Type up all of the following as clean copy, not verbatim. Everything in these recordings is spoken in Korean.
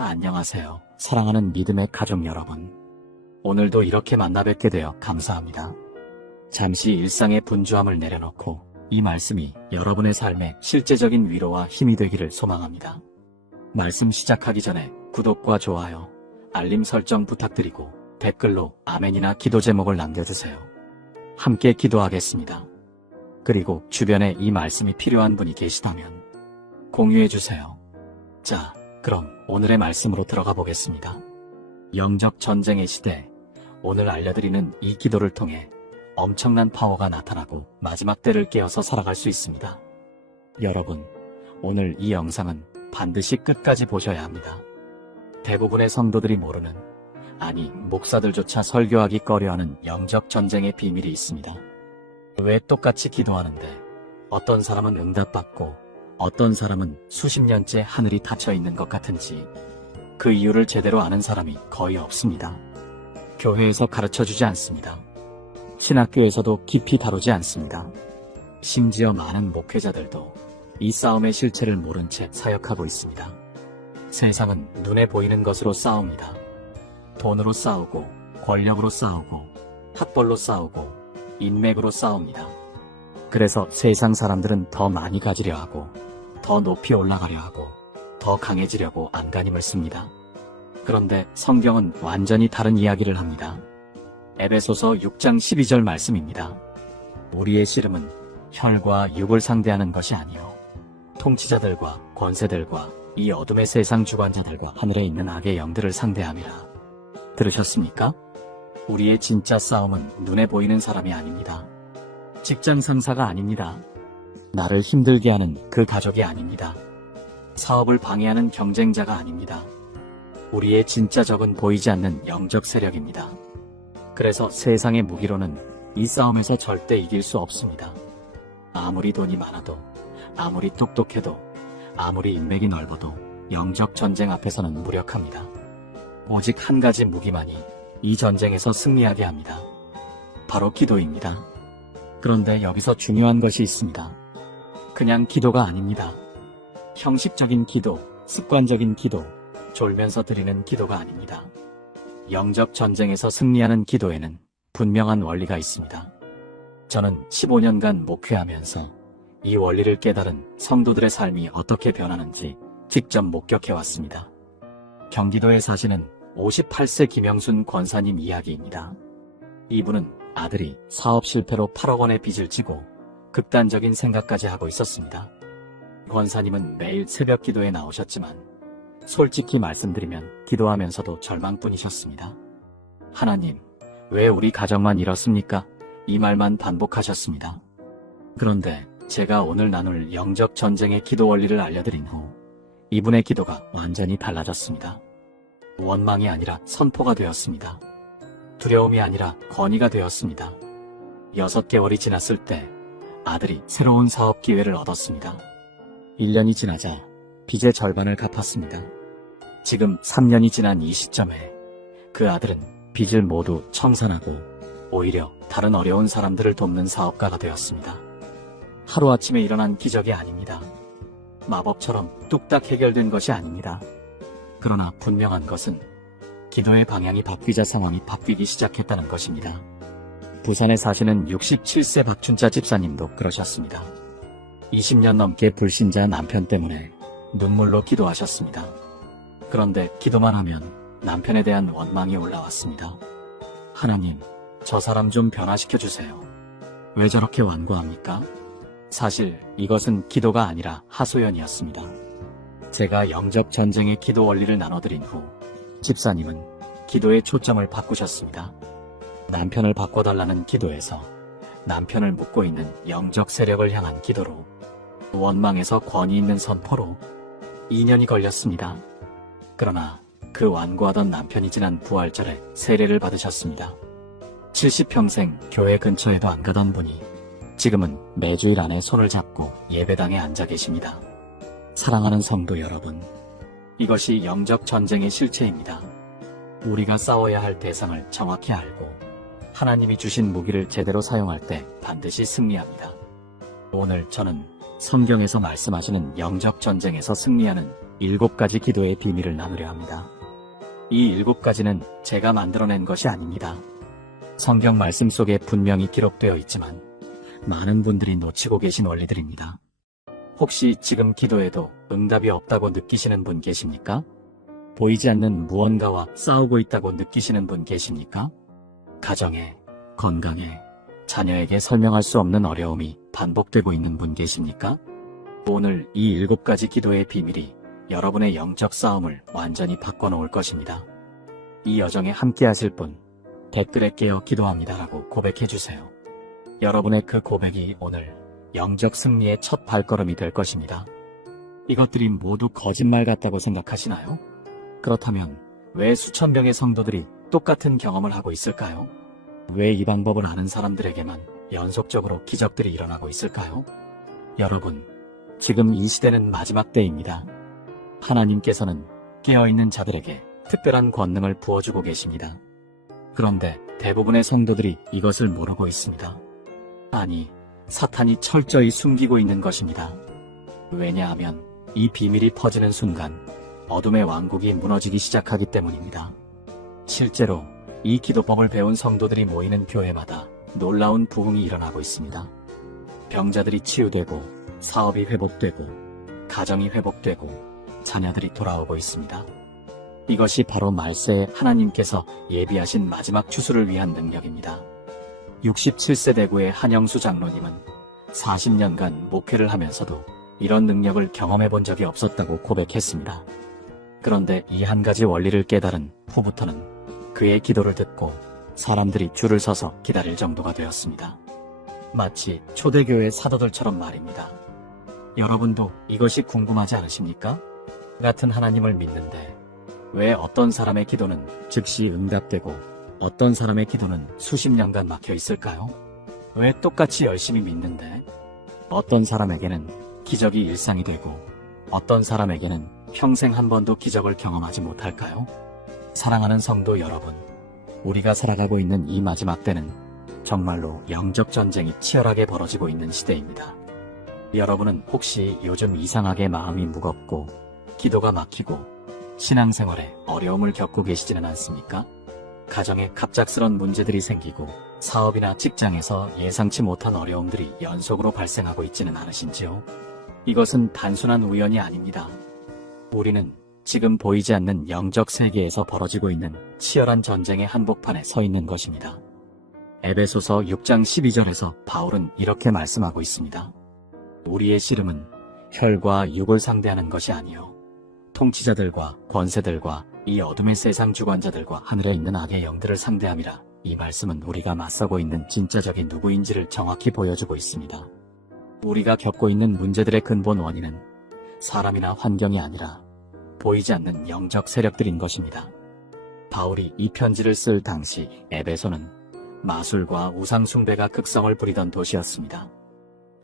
안녕하세요. 사랑하는 믿음의 가족 여러분. 오늘도 이렇게 만나 뵙게 되어 감사합니다. 잠시 일상의 분주함을 내려놓고 이 말씀이 여러분의 삶에 실제적인 위로와 힘이 되기를 소망합니다. 말씀 시작하기 전에 구독과 좋아요, 알림 설정 부탁드리고 댓글로 아멘이나 기도 제목을 남겨주세요. 함께 기도하겠습니다. 그리고 주변에 이 말씀이 필요한 분이 계시다면 공유해주세요. 자, 그럼 오늘의 말씀으로 들어가 보겠습니다. 영적 전쟁의 시대, 오늘 알려드리는 이 기도를 통해 엄청난 파워가 나타나고 마지막 때를 깨어서 살아갈 수 있습니다. 여러분, 오늘 이 영상은 반드시 끝까지 보셔야 합니다. 대부분의 성도들이 모르는, 아니 목사들조차 설교하기 꺼려하는 영적 전쟁의 비밀이 있습니다. 왜 똑같이 기도하는데 어떤 사람은 응답받고 어떤 사람은 수십 년째 하늘이 닫혀 있는 것 같은지 그 이유를 제대로 아는 사람이 거의 없습니다. 교회에서 가르쳐주지 않습니다. 신학교에서도 깊이 다루지 않습니다. 심지어 많은 목회자들도 이 싸움의 실체를 모른 채 사역하고 있습니다. 세상은 눈에 보이는 것으로 싸웁니다. 돈으로 싸우고, 권력으로 싸우고, 학벌로 싸우고, 인맥으로 싸웁니다. 그래서 세상 사람들은 더 많이 가지려 하고, 더 높이 올라가려 하고, 더 강해지려고 안간힘을 씁니다. 그런데 성경은 완전히 다른 이야기를 합니다. 에베소서 6장 12절 말씀입니다. 우리의 씨름은 혈과 육을 상대하는 것이 아니요 통치자들과 권세들과 이 어둠의 세상 주관자들과 하늘에 있는 악의 영들을 상대함이라. 들으셨습니까? 우리의 진짜 싸움은 눈에 보이는 사람이 아닙니다. 직장 상사가 아닙니다. 나를 힘들게 하는 그 가족이 아닙니다. 사업을 방해하는 경쟁자가 아닙니다. 우리의 진짜 적은 보이지 않는 영적 세력입니다. 그래서 세상의 무기로는 이 싸움에서 절대 이길 수 없습니다. 아무리 돈이 많아도, 아무리 똑똑해도, 아무리 인맥이 넓어도 영적 전쟁 앞에서는 무력합니다. 오직 한 가지 무기만이 이 전쟁에서 승리하게 합니다. 바로 기도입니다. 그런데 여기서 중요한 것이 있습니다. 그냥 기도가 아닙니다. 형식적인 기도, 습관적인 기도, 졸면서 드리는 기도가 아닙니다. 영적 전쟁에서 승리하는 기도에는 분명한 원리가 있습니다. 저는 15년간 목회하면서 이 원리를 깨달은 성도들의 삶이 어떻게 변하는지 직접 목격해왔습니다. 경기도에 사시는 58세 김영순 권사님 이야기입니다. 이분은 아들이 사업 실패로 8억 원의 빚을 지고 극단적인 생각까지 하고 있었습니다. 권사님은 매일 새벽 기도에 나오셨지만 솔직히 말씀드리면 기도하면서도 절망뿐이셨습니다. 하나님, 왜 우리 가정만 이렇습니까? 이 말만 반복하셨습니다. 그런데 제가 오늘 나눌 영적 전쟁의 기도 원리를 알려드린 후 이분의 기도가 완전히 달라졌습니다. 원망이 아니라 선포가 되었습니다. 두려움이 아니라 건의가 되었습니다. 6개월이 지났을 때 아들이 새로운 사업 기회를 얻었습니다. 1년이 지나자 빚의 절반을 갚았습니다. 지금 3년이 지난 이 시점에 그 아들은 빚을 모두 청산하고 오히려 다른 어려운 사람들을 돕는 사업가가 되었습니다. 하루아침에 일어난 기적이 아닙니다. 마법처럼 뚝딱 해결된 것이 아닙니다. 그러나 분명한 것은 기도의 방향이 바뀌자 상황이 바뀌기 시작했다는 것입니다. 부산에 사시는 67세 박춘자 집사님도 그러셨습니다. 20년 넘게 불신자 남편 때문에 눈물로 기도하셨습니다. 그런데 기도만 하면 남편에 대한 원망이 올라왔습니다. 하나님, 저 사람 좀 변화시켜 주세요. 왜 저렇게 완고합니까? 사실 이것은 기도가 아니라 하소연이었습니다. 제가 영적 전쟁의 기도 원리를 나눠드린 후 집사님은 기도의 초점을 바꾸셨습니다. 남편을 바꿔달라는 기도에서 남편을 묶고 있는 영적 세력을 향한 기도로, 원망에서 권위 있는 선포로 2년이 걸렸습니다. 그러나 그 완고하던 남편이 지난 부활절에 세례를 받으셨습니다. 70평생 교회 근처에도 안 가던 분이 지금은 매주일 안에 손을 잡고 예배당에 앉아 계십니다. 사랑하는 성도 여러분, 이것이 영적 전쟁의 실체입니다. 우리가 싸워야 할 대상을 정확히 알고 하나님이 주신 무기를 제대로 사용할 때 반드시 승리합니다. 오늘 저는 성경에서 말씀하시는 영적 전쟁에서 승리하는 7가지 기도의 비밀을 나누려 합니다. 이 7가지는 제가 만들어낸 것이 아닙니다. 성경 말씀 속에 분명히 기록되어 있지만 많은 분들이 놓치고 계신 원리들입니다. 혹시 지금 기도해도 응답이 없다고 느끼시는 분 계십니까? 보이지 않는 무언가와 싸우고 있다고 느끼시는 분 계십니까? 가정에, 건강에, 자녀에게 설명할 수 없는 어려움이 반복되고 있는 분 계십니까? 오늘 이 7가지 기도의 비밀이 여러분의 영적 싸움을 완전히 바꿔놓을 것입니다. 이 여정에 함께 하실 분, 댓글에 깨어 기도합니다라고 고백해주세요. 여러분의 그 고백이 오늘 영적 승리의 첫 발걸음이 될 것입니다. 이것들이 모두 거짓말 같다고 생각하시나요? 그렇다면 왜 수천 명의 성도들이 똑같은 경험을 하고 있을까요? 왜 이 방법을 아는 사람들에게만 연속적으로 기적들이 일어나고 있을까요? 여러분, 지금 이 시대는 마지막 때입니다. 하나님께서는 깨어있는 자들에게 특별한 권능을 부어주고 계십니다. 그런데 대부분의 성도들이 이것을 모르고 있습니다. 아니, 사탄이 철저히 숨기고 있는 것입니다. 왜냐하면 이 비밀이 퍼지는 순간 어둠의 왕국이 무너지기 시작하기 때문입니다. 실제로 이 기도법을 배운 성도들이 모이는 교회마다 놀라운 부흥이 일어나고 있습니다. 병자들이 치유되고 사업이 회복되고 가정이 회복되고 자녀들이 돌아오고 있습니다. 이것이 바로 말세에 하나님께서 예비하신 마지막 추수를 위한 능력입니다. 67세 대구의 한영수 장로님은 40년간 목회를 하면서도 이런 능력을 경험해 본 적이 없었다고 고백했습니다. 그런데 이 한 가지 원리를 깨달은 후부터는 그의 기도를 듣고 사람들이 줄을 서서 기다릴 정도가 되었습니다. 마치 초대교회 사도들처럼 말입니다. 여러분도 이것이 궁금하지 않으십니까? 같은 하나님을 믿는데 왜 어떤 사람의 기도는 즉시 응답되고 어떤 사람의 기도는 수십 년간 막혀 있을까요? 왜 똑같이 열심히 믿는데 어떤 사람에게는 기적이 일상이 되고 어떤 사람에게는 평생 한 번도 기적을 경험하지 못할까요? 사랑하는 성도 여러분, 우리가 살아가고 있는 이 마지막 때는 정말로 영적 전쟁이 치열하게 벌어지고 있는 시대입니다. 여러분은 혹시 요즘 이상하게 마음이 무겁고 기도가 막히고 신앙생활에 어려움을 겪고 계시지는 않습니까? 가정에 갑작스런 문제들이 생기고 사업이나 직장에서 예상치 못한 어려움들이 연속으로 발생하고 있지는 않으신지요? 이것은 단순한 우연이 아닙니다. 우리는 지금 보이지 않는 영적 세계에서 벌어지고 있는 치열한 전쟁의 한복판에 서 있는 것입니다. 에베소서 6장 12절에서 바울은 이렇게 말씀하고 있습니다. 우리의 씨름은 혈과 육을 상대하는 것이 아니요 통치자들과 권세들과 이 어둠의 세상 주관자들과 하늘에 있는 악의 영들을 상대함이라. 이 말씀은 우리가 맞서고 있는 진짜 적이 누구인지를 정확히 보여주고 있습니다. 우리가 겪고 있는 문제들의 근본 원인은 사람이나 환경이 아니라 보이지 않는 영적 세력들인 것입니다. 바울이 이 편지를 쓸 당시 에베소는 마술과 우상 숭배가 극성을 부리던 도시였습니다.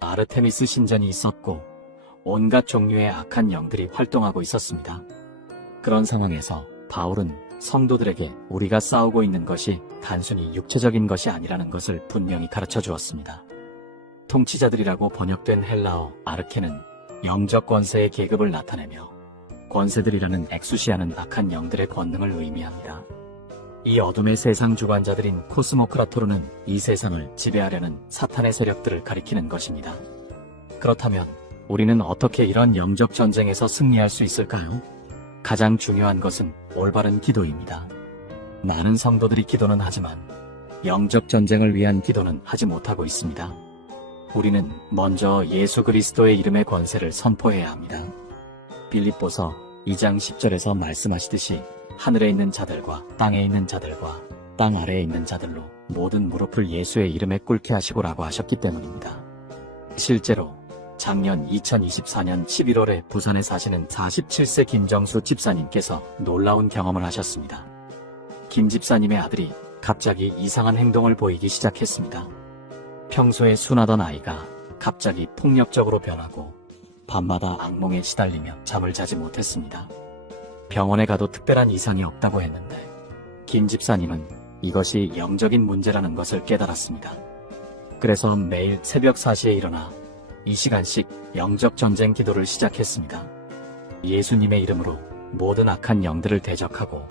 아르테미스 신전이 있었고 온갖 종류의 악한 영들이 활동하고 있었습니다. 그런 상황에서 바울은 성도들에게 우리가 싸우고 있는 것이 단순히 육체적인 것이 아니라는 것을 분명히 가르쳐 주었습니다. 통치자들이라고 번역된 헬라어 아르케는 영적 권세의 계급을 나타내며 권세들이라는 엑수시아는 악한 영들의 권능을 의미합니다. 이 어둠의 세상 주관자들인 코스모크라토르는 이 세상을 지배하려는 사탄의 세력들을 가리키는 것입니다. 그렇다면 우리는 어떻게 이런 영적 전쟁에서 승리할 수 있을까요? 가장 중요한 것은 올바른 기도입니다. 많은 성도들이 기도는 하지만 영적 전쟁을 위한 기도는 하지 못하고 있습니다. 우리는 먼저 예수 그리스도의 이름의 권세를 선포해야 합니다. 빌립보서 2장 10절에서 말씀하시듯이 하늘에 있는 자들과 땅에 있는 자들과 땅 아래에 있는 자들로 모든 무릎을 예수의 이름에 꿇게 하시고라고 하셨기 때문입니다. 실제로 작년 2024년 11월에 부산에 사시는 47세 김정수 집사님께서 놀라운 경험을 하셨습니다. 김 집사님의 아들이 갑자기 이상한 행동을 보이기 시작했습니다. 평소에 순하던 아이가 갑자기 폭력적으로 변하고 밤마다 악몽에 시달리며 잠을 자지 못했습니다. 병원에 가도 특별한 이상이 없다고 했는데 김 집사님은 이것이 영적인 문제라는 것을 깨달았습니다. 그래서 매일 새벽 4시에 일어나 이 시간씩 영적 전쟁 기도를 시작했습니다. 예수님의 이름으로 모든 악한 영들을 대적하고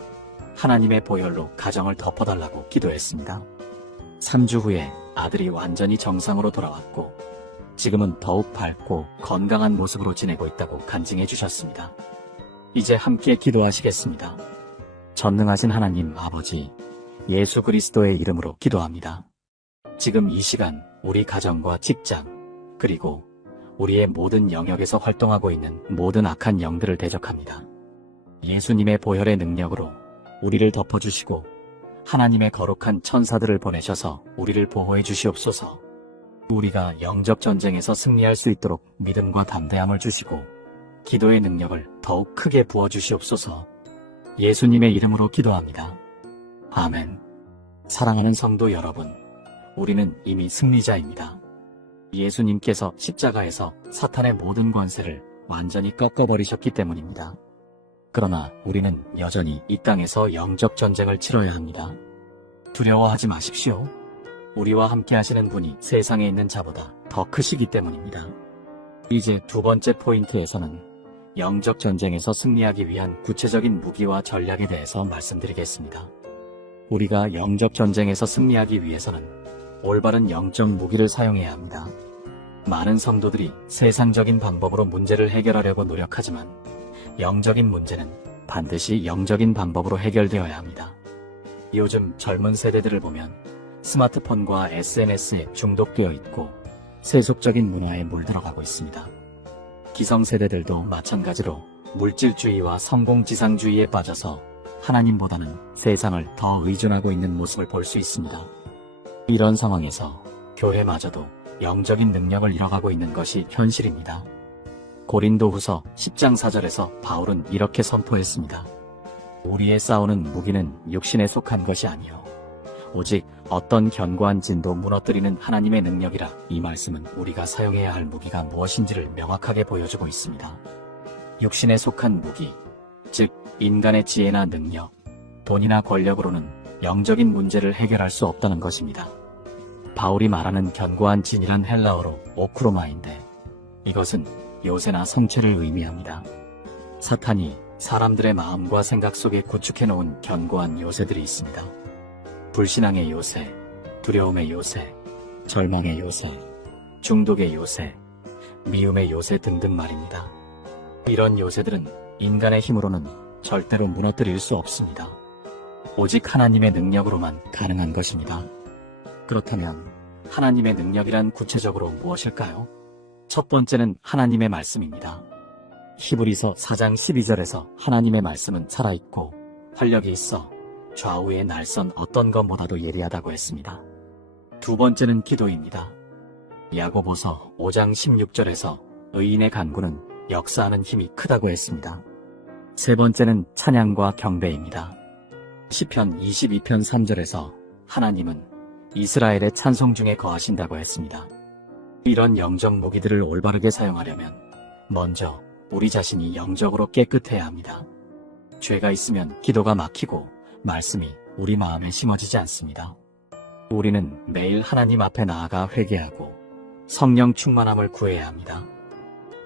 하나님의 보혈로 가정을 덮어달라고 기도했습니다. 3주 후에 아들이 완전히 정상으로 돌아왔고 지금은 더욱 밝고 건강한 모습으로 지내고 있다고 간증해 주셨습니다. 이제 함께 기도하시겠습니다. 전능하신 하나님 아버지, 예수 그리스도의 이름으로 기도합니다. 지금 이 시간 우리 가정과 직장, 그리고 우리의 모든 영역에서 활동하고 있는 모든 악한 영들을 대적합니다. 예수님의 보혈의 능력으로 우리를 덮어주시고 하나님의 거룩한 천사들을 보내셔서 우리를 보호해 주시옵소서. 우리가 영적 전쟁에서 승리할 수 있도록 믿음과 담대함을 주시고 기도의 능력을 더욱 크게 부어주시옵소서. 예수님의 이름으로 기도합니다. 아멘. 사랑하는 성도 여러분, 우리는 이미 승리자입니다. 예수님께서 십자가에서 사탄의 모든 권세를 완전히 꺾어버리셨기 때문입니다. 그러나 우리는 여전히 이 땅에서 영적 전쟁을 치러야 합니다. 두려워하지 마십시오. 우리와 함께 하시는 분이 세상에 있는 자보다 더 크시기 때문입니다. 이제 두 번째 포인트에서는 영적 전쟁에서 승리하기 위한 구체적인 무기와 전략에 대해서 말씀드리겠습니다. 우리가 영적 전쟁에서 승리하기 위해서는 올바른 영적 무기를 사용해야 합니다. 많은 성도들이 세상적인 방법으로 문제를 해결하려고 노력하지만 영적인 문제는 반드시 영적인 방법으로 해결되어야 합니다. 요즘 젊은 세대들을 보면 스마트폰과 SNS에 중독되어 있고 세속적인 문화에 물들어가고 있습니다. 기성세대들도 마찬가지로 물질주의와 성공지상주의에 빠져서 하나님보다는 세상을 더 의존하고 있는 모습을 볼 수 있습니다. 이런 상황에서 교회마저도 영적인 능력을 잃어가고 있는 것이 현실입니다. 고린도후서 10장 4절에서 바울은 이렇게 선포했습니다. 우리의 싸우는 무기는 육신에 속한 것이 아니요 오직 어떤 견고한 진도 무너뜨리는 하나님의 능력이라. 이 말씀은 우리가 사용해야 할 무기가 무엇인지를 명확하게 보여주고 있습니다. 육신에 속한 무기, 즉 인간의 지혜나 능력, 돈이나 권력으로는 영적인 문제를 해결할 수 없다는 것입니다. 바울이 말하는 견고한 진이란 헬라어로 오크로마인데 이것은 요새나 성체를 의미합니다. 사탄이 사람들의 마음과 생각 속에 구축해놓은 견고한 요새들이 있습니다. 불신앙의 요새, 두려움의 요새, 절망의 요새, 중독의 요새, 미움의 요새 등등 말입니다. 이런 요새들은 인간의 힘으로는 절대로 무너뜨릴 수 없습니다. 오직 하나님의 능력으로만 가능한 것입니다. 그렇다면 하나님의 능력이란 구체적으로 무엇일까요? 첫 번째는 하나님의 말씀입니다. 히브리서 4장 12절에서 하나님의 말씀은 살아있고 활력이 있어 좌우의 날선 어떤 것보다도 예리하다고 했습니다. 두 번째는 기도입니다. 야고보서 5장 16절에서 의인의 간구는 역사하는 힘이 크다고 했습니다. 세 번째는 찬양과 경배입니다. 시편 22편 3절에서 하나님은 이스라엘의 찬송 중에 거하신다고 했습니다. 이런 영적 무기들을 올바르게 사용하려면 먼저 우리 자신이 영적으로 깨끗해야 합니다. 죄가 있으면 기도가 막히고 말씀이 우리 마음에 심어지지 않습니다. 우리는 매일 하나님 앞에 나아가 회개하고 성령 충만함을 구해야 합니다.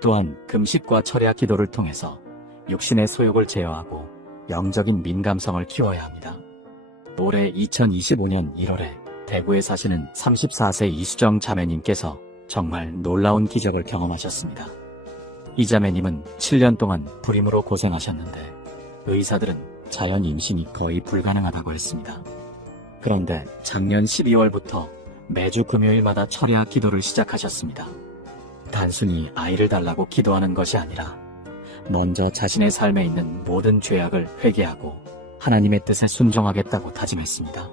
또한 금식과 철야 기도를 통해서 육신의 소욕을 제어하고 영적인 민감성을 키워야 합니다. 올해 2025년 1월에 대구에 사시는 34세 이수정 자매님께서 정말 놀라운 기적을 경험하셨습니다. 이 자매님은 7년 동안 불임으로 고생하셨는데 의사들은 자연 임신이 거의 불가능하다고 했습니다. 그런데 작년 12월부터 매주 금요일마다 철야 기도를 시작하셨습니다. 단순히 아이를 달라고 기도하는 것이 아니라 먼저 자신의 삶에 있는 모든 죄악을 회개하고 하나님의 뜻에 순종하겠다고 다짐했습니다.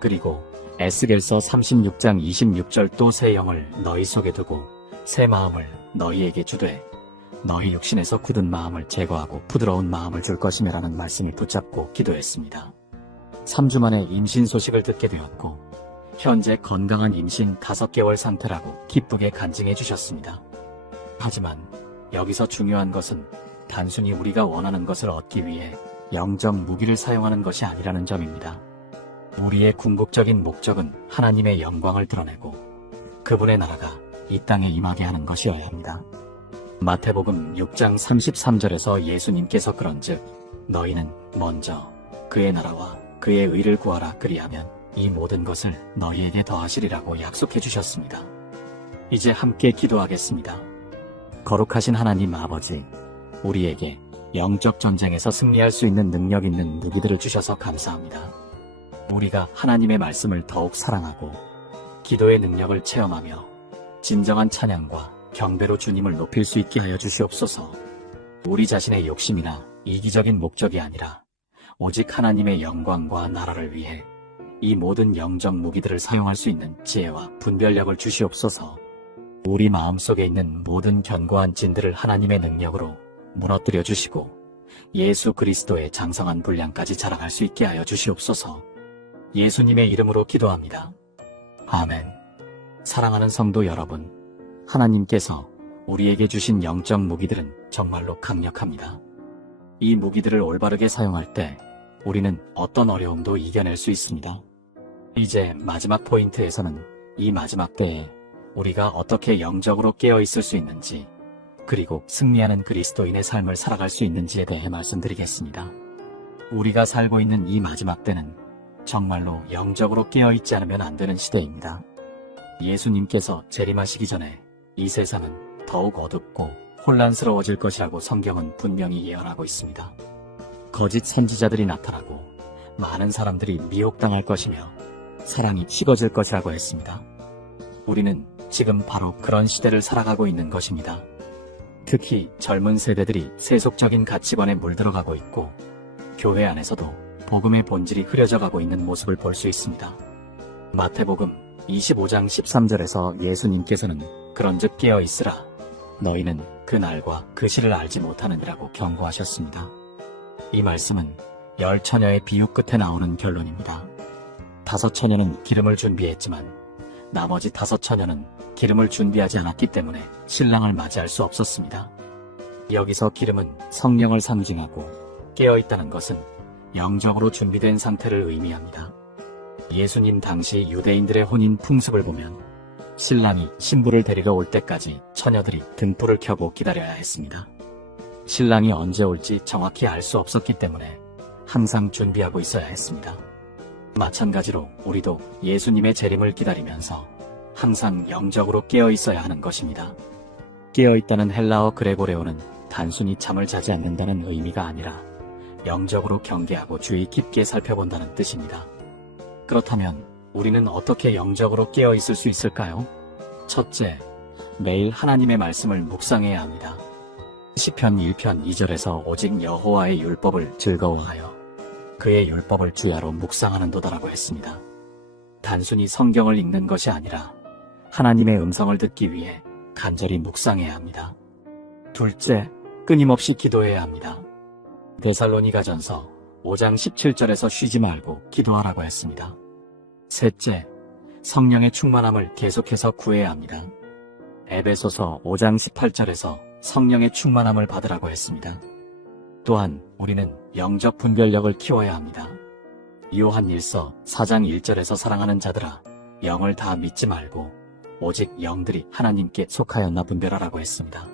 그리고 에스겔서 36장 26절 또 새 영을 너희 속에 두고 새 마음을 너희에게 주되 너희 육신에서 굳은 마음을 제거하고 부드러운 마음을 줄 것이며라는 말씀을 붙잡고 기도했습니다. 3주 만에 임신 소식을 듣게 되었고 현재 건강한 임신 5개월 상태라고 기쁘게 간증해 주셨습니다. 하지만 여기서 중요한 것은 단순히 우리가 원하는 것을 얻기 위해 영적 무기를 사용하는 것이 아니라는 점입니다. 우리의 궁극적인 목적은 하나님의 영광을 드러내고 그분의 나라가 이 땅에 임하게 하는 것이어야 합니다. 마태복음 6장 33절에서 예수님께서 그런즉 너희는 먼저 그의 나라와 그의 의를 구하라. 그리하면 이 모든 것을 너희에게 더하시리라고 약속해 주셨습니다. 이제 함께 기도하겠습니다. 거룩하신 하나님 아버지, 우리에게 영적 전쟁에서 승리할 수 있는 능력 있는 무기들을 주셔서 감사합니다. 우리가 하나님의 말씀을 더욱 사랑하고 기도의 능력을 체험하며 진정한 찬양과 경배로 주님을 높일 수 있게 하여 주시옵소서. 우리 자신의 욕심이나 이기적인 목적이 아니라 오직 하나님의 영광과 나라를 위해 이 모든 영적 무기들을 사용할 수 있는 지혜와 분별력을 주시옵소서. 우리 마음속에 있는 모든 견고한 진들을 하나님의 능력으로 무너뜨려 주시고 예수 그리스도의 장성한 분량까지 자라갈 수 있게 하여 주시옵소서. 예수님의 이름으로 기도합니다. 아멘. 사랑하는 성도 여러분, 하나님께서 우리에게 주신 영적 무기들은 정말로 강력합니다. 이 무기들을 올바르게 사용할 때 우리는 어떤 어려움도 이겨낼 수 있습니다. 이제 마지막 포인트에서는 이 마지막 때에 우리가 어떻게 영적으로 깨어 있을 수 있는지, 그리고 승리하는 그리스도인의 삶을 살아갈 수 있는지에 대해 말씀드리겠습니다. 우리가 살고 있는 이 마지막 때는 정말로 영적으로 깨어 있지 않으면 안 되는 시대입니다. 예수님께서 재림하시기 전에 이 세상은 더욱 어둡고 혼란스러워질 것이라고 성경은 분명히 예언하고 있습니다. 거짓 선지자들이 나타나고 많은 사람들이 미혹당할 것이며 사랑이 식어질 것이라고 했습니다. 우리는 지금 바로 그런 시대를 살아가고 있는 것입니다. 특히 젊은 세대들이 세속적인 가치관에 물들어가고 있고 교회 안에서도 복음의 본질이 흐려져가고 있는 모습을 볼 수 있습니다. 마태복음 25장 13절에서 예수님께서는 그런즉 깨어 있으라. 너희는 그 날과 그 시를 알지 못하느니라고 경고하셨습니다. 이 말씀은 10처녀의 비유 끝에 나오는 결론입니다. 5처녀는 기름을 준비했지만 나머지 5처녀는 기름을 준비하지 않았기 때문에 신랑을 맞이할 수 없었습니다. 여기서 기름은 성령을 상징하고 깨어있다는 것은 영적으로 준비된 상태를 의미합니다. 예수님 당시 유대인들의 혼인 풍습을 보면 신랑이 신부를 데리러 올 때까지 처녀들이 등불을 켜고 기다려야 했습니다. 신랑이 언제 올지 정확히 알 수 없었기 때문에 항상 준비하고 있어야 했습니다. 마찬가지로 우리도 예수님의 재림을 기다리면서 항상 영적으로 깨어 있어야 하는 것입니다. 깨어 있다는 헬라어 그레고레오는 단순히 잠을 자지 않는다는 의미가 아니라 영적으로 경계하고 주의 깊게 살펴본다는 뜻입니다. 그렇다면 우리는 어떻게 영적으로 깨어 있을 수 있을까요? 첫째, 매일 하나님의 말씀을 묵상해야 합니다. 시편 1편 2절에서 오직 여호와의 율법을 즐거워하여 그의 율법을 주야로 묵상하는 도다라고 했습니다. 단순히 성경을 읽는 것이 아니라 하나님의 음성을 듣기 위해 간절히 묵상해야 합니다. 둘째, 끊임없이 기도해야 합니다. 데살로니가전서 5장 17절에서 쉬지 말고 기도하라고 했습니다. 셋째, 성령의 충만함을 계속해서 구해야 합니다. 에베소서 5장 18절에서 성령의 충만함을 받으라고 했습니다. 또한 우리는 영적 분별력을 키워야 합니다. 요한일서 4장 1절에서 사랑하는 자들아, 영을 다 믿지 말고 오직 영들이 하나님께 속하였나 분별하라고 했습니다.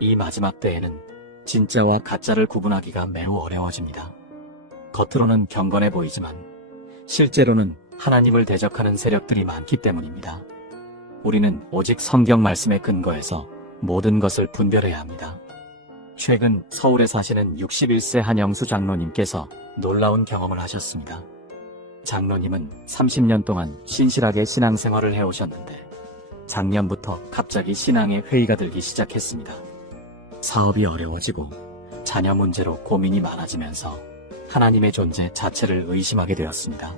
이 마지막 때에는 진짜와 가짜를 구분하기가 매우 어려워집니다. 겉으로는 경건해 보이지만 실제로는 하나님을 대적하는 세력들이 많기 때문입니다. 우리는 오직 성경 말씀에 근거해서 모든 것을 분별해야 합니다. 최근 서울에 사시는 61세 한영수 장로님께서 놀라운 경험을 하셨습니다. 장로님은 30년 동안 신실하게 신앙생활을 해오셨는데 작년부터 갑자기 신앙에 회의가 들기 시작했습니다. 사업이 어려워지고 자녀 문제로 고민이 많아지면서 하나님의 존재 자체를 의심하게 되었습니다.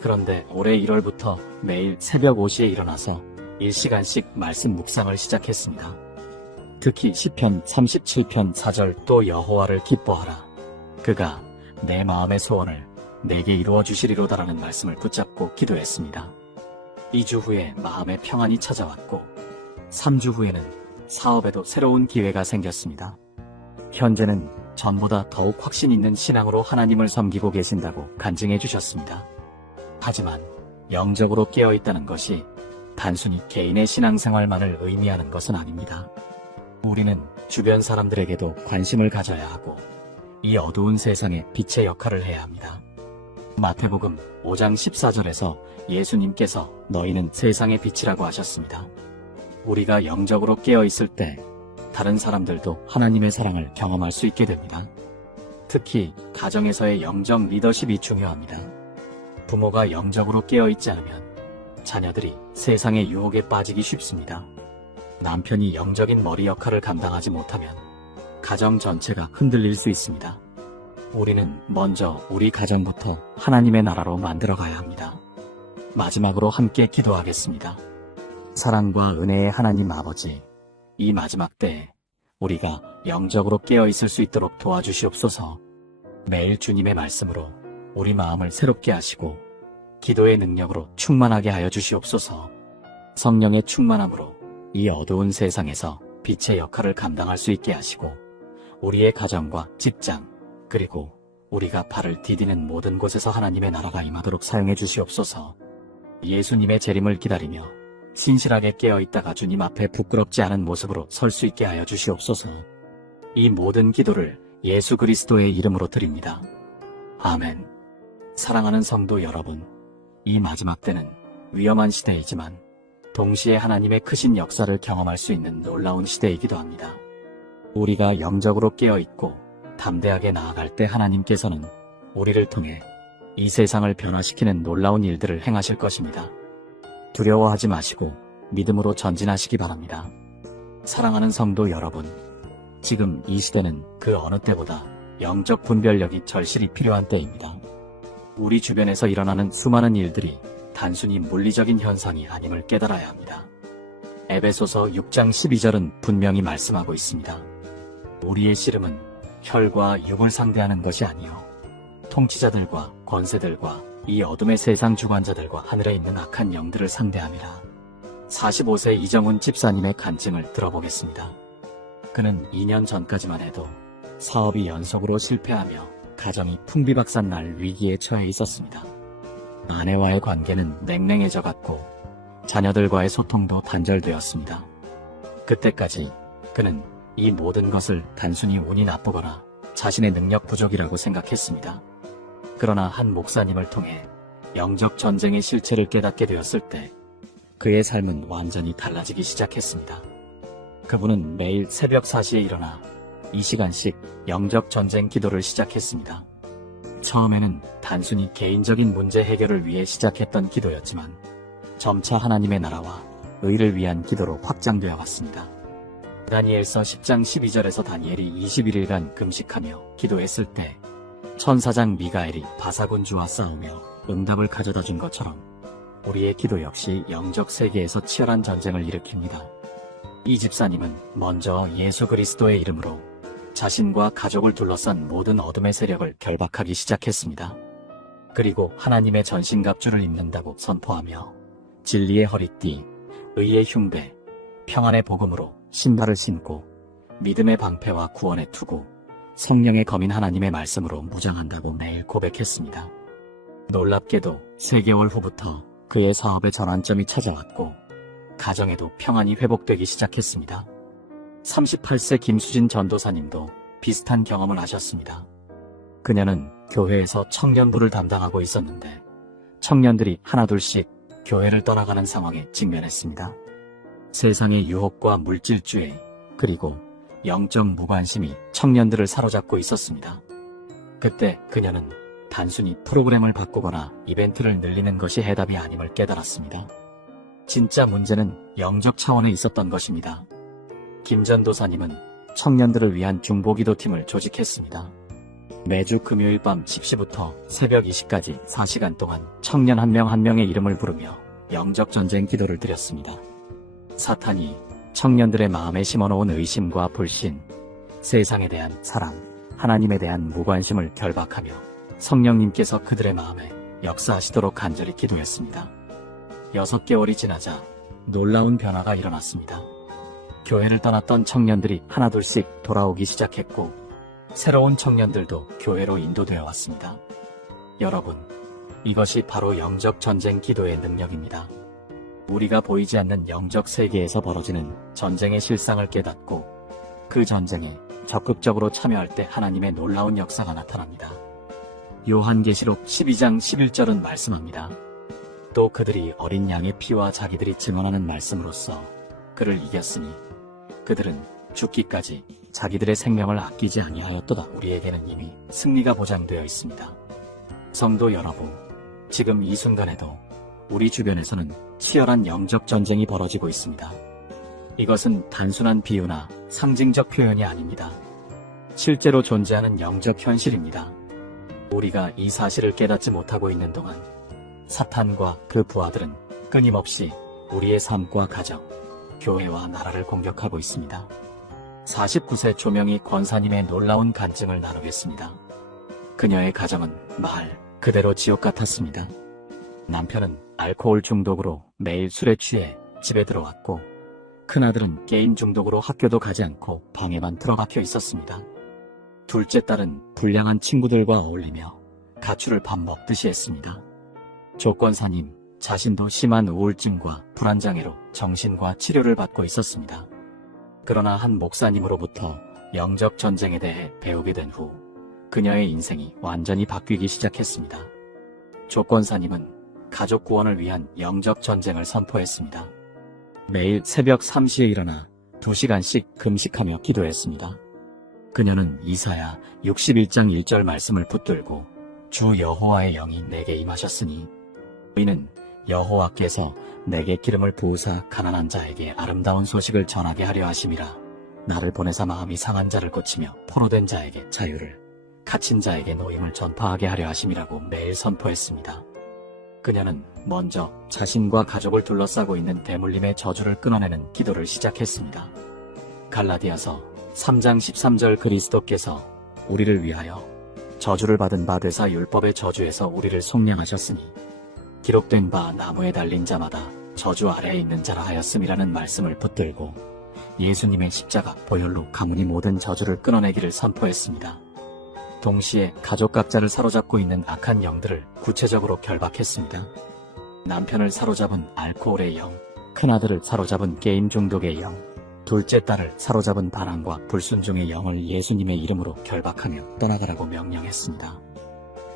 그런데 올해 1월부터 매일 새벽 5시에 일어나서 1시간씩 말씀 묵상을 시작했습니다. 특히 시편 37편 4절 또 여호와를 기뻐하라. 그가 내 마음의 소원을 내게 이루어 주시리로다라는 말씀을 붙잡고 기도했습니다. 2주 후에 마음의 평안이 찾아왔고 3주 후에는 사업에도 새로운 기회가 생겼습니다. 현재는 전보다 더욱 확신 있는 신앙으로 하나님을 섬기고 계신다고 간증해 주셨습니다. 하지만 영적으로 깨어있다는 것이 단순히 개인의 신앙생활만을 의미하는 것은 아닙니다. 우리는 주변 사람들에게도 관심을 가져야 하고 이 어두운 세상에 빛의 역할을 해야 합니다. 마태복음 5장 14절에서 예수님께서 너희는 세상의 빛이라고 하셨습니다. 우리가 영적으로 깨어 있을 때 다른 사람들도 하나님의 사랑을 경험할 수 있게 됩니다. 특히 가정에서의 영적 리더십이 중요합니다. 부모가 영적으로 깨어 있지 않으면 자녀들이 세상의 유혹에 빠지기 쉽습니다. 남편이 영적인 머리 역할을 감당하지 못하면 가정 전체가 흔들릴 수 있습니다. 우리는 먼저 우리 가정부터 하나님의 나라로 만들어가야 합니다. 마지막으로 함께 기도하겠습니다. 사랑과 은혜의 하나님 아버지, 이 마지막 때에 우리가 영적으로 깨어 있을 수 있도록 도와주시옵소서. 매일 주님의 말씀으로 우리 마음을 새롭게 하시고 기도의 능력으로 충만하게 하여 주시옵소서. 성령의 충만함으로 이 어두운 세상에서 빛의 역할을 감당할 수 있게 하시고 우리의 가정과 직장 그리고 우리가 발을 디디는 모든 곳에서 하나님의 나라가 임하도록 사용해 주시옵소서. 예수님의 재림을 기다리며 신실하게 깨어있다가 주님 앞에 부끄럽지 않은 모습으로 설 수 있게 하여 주시옵소서. 이 모든 기도를 예수 그리스도의 이름으로 드립니다. 아멘. 사랑하는 성도 여러분, 이 마지막 때는 위험한 시대이지만 동시에 하나님의 크신 역사를 경험할 수 있는 놀라운 시대이기도 합니다. 우리가 영적으로 깨어있고 담대하게 나아갈 때 하나님께서는 우리를 통해 이 세상을 변화시키는 놀라운 일들을 행하실 것입니다. 두려워하지 마시고 믿음으로 전진하시기 바랍니다. 사랑하는 성도 여러분, 지금 이 시대는 그 어느 때보다 영적 분별력이 절실히 필요한 때입니다. 우리 주변에서 일어나는 수많은 일들이 단순히 물리적인 현상이 아님을 깨달아야 합니다. 에베소서 6장 12절은 분명히 말씀하고 있습니다. 우리의 씨름은 혈과 육을 상대하는 것이 아니요 통치자들과 권세들과 이 어둠의 세상 주관자들과 하늘에 있는 악한 영들을 상대함이라. 45세 이정훈 집사님의 간증을 들어보겠습니다. 그는 2년 전까지만 해도 사업이 연속으로 실패하며 가정이 풍비박산 날 위기에 처해 있었습니다. 아내와의 관계는 냉랭해져 갔고 자녀들과의 소통도 단절되었습니다. 그때까지 그는 이 모든 것을 단순히 운이 나쁘거나 자신의 능력 부족이라고 생각했습니다. 그러나 한 목사님을 통해 영적 전쟁의 실체를 깨닫게 되었을 때 그의 삶은 완전히 달라지기 시작했습니다. 그분은 매일 새벽 4시에 일어나 이 시간씩 영적 전쟁 기도를 시작했습니다. 처음에는 단순히 개인적인 문제 해결을 위해 시작했던 기도였지만 점차 하나님의 나라와 의를 위한 기도로 확장되어 갔습니다. 다니엘서 10장 12절에서 다니엘이 21일간 금식하며 기도했을 때 천사장 미가엘이 바사군주와 싸우며 응답을 가져다 준 것처럼 우리의 기도 역시 영적 세계에서 치열한 전쟁을 일으킵니다. 이 집사님은 먼저 예수 그리스도의 이름으로 자신과 가족을 둘러싼 모든 어둠의 세력을 결박하기 시작했습니다. 그리고 하나님의 전신갑주를 입는다고 선포하며 진리의 허리띠, 의의 흉배, 평안의 복음으로 신발을 신고 믿음의 방패와 구원의 투구, 성령의 검인 하나님의 말씀으로 무장한다고 매일 고백했습니다. 놀랍게도 3개월 후부터 그의 사업의 전환점이 찾아왔고 가정에도 평안이 회복되기 시작했습니다. 38세 김수진 전도사님도 비슷한 경험을 하셨습니다. 그녀는 교회에서 청년부를 담당하고 있었는데 청년들이 하나둘씩 교회를 떠나가는 상황에 직면했습니다. 세상의 유혹과 물질주의 그리고 영적 무관심이 청년들을 사로잡고 있었습니다. 그때 그녀는 단순히 프로그램을 바꾸거나 이벤트를 늘리는 것이 해답이 아님을 깨달았습니다. 진짜 문제는 영적 차원에 있었던 것입니다. 김 전도사님은 청년들을 위한 중보기도팀을 조직했습니다. 매주 금요일 밤 10시부터 새벽 2시까지 4시간 동안 청년 한 명 한 명의 이름을 부르며 영적 전쟁 기도를 드렸습니다. 사탄이 청년들의 마음에 심어놓은 의심과 불신, 세상에 대한 사랑, 하나님에 대한 무관심을 결박하며 성령님께서 그들의 마음에 역사하시도록 간절히 기도했습니다. 6개월이 지나자 놀라운 변화가 일어났습니다. 교회를 떠났던 청년들이 하나둘씩 돌아오기 시작했고 새로운 청년들도 교회로 인도되어 왔습니다. 여러분, 이것이 바로 영적 전쟁 기도의 능력입니다. 우리가 보이지 않는 영적 세계에서 벌어지는 전쟁의 실상을 깨닫고 그 전쟁에 적극적으로 참여할 때 하나님의 놀라운 역사가 나타납니다. 요한계시록 12장 11절은 말씀합니다. 또 그들이 어린 양의 피와 자기들이 증언하는 말씀으로써 그를 이겼으니 그들은 죽기까지 자기들의 생명을 아끼지 아니하였도다. 우리에게는 이미 승리가 보장되어 있습니다. 성도 여러분, 지금 이 순간에도 우리 주변에서는 치열한 영적 전쟁이 벌어지고 있습니다. 이것은 단순한 비유나 상징적 표현이 아닙니다. 실제로 존재하는 영적 현실입니다. 우리가 이 사실을 깨닫지 못하고 있는 동안 사탄과 그 부하들은 끊임없이 우리의 삶과 가정, 교회와 나라를 공격하고 있습니다. 49세 조명희 권사님의 놀라운 간증을 나누겠습니다. 그녀의 가정은 말 그대로 지옥 같았습니다. 남편은 알코올 중독으로 매일 술에 취해 집에 들어왔고, 큰아들은 게임 중독으로 학교도 가지 않고 방에만 틀어박혀 있었습니다. 둘째 딸은 불량한 친구들과 어울리며 가출을 밥 먹듯이 했습니다. 조권사님 자신도 심한 우울증과 불안장애로 정신과 치료를 받고 있었습니다. 그러나 한 목사님으로부터 영적 전쟁에 대해 배우게 된 후 그녀의 인생이 완전히 바뀌기 시작했습니다. 조권사님은 가족 구원을 위한 영적 전쟁을 선포했습니다. 매일 새벽 3시에 일어나 2시간씩 금식하며 기도했습니다. 그녀는 이사야 61장 1절 말씀을 붙들고 주 여호와의 영이 내게 임하셨으니 이는 여호와께서 내게 기름을 부으사 가난한 자에게 아름다운 소식을 전하게 하려 하심이라. 나를 보내사 마음이 상한 자를 고치며 포로된 자에게 자유를, 갇힌 자에게 노임을 전파하게 하려 하심이라고 매일 선포했습니다. 그녀는 먼저 자신과 가족을 둘러싸고 있는 대물림의 저주를 끊어내는 기도를 시작했습니다. 갈라디아서 3장 13절 그리스도께서 우리를 위하여 저주를 받은 바 되사 율법의 저주에서 우리를 속량하셨으니 기록된 바 나무에 달린 자마다 저주 아래에 있는 자라 하였음이라는 말씀을 붙들고 예수님의 십자가 보혈로 가문이 모든 저주를 끊어내기를 선포했습니다. 동시에 가족 각자를 사로잡고 있는 악한 영들을 구체적으로 결박했습니다. 남편을 사로잡은 알코올의 영, 큰아들을 사로잡은 게임 중독의 영, 둘째 딸을 사로잡은 반항과 불순종의 영을 예수님의 이름으로 결박하며 떠나가라고 명령했습니다.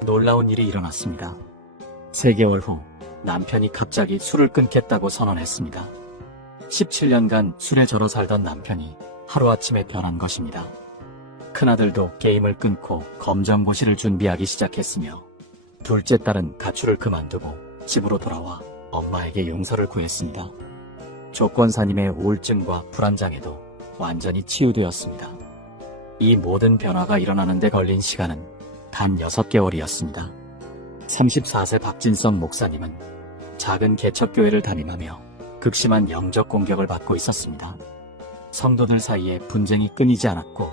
놀라운 일이 일어났습니다. 3개월 후 남편이 갑자기 술을 끊겠다고 선언했습니다. 17년간 술에 절어 살던 남편이 하루아침에 변한 것입니다. 큰아들도 게임을 끊고 검정고시를 준비하기 시작했으며 둘째 딸은 가출을 그만두고 집으로 돌아와 엄마에게 용서를 구했습니다. 조권사님의 우울증과 불안장애도 완전히 치유되었습니다. 이 모든 변화가 일어나는 데 걸린 시간은 단 6개월이었습니다. 34세 박진성 목사님은 작은 개척교회를 담임하며 극심한 영적 공격을 받고 있었습니다. 성도들 사이에 분쟁이 끊이지 않았고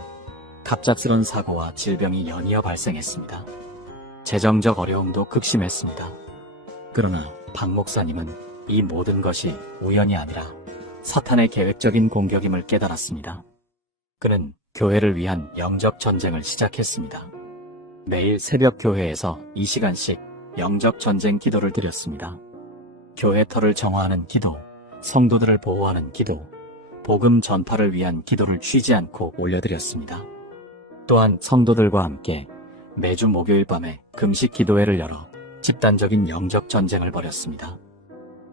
갑작스런 사고와 질병이 연이어 발생했습니다. 재정적 어려움도 극심했습니다. 그러나 박 목사님은 이 모든 것이 우연이 아니라 사탄의 계획적인 공격임을 깨달았습니다. 그는 교회를 위한 영적 전쟁을 시작했습니다. 매일 새벽 교회에서 2시간씩 영적 전쟁 기도를 드렸습니다. 교회 터를 정화하는 기도, 성도들을 보호하는 기도, 복음 전파를 위한 기도를 쉬지 않고 올려드렸습니다. 또한 성도들과 함께 매주 목요일 밤에 금식 기도회를 열어 집단적인 영적 전쟁을 벌였습니다.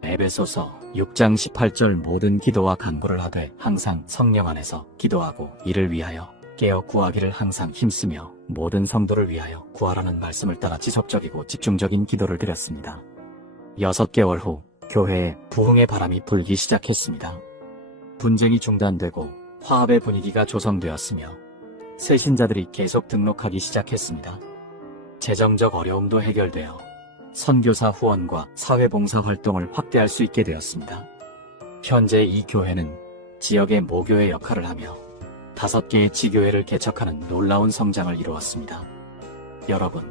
에베소서 6장 18절 모든 기도와 간구를 하되 항상 성령 안에서 기도하고 이를 위하여 깨어 구하기를 항상 힘쓰며 모든 성도를 위하여 구하라는 말씀을 따라 지속적이고 집중적인 기도를 드렸습니다. 6개월 후 교회에 부흥의 바람이 불기 시작했습니다. 분쟁이 중단되고 화합의 분위기가 조성되었으며 새 신자들이 계속 등록하기 시작했습니다. 재정적 어려움도 해결되어 선교사 후원과 사회봉사 활동을 확대할 수 있게 되었습니다. 현재 이 교회는 지역의 모교의 역할을 하며 5개의 지교회를 개척하는 놀라운 성장을 이루었습니다. 여러분,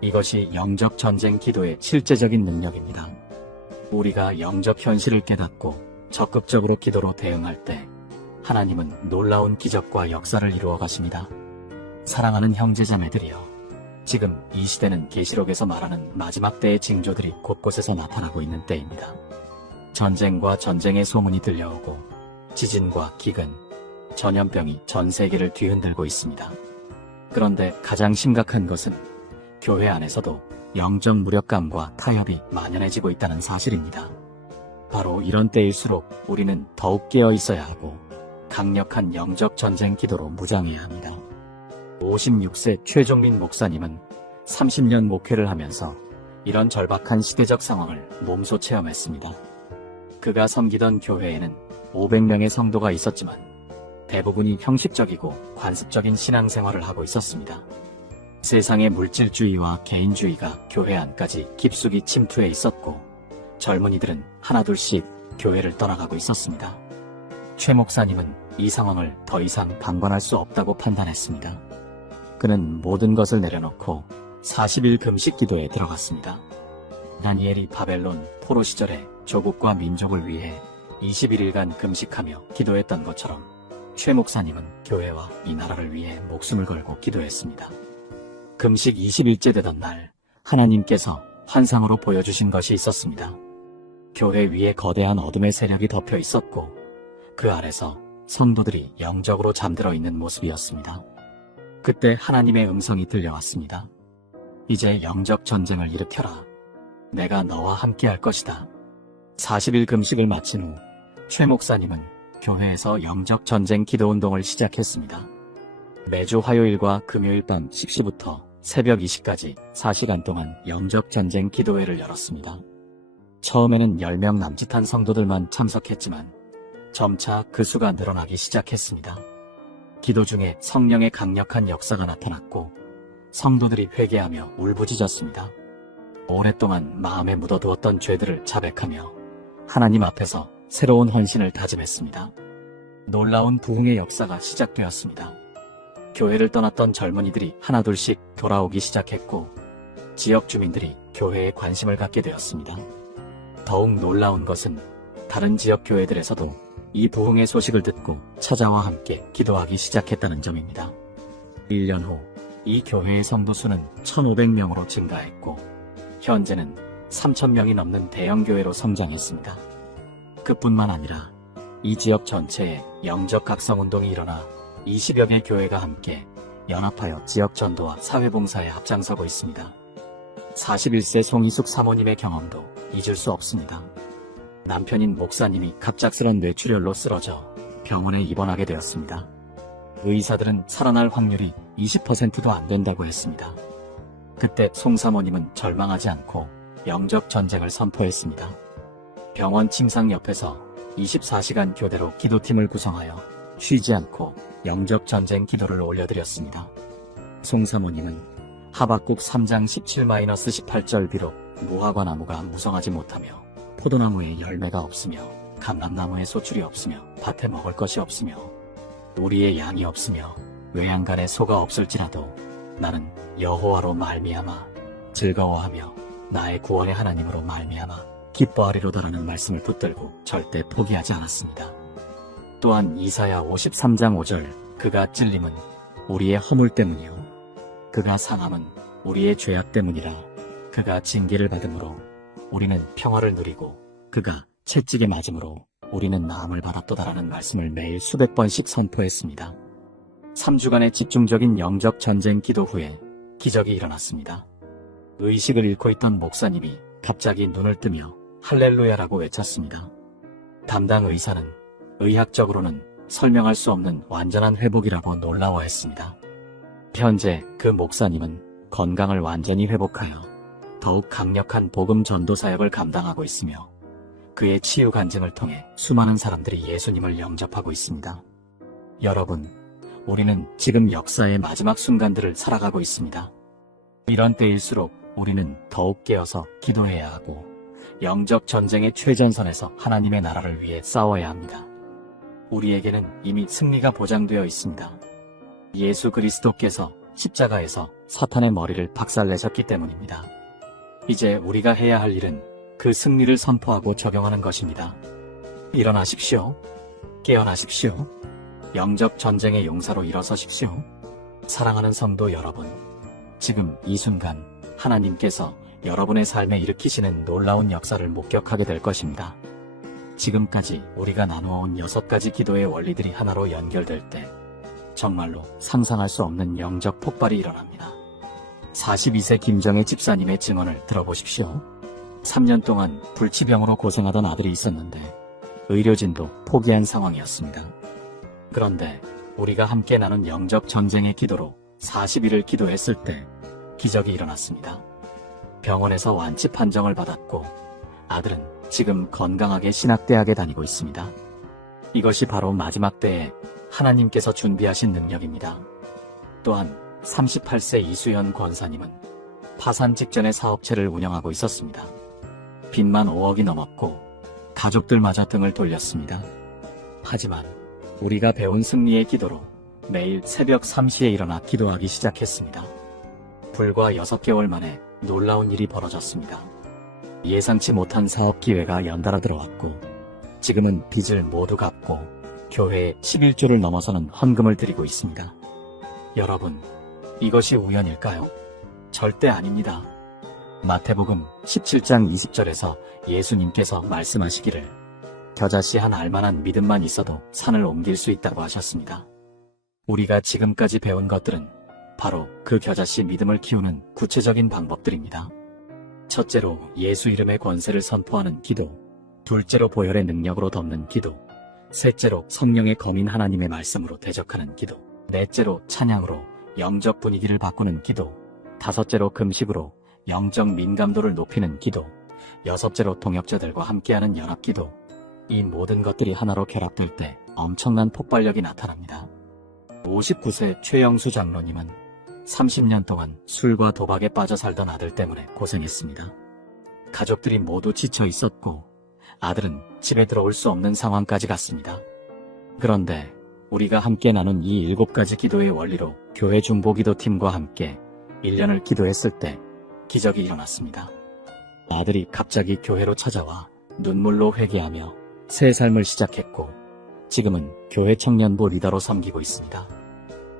이것이 영적 전쟁 기도의 실제적인 능력입니다. 우리가 영적 현실을 깨닫고 적극적으로 기도로 대응할 때 하나님은 놀라운 기적과 역사를 이루어 가십니다. 사랑하는 형제자매들이여, 지금 이 시대는 계시록에서 말하는 마지막 때의 징조들이 곳곳에서 나타나고 있는 때입니다. 전쟁과 전쟁의 소문이 들려오고 지진과 기근, 전염병이 전 세계를 뒤흔들고 있습니다. 그런데 가장 심각한 것은 교회 안에서도 영적 무력감과 타협이 만연해지고 있다는 사실입니다. 바로 이런 때일수록 우리는 더욱 깨어 있어야 하고 강력한 영적 전쟁 기도로 무장해야 합니다. 56세 최종민 목사님은 30년 목회를 하면서 이런 절박한 시대적 상황을 몸소 체험했습니다. 그가 섬기던 교회에는 500명의 성도가 있었지만 대부분이 형식적이고 관습적인 신앙생활을 하고 있었습니다. 세상의 물질주의와 개인주의가 교회 안까지 깊숙이 침투해 있었고 젊은이들은 하나둘씩 교회를 떠나가고 있었습니다. 최 목사님은 이 상황을 더 이상 방관할 수 없다고 판단했습니다. 그는 모든 것을 내려놓고 40일 금식 기도에 들어갔습니다. 다니엘이 바벨론 포로 시절에 조국과 민족을 위해 21일간 금식하며 기도했던 것처럼 최 목사님은 교회와 이 나라를 위해 목숨을 걸고 기도했습니다. 금식 20일째 되던 날 하나님께서 환상으로 보여주신 것이 있었습니다. 교회 위에 거대한 어둠의 세력이 덮여 있었고 그 아래서 성도들이 영적으로 잠들어 있는 모습이었습니다. 그때 하나님의 음성이 들려왔습니다. 이제 영적 전쟁을 일으켜라. 내가 너와 함께 할 것이다. 40일 금식을 마친 후 최 목사님은 교회에서 영적 전쟁 기도 운동을 시작했습니다. 매주 화요일과 금요일 밤 10시부터 새벽 2시까지 4시간 동안 영적 전쟁 기도회를 열었습니다. 처음에는 10명 남짓한 성도들만 참석했지만 점차 그 수가 늘어나기 시작했습니다. 기도 중에 성령의 강력한 역사가 나타났고 성도들이 회개하며 울부짖었습니다. 오랫동안 마음에 묻어두었던 죄들을 자백하며 하나님 앞에서 새로운 헌신을 다짐했습니다. 놀라운 부흥의 역사가 시작되었습니다. 교회를 떠났던 젊은이들이 하나둘씩 돌아오기 시작했고 지역 주민들이 교회에 관심을 갖게 되었습니다. 더욱 놀라운 것은 다른 지역 교회들에서도 이 부흥의 소식을 듣고 찾아와 함께 기도하기 시작했다는 점입니다. 1년 후 이 교회의 성도 수는 1,500명으로 증가했고 현재는 3,000명이 넘는 대형 교회로 성장했습니다. 그뿐만 아니라 이 지역 전체에 영적 각성운동이 일어나 20여 개 교회가 함께 연합하여 지역 전도와 사회봉사에 앞장서고 있습니다. 41세 송이숙 사모님의 경험도 잊을 수 없습니다. 남편인 목사님이 갑작스런 뇌출혈로 쓰러져 병원에 입원하게 되었습니다. 의사들은 살아날 확률이 20%도 안 된다고 했습니다. 그때 송 사모님은 절망하지 않고 영적 전쟁을 선포했습니다. 병원 침상 옆에서 24시간 교대로 기도팀을 구성하여 쉬지 않고 영적 전쟁 기도를 올려드렸습니다. 송 사모님은 하박국 3장 17-18절 비록 무화과 나무가 무성하지 못하며 포도나무에 열매가 없으며 감람나무에 소출이 없으며 밭에 먹을 것이 없으며 우리의 양이 없으며 외양간에 소가 없을지라도 나는 여호와로 말미암아 즐거워하며 나의 구원의 하나님으로 말미암아 기뻐하리로다라는 말씀을 붙들고 절대 포기하지 않았습니다. 또한 이사야 53장 5절 그가 찔림은 우리의 허물 때문이요 그가 상함은 우리의 죄악 때문이라 그가 징계를 받음으로 우리는 평화를 누리고 그가 채찍에 맞음으로 우리는 나음을 받았도다라는 말씀을 매일 수백 번씩 선포했습니다. 3주간의 집중적인 영적 전쟁 기도 후에 기적이 일어났습니다. 의식을 잃고 있던 목사님이 갑자기 눈을 뜨며 할렐루야라고 외쳤습니다. 담당 의사는 의학적으로는 설명할 수 없는 완전한 회복이라고 놀라워했습니다. 현재 그 목사님은 건강을 완전히 회복하여 더욱 강력한 복음 전도 사역을 감당하고 있으며 그의 치유 간증을 통해 수많은 사람들이 예수님을 영접하고 있습니다. 여러분, 우리는 지금 역사의 마지막 순간들을 살아가고 있습니다. 이런 때일수록 우리는 더욱 깨어서 기도해야 하고 영적 전쟁의 최전선에서 하나님의 나라를 위해 싸워야 합니다. 우리에게는 이미 승리가 보장되어 있습니다. 예수 그리스도께서 십자가에서 사탄의 머리를 박살내셨기 때문입니다. 이제 우리가 해야 할 일은 그 승리를 선포하고 적용하는 것입니다. 일어나십시오. 깨어나십시오. 영적 전쟁의 용사로 일어서십시오. 사랑하는 성도 여러분, 지금 이 순간 하나님께서 여러분의 삶에 일으키시는 놀라운 역사를 목격하게 될 것입니다. 지금까지 우리가 나누어온 6가지 기도의 원리들이 하나로 연결될 때 정말로 상상할 수 없는 영적 폭발이 일어납니다. 42세 김정혜 집사님의 증언을 들어보십시오. 3년 동안 불치병으로 고생하던 아들이 있었는데 의료진도 포기한 상황이었습니다. 그런데 우리가 함께 나눈 영적 전쟁의 기도로 40일을 기도했을 때 기적이 일어났습니다. 병원에서 완치 판정을 받았고 아들은 지금 건강하게 신학대학에 다니고 있습니다. 이것이 바로 마지막 때에 하나님께서 준비하신 능력입니다. 또한 38세 이수연 권사님은 파산 직전에 사업체를 운영하고 있었습니다. 빚만 5억이 넘었고 가족들마저 등을 돌렸습니다. 하지만 우리가 배운 승리의 기도로 매일 새벽 3시에 일어나 기도하기 시작했습니다. 불과 6개월 만에 놀라운 일이 벌어졌습니다. 예상치 못한 사업 기회가 연달아 들어왔고 지금은 빚을 모두 갚고 교회에 11조를 넘어서는 헌금을 드리고 있습니다. 여러분, 이것이 우연일까요? 절대 아닙니다. 마태복음 17장 20절에서 예수님께서 말씀하시기를 겨자씨 한 알만한 믿음만 있어도 산을 옮길 수 있다고 하셨습니다. 우리가 지금까지 배운 것들은 바로 그 겨자씨 믿음을 키우는 구체적인 방법들입니다. 첫째로 예수 이름의 권세를 선포하는 기도, 둘째로 보혈의 능력으로 덮는 기도, 셋째로 성령의 검인 하나님의 말씀으로 대적하는 기도, 넷째로 찬양으로 영적 분위기를 바꾸는 기도, 다섯째로 금식으로 영적 민감도를 높이는 기도, 여섯째로 동역자들과 함께하는 연합기도. 이 모든 것들이 하나로 결합될 때 엄청난 폭발력이 나타납니다. 59세 최영수 장로님은 30년 동안 술과 도박에 빠져 살던 아들 때문에 고생했습니다. 가족들이 모두 지쳐 있었고 아들은 집에 들어올 수 없는 상황까지 갔습니다. 그런데 우리가 함께 나눈 이 7가지 기도의 원리로 교회 중보기도팀과 함께 1년을 기도했을 때 기적이 일어났습니다. 아들이 갑자기 교회로 찾아와 눈물로 회개하며 새 삶을 시작했고 지금은 교회 청년부 리더로 섬기고 있습니다.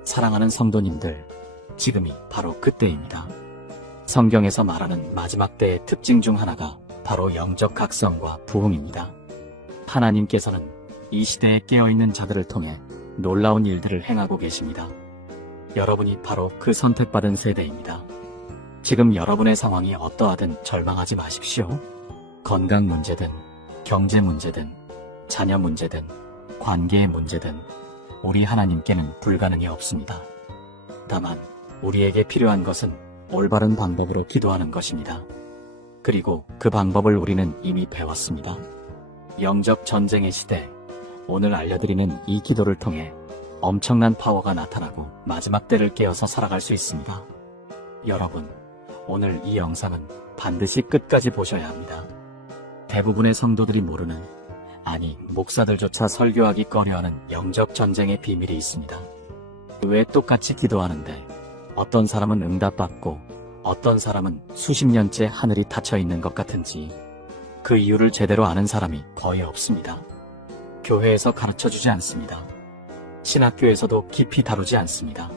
사랑하는 성도님들, 지금이 바로 그때입니다. 성경에서 말하는 마지막 때의 특징 중 하나가 바로 영적 각성과 부흥입니다. 하나님께서는 이 시대에 깨어있는 자들을 통해 놀라운 일들을 행하고 계십니다. 여러분이 바로 그 선택받은 세대입니다. 지금 여러분의 상황이 어떠하든 절망하지 마십시오. 건강 문제든 경제 문제든 자녀 문제든 관계의 문제든 우리 하나님께는 불가능이 없습니다. 다만 우리에게 필요한 것은 올바른 방법으로 기도하는 것입니다. 그리고 그 방법을 우리는 이미 배웠습니다. 영적 전쟁의 시대, 오늘 알려드리는 이 기도를 통해 엄청난 파워가 나타나고 마지막 때를 깨어서 살아갈 수 있습니다. 여러분, 오늘 이 영상은 반드시 끝까지 보셔야 합니다. 대부분의 성도들이 모르는, 아니 목사들조차 설교하기 꺼려하는 영적 전쟁의 비밀이 있습니다. 왜 똑같이 기도하는데 어떤 사람은 응답받고 어떤 사람은 수십 년째 하늘이 닫혀 있는 것 같은지 그 이유를 제대로 아는 사람이 거의 없습니다. 교회에서 가르쳐주지 않습니다. 신학교에서도 깊이 다루지 않습니다.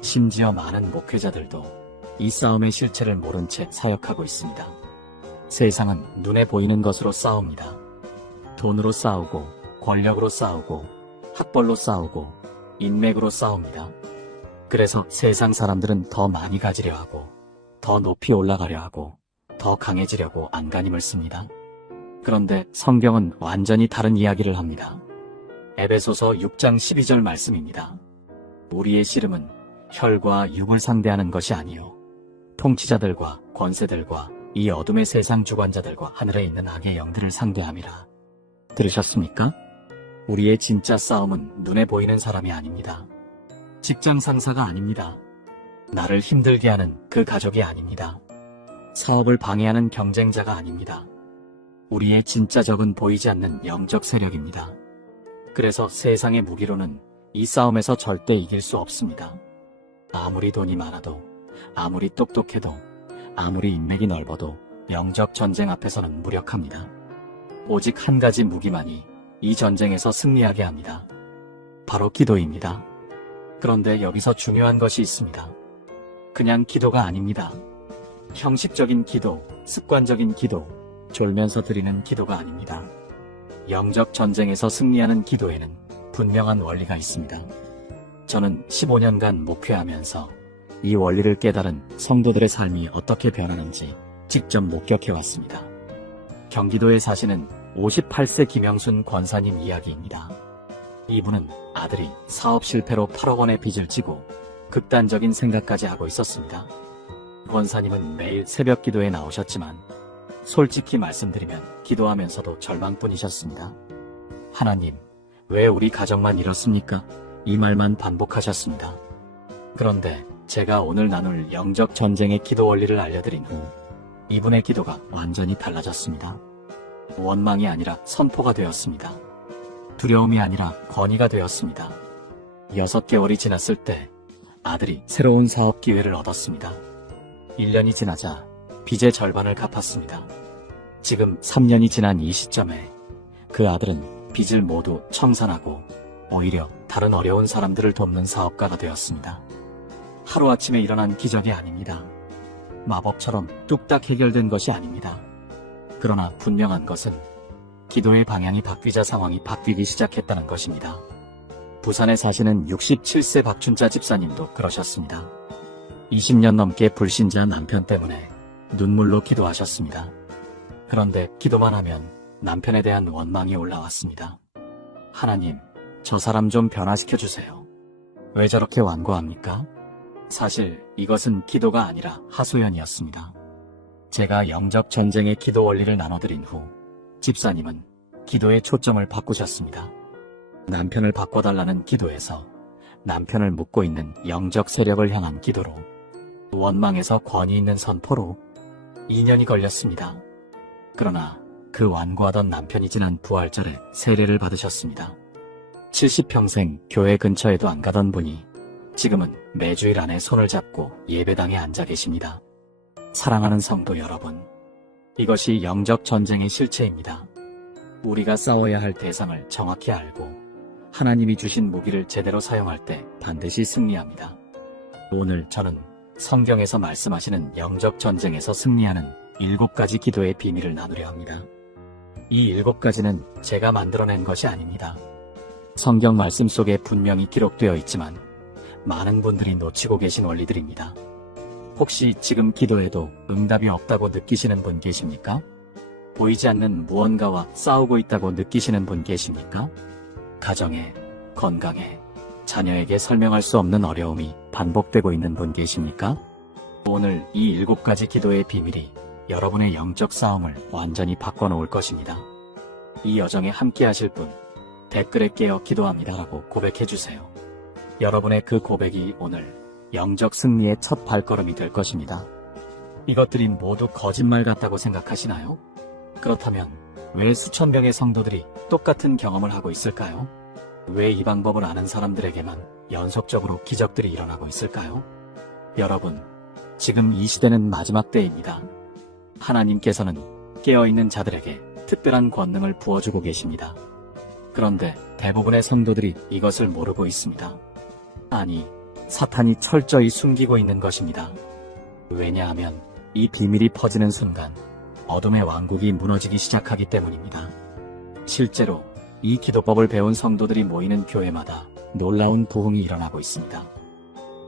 심지어 많은 목회자들도 이 싸움의 실체를 모른 채 사역하고 있습니다. 세상은 눈에 보이는 것으로 싸웁니다. 돈으로 싸우고, 권력으로 싸우고, 학벌로 싸우고, 인맥으로 싸웁니다. 그래서 세상 사람들은 더 많이 가지려 하고, 더 높이 올라가려 하고, 더 강해지려고 안간힘을 씁니다. 그런데 성경은 완전히 다른 이야기를 합니다. 에베소서 6장 12절 말씀입니다. 우리의 씨름은 혈과 육을 상대하는 것이 아니요 통치자들과 권세들과 이 어둠의 세상 주관자들과 하늘에 있는 악의 영들을 상대함이라. 들으셨습니까? 우리의 진짜 싸움은 눈에 보이는 사람이 아닙니다. 직장 상사가 아닙니다. 나를 힘들게 하는 그 가족이 아닙니다. 사업을 방해하는 경쟁자가 아닙니다. 우리의 진짜 적은 보이지 않는 영적 세력입니다. 그래서 세상의 무기로는 이 싸움에서 절대 이길 수 없습니다. 아무리 돈이 많아도, 아무리 똑똑해도, 아무리 인맥이 넓어도 영적 전쟁 앞에서는 무력합니다. 오직 한 가지 무기만이 이 전쟁에서 승리하게 합니다. 바로 기도입니다. 그런데 여기서 중요한 것이 있습니다. 그냥 기도가 아닙니다. 형식적인 기도, 습관적인 기도, 졸면서 드리는 기도가 아닙니다. 영적 전쟁에서 승리하는 기도에는 분명한 원리가 있습니다. 저는 15년간 목회하면서 이 원리를 깨달은 성도들의 삶이 어떻게 변하는지 직접 목격해 왔습니다. 경기도에 사시는 58세 김영순 권사님 이야기입니다. 이분은 아들이 사업 실패로 8억 원의 빚을 지고 극단적인 생각까지 하고 있었습니다. 권사님은 매일 새벽 기도에 나오셨지만 솔직히 말씀드리면 기도하면서도 절망뿐이셨습니다. 하나님, 왜 우리 가정만 이렇습니까? 이 말만 반복하셨습니다. 그런데 제가 오늘 나눌 영적 전쟁의 기도 원리를 알려드린 후 이분의 기도가 완전히 달라졌습니다. 원망이 아니라 선포가 되었습니다. 두려움이 아니라 건의가 되었습니다. 6개월이 지났을 때 아들이 새로운 사업 기회를 얻었습니다. 1년이 지나자 빚의 절반을 갚았습니다. 지금 3년이 지난 이 시점에 그 아들은 빚을 모두 청산하고 오히려 다른 어려운 사람들을 돕는 사업가가 되었습니다. 하루아침에 일어난 기적이 아닙니다. 마법처럼 뚝딱 해결된 것이 아닙니다. 그러나 분명한 것은 기도의 방향이 바뀌자 상황이 바뀌기 시작했다는 것입니다. 부산에 사시는 67세 박춘자 집사님도 그러셨습니다. 20년 넘게 불신자 남편 때문에 눈물로 기도하셨습니다. 그런데 기도만 하면 남편에 대한 원망이 올라왔습니다. 하나님, 저 사람 좀 변화시켜 주세요. 왜 저렇게 완고합니까? 사실 이것은 기도가 아니라 하소연이었습니다. 제가 영적 전쟁의 기도 원리를 나눠드린 후 집사님은 기도의 초점을 바꾸셨습니다. 남편을 바꿔달라는 기도에서 남편을 묶고 있는 영적 세력을 향한 기도로, 원망에서 권위 있는 선포로 2년이 걸렸습니다. 그러나 그 완고하던 남편이 지난 부활절에 세례를 받으셨습니다. 70평생 교회 근처에도 안 가던 분이 지금은 매주일 안에 손을 잡고 예배당에 앉아 계십니다. 사랑하는 성도 여러분, 이것이 영적 전쟁의 실체입니다. 우리가 싸워야 할 대상을 정확히 알고 하나님이 주신 무기를 제대로 사용할 때 반드시 승리합니다. 오늘 저는 성경에서 말씀하시는 영적 전쟁에서 승리하는 7가지 기도의 비밀을 나누려 합니다. 이 7가지는 제가 만들어낸 것이 아닙니다. 성경 말씀 속에 분명히 기록되어 있지만 많은 분들이 놓치고 계신 원리들입니다. 혹시 지금 기도해도 응답이 없다고 느끼시는 분 계십니까? 보이지 않는 무언가와 싸우고 있다고 느끼시는 분 계십니까? 가정에, 건강에, 자녀에게 설명할 수 없는 어려움이 반복되고 있는 분 계십니까? 오늘 이 7가지 기도의 비밀이 여러분의 영적 싸움을 완전히 바꿔놓을 것입니다. 이 여정에 함께 하실 분, 댓글에 깨어 기도합니다라고 고백해주세요. 여러분의 그 고백이 오늘 영적 승리의 첫 발걸음이 될 것입니다. 이것들이 모두 거짓말 같다고 생각하시나요? 그렇다면 왜 수천 명의 성도들이 똑같은 경험을 하고 있을까요? 왜 이 방법을 아는 사람들에게만 연속적으로 기적들이 일어나고 있을까요? 여러분, 지금 이 시대는 마지막 때입니다. 하나님께서는 깨어있는 자들에게 특별한 권능을 부어주고 계십니다. 그런데 대부분의 성도들이 이것을 모르고 있습니다. 아니, 사탄이 철저히 숨기고 있는 것입니다. 왜냐하면 이 비밀이 퍼지는 순간 어둠의 왕국이 무너지기 시작하기 때문입니다. 실제로 이 기도법을 배운 성도들이 모이는 교회마다 놀라운 부흥이 일어나고 있습니다.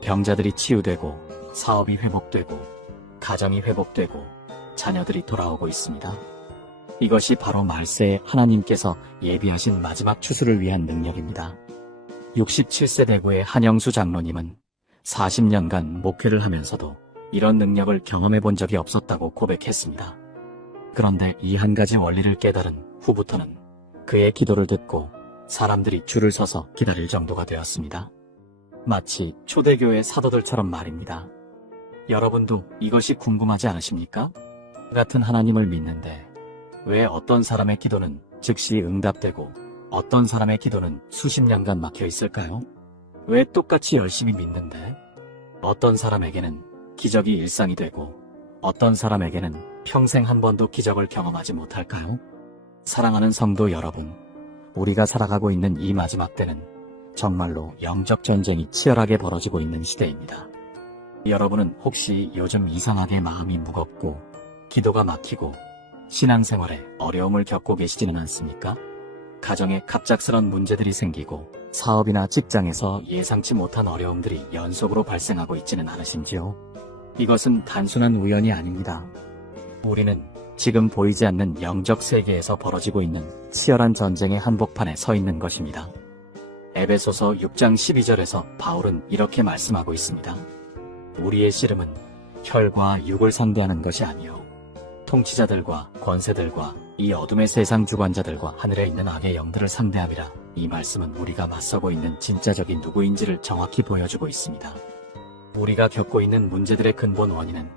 병자들이 치유되고 사업이 회복되고 가정이 회복되고 자녀들이 돌아오고 있습니다. 이것이 바로 말세에 하나님께서 예비하신 마지막 추수를 위한 능력입니다. 67세 대구의 한영수 장로님은 40년간 목회를 하면서도 이런 능력을 경험해 본 적이 없었다고 고백했습니다. 그런데 이 한 가지 원리를 깨달은 후부터는 그의 기도를 듣고 사람들이 줄을 서서 기다릴 정도가 되었습니다. 마치 초대교회 사도들처럼 말입니다. 여러분도 이것이 궁금하지 않으십니까? 같은 하나님을 믿는데 왜 어떤 사람의 기도는 즉시 응답되고 어떤 사람의 기도는 수십 년간 막혀 있을까요? 왜 똑같이 열심히 믿는데 어떤 사람에게는 기적이 일상이 되고 어떤 사람에게는 평생 한 번도 기적을 경험하지 못할까요? 사랑하는 성도 여러분, 우리가 살아가고 있는 이 마지막 때는 정말로 영적 전쟁이 치열하게 벌어지고 있는 시대입니다. 여러분은 혹시 요즘 이상하게 마음이 무겁고 기도가 막히고 신앙생활에 어려움을 겪고 계시지는 않습니까? 가정에 갑작스런 문제들이 생기고 사업이나 직장에서 예상치 못한 어려움들이 연속으로 발생하고 있지는 않으신지요? 이것은 단순한 우연이 아닙니다. 우리는 지금 보이지 않는 영적 세계에서 벌어지고 있는 치열한 전쟁의 한복판에 서 있는 것입니다. 에베소서 6장 12절에서 바울은 이렇게 말씀하고 있습니다. 우리의 씨름은 혈과 육을 상대하는 것이 아니요 통치자들과 권세들과 이 어둠의 세상 주관자들과 하늘에 있는 악의 영들을 상대함이라. 이 말씀은 우리가 맞서고 있는 진짜적인 누구인지를 정확히 보여주고 있습니다. 우리가 겪고 있는 문제들의 근본 원인은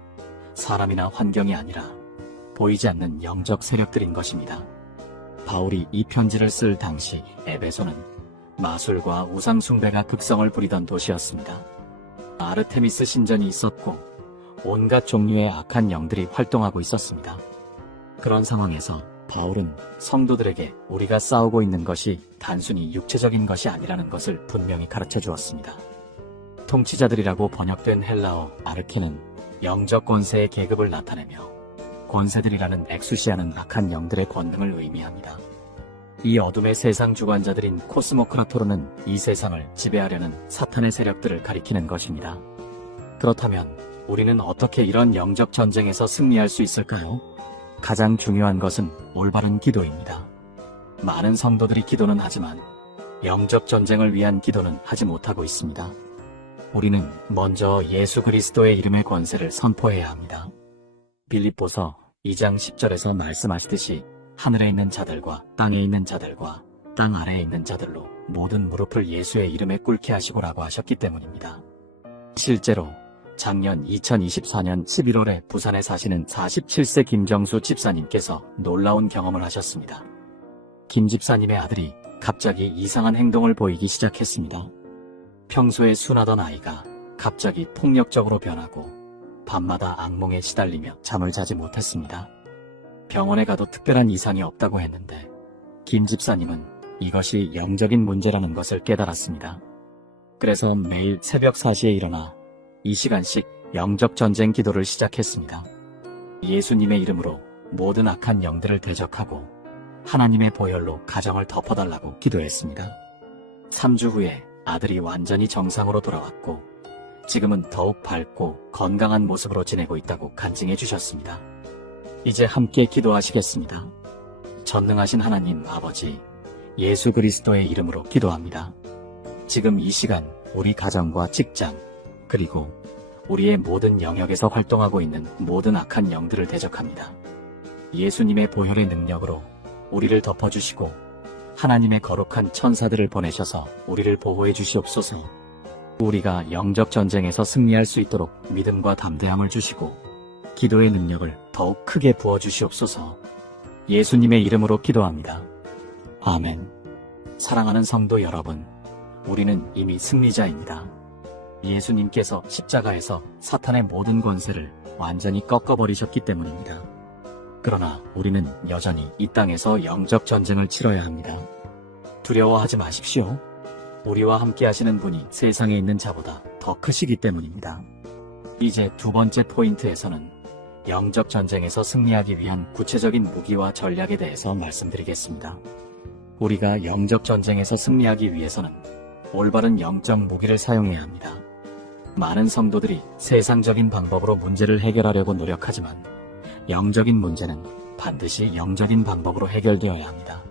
사람이나 환경이 아니라 보이지 않는 영적 세력들인 것입니다. 바울이 이 편지를 쓸 당시 에베소는 마술과 우상 숭배가 극성을 부리던 도시였습니다. 아르테미스 신전이 있었고 온갖 종류의 악한 영들이 활동하고 있었습니다. 그런 상황에서 바울은 성도들에게 우리가 싸우고 있는 것이 단순히 육체적인 것이 아니라는 것을 분명히 가르쳐 주었습니다. 통치자들이라고 번역된 헬라어 아르케는 영적 권세의 계급을 나타내며 권세들이라는 엑수시아는 악한 영들의 권능을 의미합니다. 이 어둠의 세상 주관자들인 코스모크라토르는 이 세상을 지배하려는 사탄의 세력들을 가리키는 것입니다. 그렇다면 우리는 어떻게 이런 영적 전쟁에서 승리할 수 있을까요? 가장 중요한 것은 올바른 기도입니다. 많은 성도들이 기도는 하지만 영적 전쟁을 위한 기도는 하지 못하고 있습니다. 우리는 먼저 예수 그리스도의 이름의 권세를 선포해야 합니다. 빌립보서 2장 10절에서 말씀하시듯이 하늘에 있는 자들과 땅에 있는 자들과 땅 아래에 있는 자들로 모든 무릎을 예수의 이름에 꿇게 하시고라고 하셨기 때문입니다. 실제로 작년 2024년 11월에 부산에 사시는 47세 김정수 집사님께서 놀라운 경험을 하셨습니다. 김 집사님의 아들이 갑자기 이상한 행동을 보이기 시작했습니다. 평소에 순하던 아이가 갑자기 폭력적으로 변하고 밤마다 악몽에 시달리며 잠을 자지 못했습니다. 병원에 가도 특별한 이상이 없다고 했는데 김 집사님은 이것이 영적인 문제라는 것을 깨달았습니다. 그래서 매일 새벽 4시에 일어나 2시간씩 영적 전쟁 기도를 시작했습니다. 예수님의 이름으로 모든 악한 영들을 대적하고 하나님의 보혈로 가정을 덮어달라고 기도했습니다. 3주 후에 아들이 완전히 정상으로 돌아왔고 지금은 더욱 밝고 건강한 모습으로 지내고 있다고 간증해 주셨습니다. 이제 함께 기도하시겠습니다. 전능하신 하나님 아버지, 예수 그리스도의 이름으로 기도합니다. 지금 이 시간 우리 가정과 직장 그리고 우리의 모든 영역에서 활동하고 있는 모든 악한 영들을 대적합니다. 예수님의 보혈의 능력으로 우리를 덮어주시고 하나님의 거룩한 천사들을 보내셔서 우리를 보호해 주시옵소서. 우리가 영적 전쟁에서 승리할 수 있도록 믿음과 담대함을 주시고 기도의 능력을 더욱 크게 부어주시옵소서. 예수님의 이름으로 기도합니다. 아멘. 사랑하는 성도 여러분, 우리는 이미 승리자입니다. 예수님께서 십자가에서 사탄의 모든 권세를 완전히 꺾어버리셨기 때문입니다. 그러나 우리는 여전히 이 땅에서 영적 전쟁을 치러야 합니다. 두려워하지 마십시오. 우리와 함께 하시는 분이 세상에 있는 자보다 더 크시기 때문입니다. 이제 두 번째 포인트에서는 영적 전쟁에서 승리하기 위한 구체적인 무기와 전략에 대해서 말씀드리겠습니다. 우리가 영적 전쟁에서 승리하기 위해서는 올바른 영적 무기를 사용해야 합니다. 많은 성도들이 세상적인 방법으로 문제를 해결하려고 노력하지만 영적인 문제는 반드시 영적인 방법으로 해결되어야 합니다.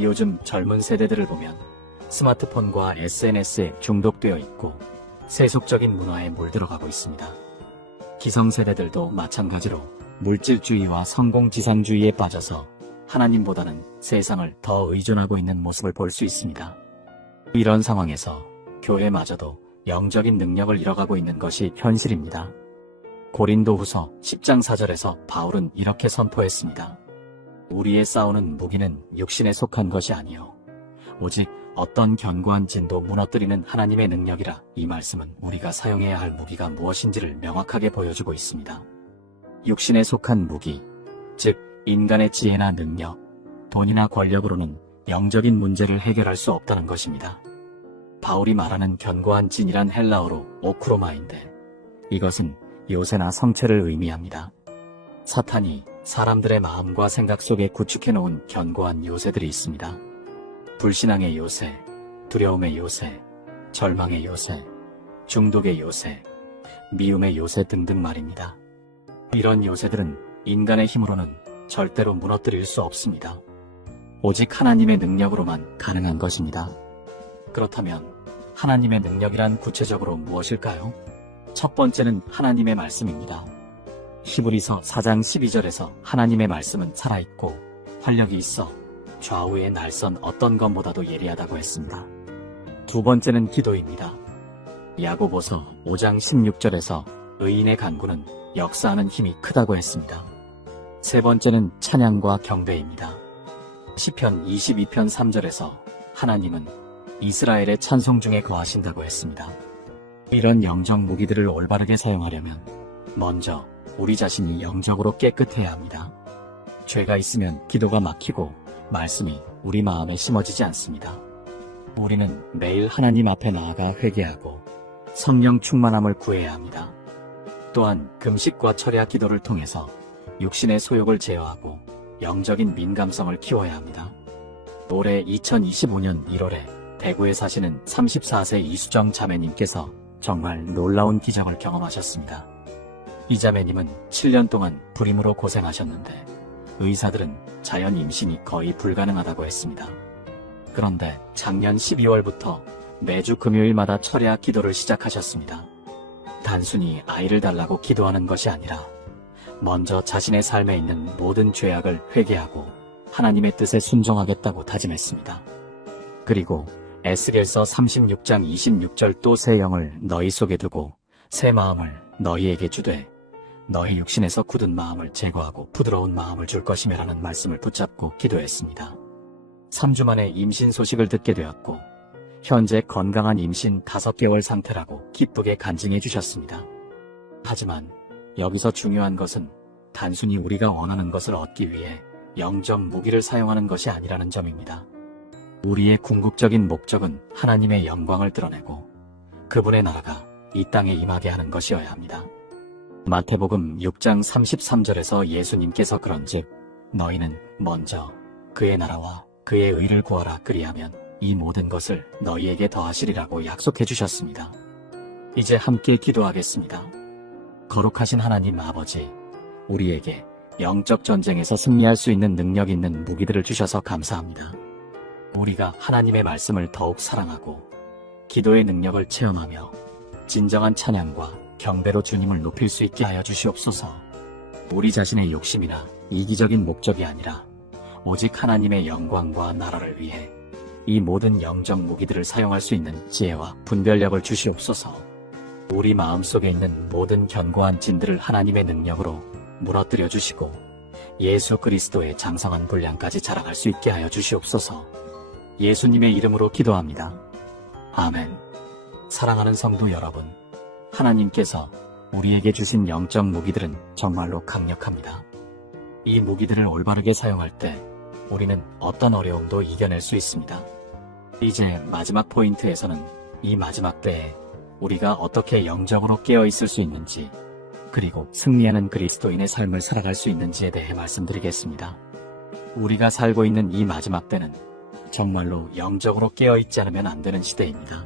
요즘 젊은 세대들을 보면 스마트폰과 SNS에 중독되어 있고 세속적인 문화에 물들어가고 있습니다. 기성세대들도 마찬가지로 물질주의와 성공지상주의에 빠져서 하나님보다는 세상을 더 의존하고 있는 모습을 볼 수 있습니다. 이런 상황에서 교회마저도 영적인 능력을 잃어가고 있는 것이 현실입니다. 고린도후서 10장 4절에서 바울은 이렇게 선포했습니다. 우리의 싸우는 무기는 육신에 속한 것이 아니요 오직 어떤 견고한 진도 무너뜨리는 하나님의 능력이라. 이 말씀은 우리가 사용해야 할 무기가 무엇인지를 명확하게 보여주고 있습니다. 육신에 속한 무기, 즉 인간의 지혜나 능력, 돈이나 권력으로는 영적인 문제를 해결할 수 없다는 것입니다. 바울이 말하는 견고한 진이란 헬라어로 오크로마인데 이것은 요새나 성체를 의미합니다. 사탄이 사람들의 마음과 생각 속에 구축해놓은 견고한 요새들이 있습니다. 불신앙의 요새, 두려움의 요새, 절망의 요새, 중독의 요새, 미움의 요새 등등 말입니다. 이런 요새들은 인간의 힘으로는 절대로 무너뜨릴 수 없습니다. 오직 하나님의 능력으로만 가능한 것입니다. 그렇다면 하나님의 능력이란 구체적으로 무엇일까요? 첫 번째는 하나님의 말씀입니다. 히브리서 4장 12절에서 하나님의 말씀은 살아있고 활력이 있어 좌우의 날선 어떤 것보다도 예리하다고 했습니다. 두 번째는 기도입니다. 야고보서 5장 16절에서 의인의 간구는 역사하는 힘이 크다고 했습니다. 세 번째는 찬양과 경배입니다. 시편 22편 3절에서 하나님은 이스라엘의 찬송 중에 거하신다고 했습니다. 이런 영적 무기들을 올바르게 사용하려면 먼저 우리 자신이 영적으로 깨끗해야 합니다. 죄가 있으면 기도가 막히고 말씀이 우리 마음에 심어지지 않습니다. 우리는 매일 하나님 앞에 나아가 회개하고 성령 충만함을 구해야 합니다. 또한 금식과 철야 기도를 통해서 육신의 소욕을 제어하고 영적인 민감성을 키워야 합니다. 올해 2025년 1월에 대구에 사시는 34세 이수정 자매님께서 정말 놀라운 기적을 경험하셨습니다. 이 자매님은 7년 동안 불임으로 고생하셨는데 의사들은 자연 임신이 거의 불가능하다고 했습니다. 그런데 작년 12월부터 매주 금요일마다 철야 기도를 시작하셨습니다. 단순히 아이를 달라고 기도하는 것이 아니라 먼저 자신의 삶에 있는 모든 죄악을 회개하고 하나님의 뜻에 순종하겠다고 다짐했습니다. 그리고 에스겔서 36장 26절 또 새 영을 너희 속에 두고 새 마음을 너희에게 주되 너희 육신에서 굳은 마음을 제거하고 부드러운 마음을 줄 것이며라는 말씀을 붙잡고 기도했습니다. 3주 만에 임신 소식을 듣게 되었고 현재 건강한 임신 5개월 상태라고 기쁘게 간증해 주셨습니다. 하지만 여기서 중요한 것은 단순히 우리가 원하는 것을 얻기 위해 영적 무기를 사용하는 것이 아니라는 점입니다. 우리의 궁극적인 목적은 하나님의 영광을 드러내고 그분의 나라가 이 땅에 임하게 하는 것이어야 합니다. 마태복음 6장 33절에서 예수님께서 그런즉 너희는 먼저 그의 나라와 그의 의를 구하라 그리하면 이 모든 것을 너희에게 더하시리라고 약속해 주셨습니다. 이제 함께 기도하겠습니다. 거룩하신 하나님 아버지, 우리에게 영적 전쟁에서 승리할 수 있는 능력 있는 무기들을 주셔서 감사합니다. 우리가 하나님의 말씀을 더욱 사랑하고 기도의 능력을 체험하며 진정한 찬양과 경배로 주님을 높일 수 있게 하여 주시옵소서. 우리 자신의 욕심이나 이기적인 목적이 아니라 오직 하나님의 영광과 나라를 위해 이 모든 영적 무기들을 사용할 수 있는 지혜와 분별력을 주시옵소서. 우리 마음속에 있는 모든 견고한 진들을 하나님의 능력으로 무너뜨려 주시고 예수 그리스도의 장성한 분량까지 자랑할 수 있게 하여 주시옵소서. 예수님의 이름으로 기도합니다. 아멘. 사랑하는 성도 여러분, 하나님께서 우리에게 주신 영적 무기들은 정말로 강력합니다. 이 무기들을 올바르게 사용할 때 우리는 어떤 어려움도 이겨낼 수 있습니다. 이제 마지막 포인트에서는 이 마지막 때에 우리가 어떻게 영적으로 깨어 있을 수 있는지, 그리고 승리하는 그리스도인의 삶을 살아갈 수 있는지에 대해 말씀드리겠습니다. 우리가 살고 있는 이 마지막 때는 정말로 영적으로 깨어 있지 않으면 안 되는 시대입니다.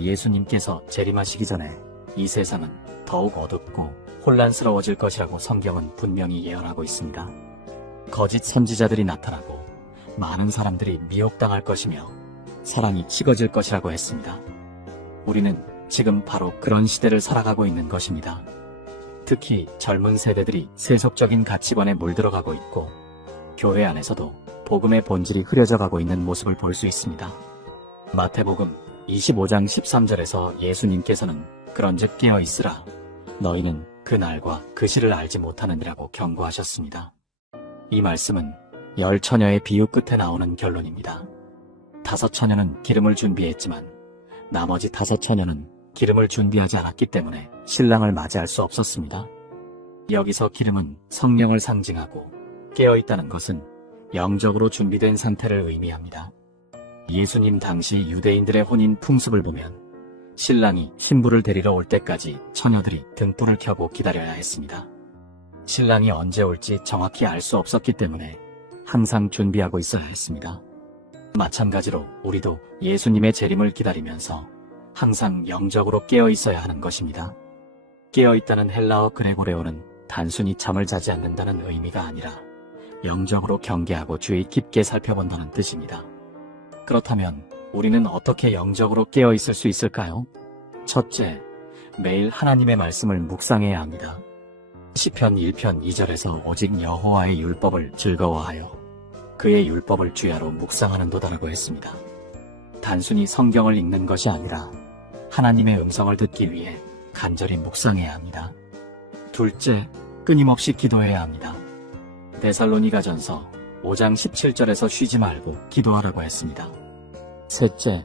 예수님께서 재림하시기 전에 이 세상은 더욱 어둡고 혼란스러워질 것이라고 성경은 분명히 예언하고 있습니다. 거짓 선지자들이 나타나고 많은 사람들이 미혹당할 것이며 사랑이 식어질 것이라고 했습니다. 우리는 지금 바로 그런 시대를 살아가고 있는 것입니다. 특히 젊은 세대들이 세속적인 가치관에 물들어가고 있고 교회 안에서도 복음의 본질이 흐려져 가고 있는 모습을 볼 수 있습니다. 마태복음 25장 13절에서 예수님께서는 그런즉 깨어 있으라 너희는 그 날과 그 시를 알지 못하느니라고 경고하셨습니다. 이 말씀은 10처녀의 비유 끝에 나오는 결론입니다. 5처녀는 기름을 준비했지만 나머지 5처녀는 기름을 준비하지 않았기 때문에 신랑을 맞이할 수 없었습니다. 여기서 기름은 성령을 상징하고 깨어있다는 것은 영적으로 준비된 상태를 의미합니다. 예수님 당시 유대인들의 혼인 풍습을 보면 신랑이 신부를 데리러 올 때까지 처녀들이 등불을 켜고 기다려야 했습니다. 신랑이 언제 올지 정확히 알 수 없었기 때문에 항상 준비하고 있어야 했습니다. 마찬가지로 우리도 예수님의 재림을 기다리면서 항상 영적으로 깨어 있어야 하는 것입니다. 깨어 있다는 헬라어 그레고레오는 단순히 잠을 자지 않는다는 의미가 아니라 영적으로 경계하고 주의 깊게 살펴본다는 뜻입니다. 그렇다면 우리는 어떻게 영적으로 깨어 있을 수 있을까요? 첫째, 매일 하나님의 말씀을 묵상해야 합니다. 시편 1편 2절에서 오직 여호와의 율법을 즐거워하여 그의 율법을 주야로 묵상하는 도다라고 했습니다. 단순히 성경을 읽는 것이 아니라 하나님의 음성을 듣기 위해 간절히 묵상해야 합니다. 둘째, 끊임없이 기도해야 합니다. 데살로니가전서 5장 17절에서 쉬지 말고 기도하라고 했습니다. 셋째,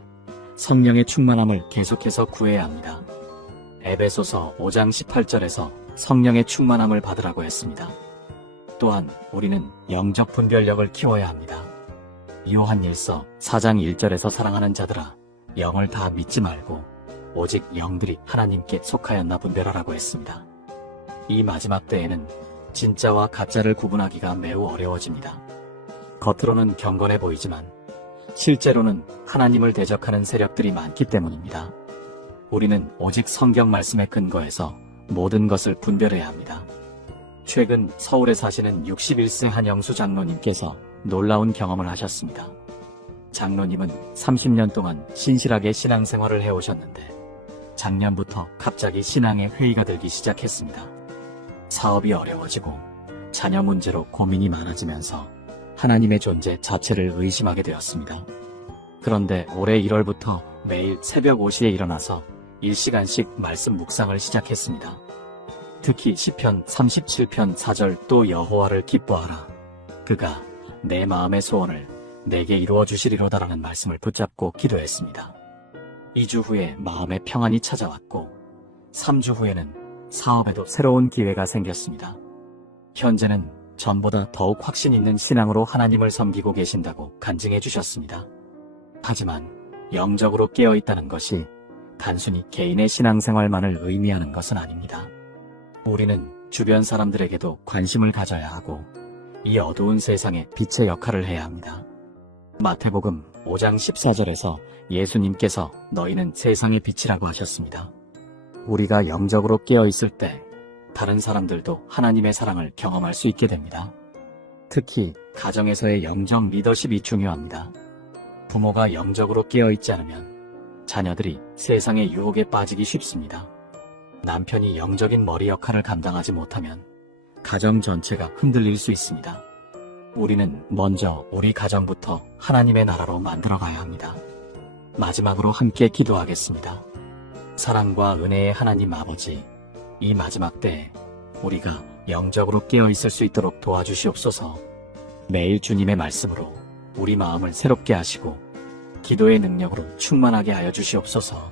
성령의 충만함을 계속해서 구해야 합니다. 에베소서 5장 18절에서 성령의 충만함을 받으라고 했습니다. 또한 우리는 영적 분별력을 키워야 합니다. 요한일서 4장 1절에서 사랑하는 자들아, 영을 다 믿지 말고 오직 영들이 하나님께 속하였나 분별하라고 했습니다. 이 마지막 때에는 진짜와 가짜를 구분하기가 매우 어려워집니다. 겉으로는 경건해 보이지만 실제로는 하나님을 대적하는 세력들이 많기 때문입니다. 우리는 오직 성경 말씀에 근거해서 모든 것을 분별해야 합니다. 최근 서울에 사시는 61세 한영수 장로님께서 놀라운 경험을 하셨습니다. 장로님은 30년 동안 신실하게 신앙생활을 해오셨는데 작년부터 갑자기 신앙에 회의가 들기 시작했습니다. 사업이 어려워지고 자녀 문제로 고민이 많아지면서 하나님의 존재 자체를 의심하게 되었습니다. 그런데 올해 1월부터 매일 새벽 5시에 일어나서 1시간씩 말씀 묵상을 시작했습니다. 특히 시편 37편 4절 또 여호와를 기뻐하라. 그가 내 마음의 소원을 내게 이루어 주시리로다라는 말씀을 붙잡고 기도했습니다. 2주 후에 마음의 평안이 찾아왔고 3주 후에는 사업에도 새로운 기회가 생겼습니다. 현재는 전보다 더욱 확신 있는 신앙으로 하나님을 섬기고 계신다고 간증해 주셨습니다. 하지만 영적으로 깨어 있다는 것이 단순히 개인의 신앙생활만을 의미하는 것은 아닙니다. 우리는 주변 사람들에게도 관심을 가져야 하고 이 어두운 세상에 빛의 역할을 해야 합니다. 마태복음 5장 14절에서 예수님께서 너희는 세상의 빛이라고 하셨습니다. 우리가 영적으로 깨어 있을 때 다른 사람들도 하나님의 사랑을 경험할 수 있게 됩니다. 특히 가정에서의 영적 리더십이 중요합니다. 부모가 영적으로 깨어 있지 않으면 자녀들이 세상의 유혹에 빠지기 쉽습니다. 남편이 영적인 머리 역할을 감당하지 못하면 가정 전체가 흔들릴 수 있습니다. 우리는 먼저 우리 가정부터 하나님의 나라로 만들어가야 합니다. 마지막으로 함께 기도하겠습니다. 사랑과 은혜의 하나님 아버지, 이 마지막 때에 우리가 영적으로 깨어 있을 수 있도록 도와주시옵소서. 매일 주님의 말씀으로 우리 마음을 새롭게 하시고 기도의 능력으로 충만하게 하여 주시옵소서.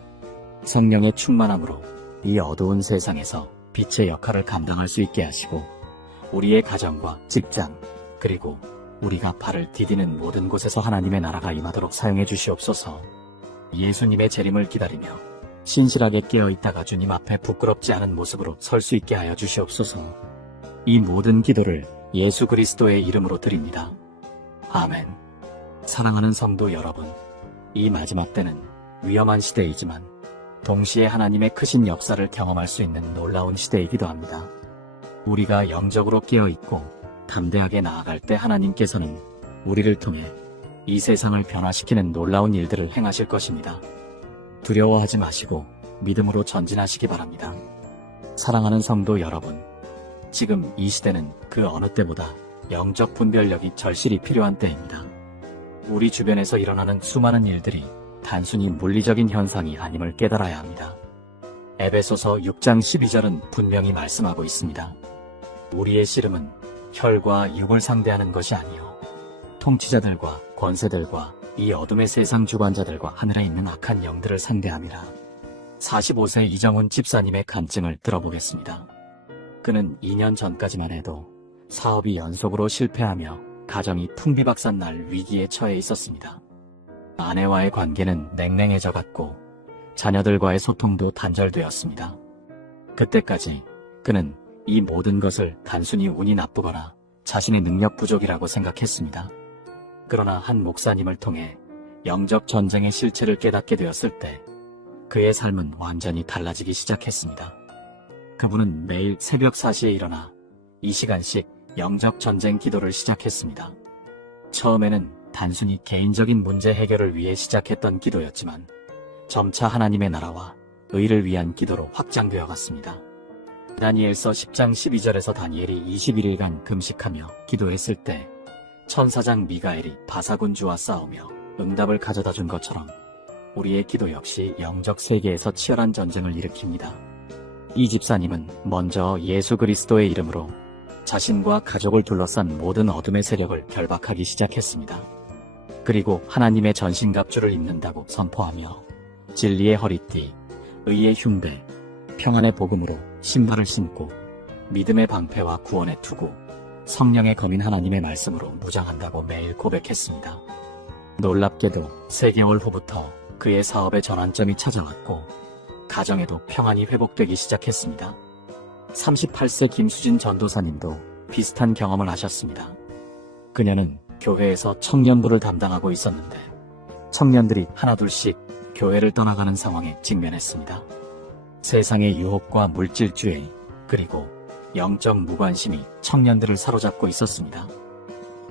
성령의 충만함으로 이 어두운 세상에서 빛의 역할을 감당할 수 있게 하시고 우리의 가정과 직장 그리고 우리가 발을 디디는 모든 곳에서 하나님의 나라가 임하도록 사용해 주시옵소서. 예수님의 재림을 기다리며 신실하게 깨어있다가 주님 앞에 부끄럽지 않은 모습으로 설 수 있게 하여 주시옵소서. 이 모든 기도를 예수 그리스도의 이름으로 드립니다. 아멘. 사랑하는 성도 여러분, 이 마지막 때는 위험한 시대이지만 동시에 하나님의 크신 역사를 경험할 수 있는 놀라운 시대이기도 합니다. 우리가 영적으로 깨어있고 담대하게 나아갈 때 하나님께서는 우리를 통해 이 세상을 변화시키는 놀라운 일들을 행하실 것입니다. 두려워하지 마시고 믿음으로 전진하시기 바랍니다. 사랑하는 성도 여러분, 지금 이 시대는 그 어느 때보다 영적 분별력이 절실히 필요한 때입니다. 우리 주변에서 일어나는 수많은 일들이 단순히 물리적인 현상이 아님을 깨달아야 합니다. 에베소서 6장 12절은 분명히 말씀하고 있습니다. 우리의 씨름은 혈과 육을 상대하는 것이 아니요 통치자들과 권세들과 이 어둠의 세상 주관자들과 하늘에 있는 악한 영들을 상대함이라. 45세 이정훈 집사님의 간증을 들어보겠습니다. 그는 2년 전까지만 해도 사업이 연속으로 실패하며 가정이 풍비박산 날 위기에 처해 있었습니다. 아내와의 관계는 냉랭해져 갔고 자녀들과의 소통도 단절되었습니다. 그때까지 그는 이 모든 것을 단순히 운이 나쁘거나 자신의 능력 부족이라고 생각했습니다. 그러나 한 목사님을 통해 영적 전쟁의 실체를 깨닫게 되었을 때 그의 삶은 완전히 달라지기 시작했습니다. 그분은 매일 새벽 4시에 일어나 2시간씩 영적 전쟁 기도를 시작했습니다. 처음에는 단순히 개인적인 문제 해결을 위해 시작했던 기도였지만 점차 하나님의 나라와 의를 위한 기도로 확장되어 갔습니다. 다니엘서 10장 12절에서 다니엘이 21일간 금식하며 기도했을 때 천사장 미가엘이 바사군주와 싸우며 응답을 가져다 준 것처럼 우리의 기도 역시 영적 세계에서 치열한 전쟁을 일으킵니다. 이 집사님은 먼저 예수 그리스도의 이름으로 자신과 가족을 둘러싼 모든 어둠의 세력을 결박하기 시작했습니다. 그리고 하나님의 전신갑주를 입는다고 선포하며 진리의 허리띠, 의의 흉배, 평안의 복음으로 신발을 신고 믿음의 방패와 구원의 투구, 성령의 검인 하나님의 말씀으로 무장한다고 매일 고백했습니다. 놀랍게도 3개월 후부터 그의 사업의 전환점이 찾아왔고 가정에도 평안이 회복되기 시작했습니다. 38세 김수진 전도사님도 비슷한 경험을 하셨습니다. 그녀는 교회에서 청년부를 담당하고 있었는데 청년들이 하나둘씩 교회를 떠나가는 상황에 직면했습니다. 세상의 유혹과 물질주의 그리고 영적 무관심이 청년들을 사로잡고 있었습니다.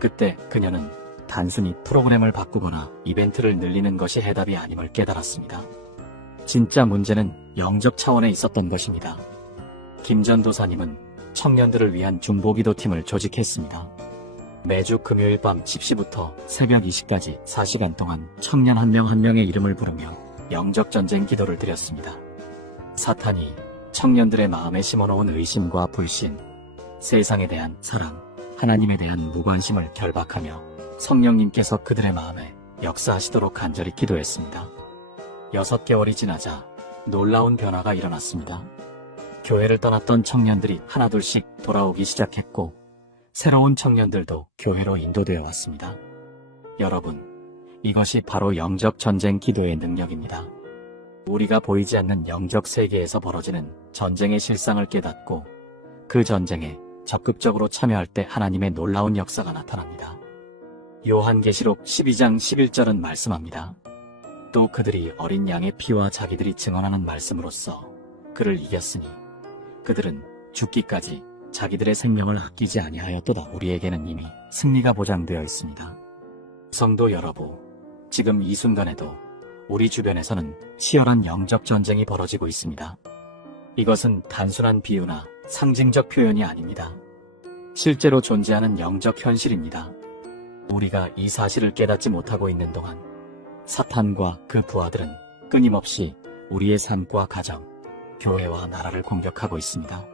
그때 그녀는 단순히 프로그램을 바꾸거나 이벤트를 늘리는 것이 해답이 아님을 깨달았습니다. 진짜 문제는 영적 차원에 있었던 것입니다. 김 전도사님은 청년들을 위한 중보기도팀을 조직했습니다. 매주 금요일 밤 10시부터 새벽 2시까지 4시간 동안 청년 한 명 한 명의 이름을 부르며 영적 전쟁 기도를 드렸습니다. 사탄이 청년들의 마음에 심어놓은 의심과 불신, 세상에 대한 사랑, 하나님에 대한 무관심을 결박하며 성령님께서 그들의 마음에 역사하시도록 간절히 기도했습니다. 6개월이 지나자 놀라운 변화가 일어났습니다. 교회를 떠났던 청년들이 하나둘씩 돌아오기 시작했고 새로운 청년들도 교회로 인도되어 왔습니다. 여러분, 이것이 바로 영적 전쟁 기도의 능력입니다. 우리가 보이지 않는 영적 세계에서 벌어지는 전쟁의 실상을 깨닫고 그 전쟁에 적극적으로 참여할 때 하나님의 놀라운 역사가 나타납니다. 요한계시록 12장 11절은 말씀합니다. 또 그들이 어린 양의 피와 자기들이 증언하는 말씀으로써 그를 이겼으니 그들은 죽기까지 자기들의 생명을 아끼지 아니하였도다. 우리에게는 이미 승리가 보장되어 있습니다. 성도 여러분, 지금 이 순간에도 우리 주변에서는 치열한 영적 전쟁이 벌어지고 있습니다. 이것은 단순한 비유나 상징적 표현이 아닙니다. 실제로 존재하는 영적 현실입니다. 우리가 이 사실을 깨닫지 못하고 있는 동안 사탄과 그 부하들은 끊임없이 우리의 삶과 가정, 교회와 나라를 공격하고 있습니다.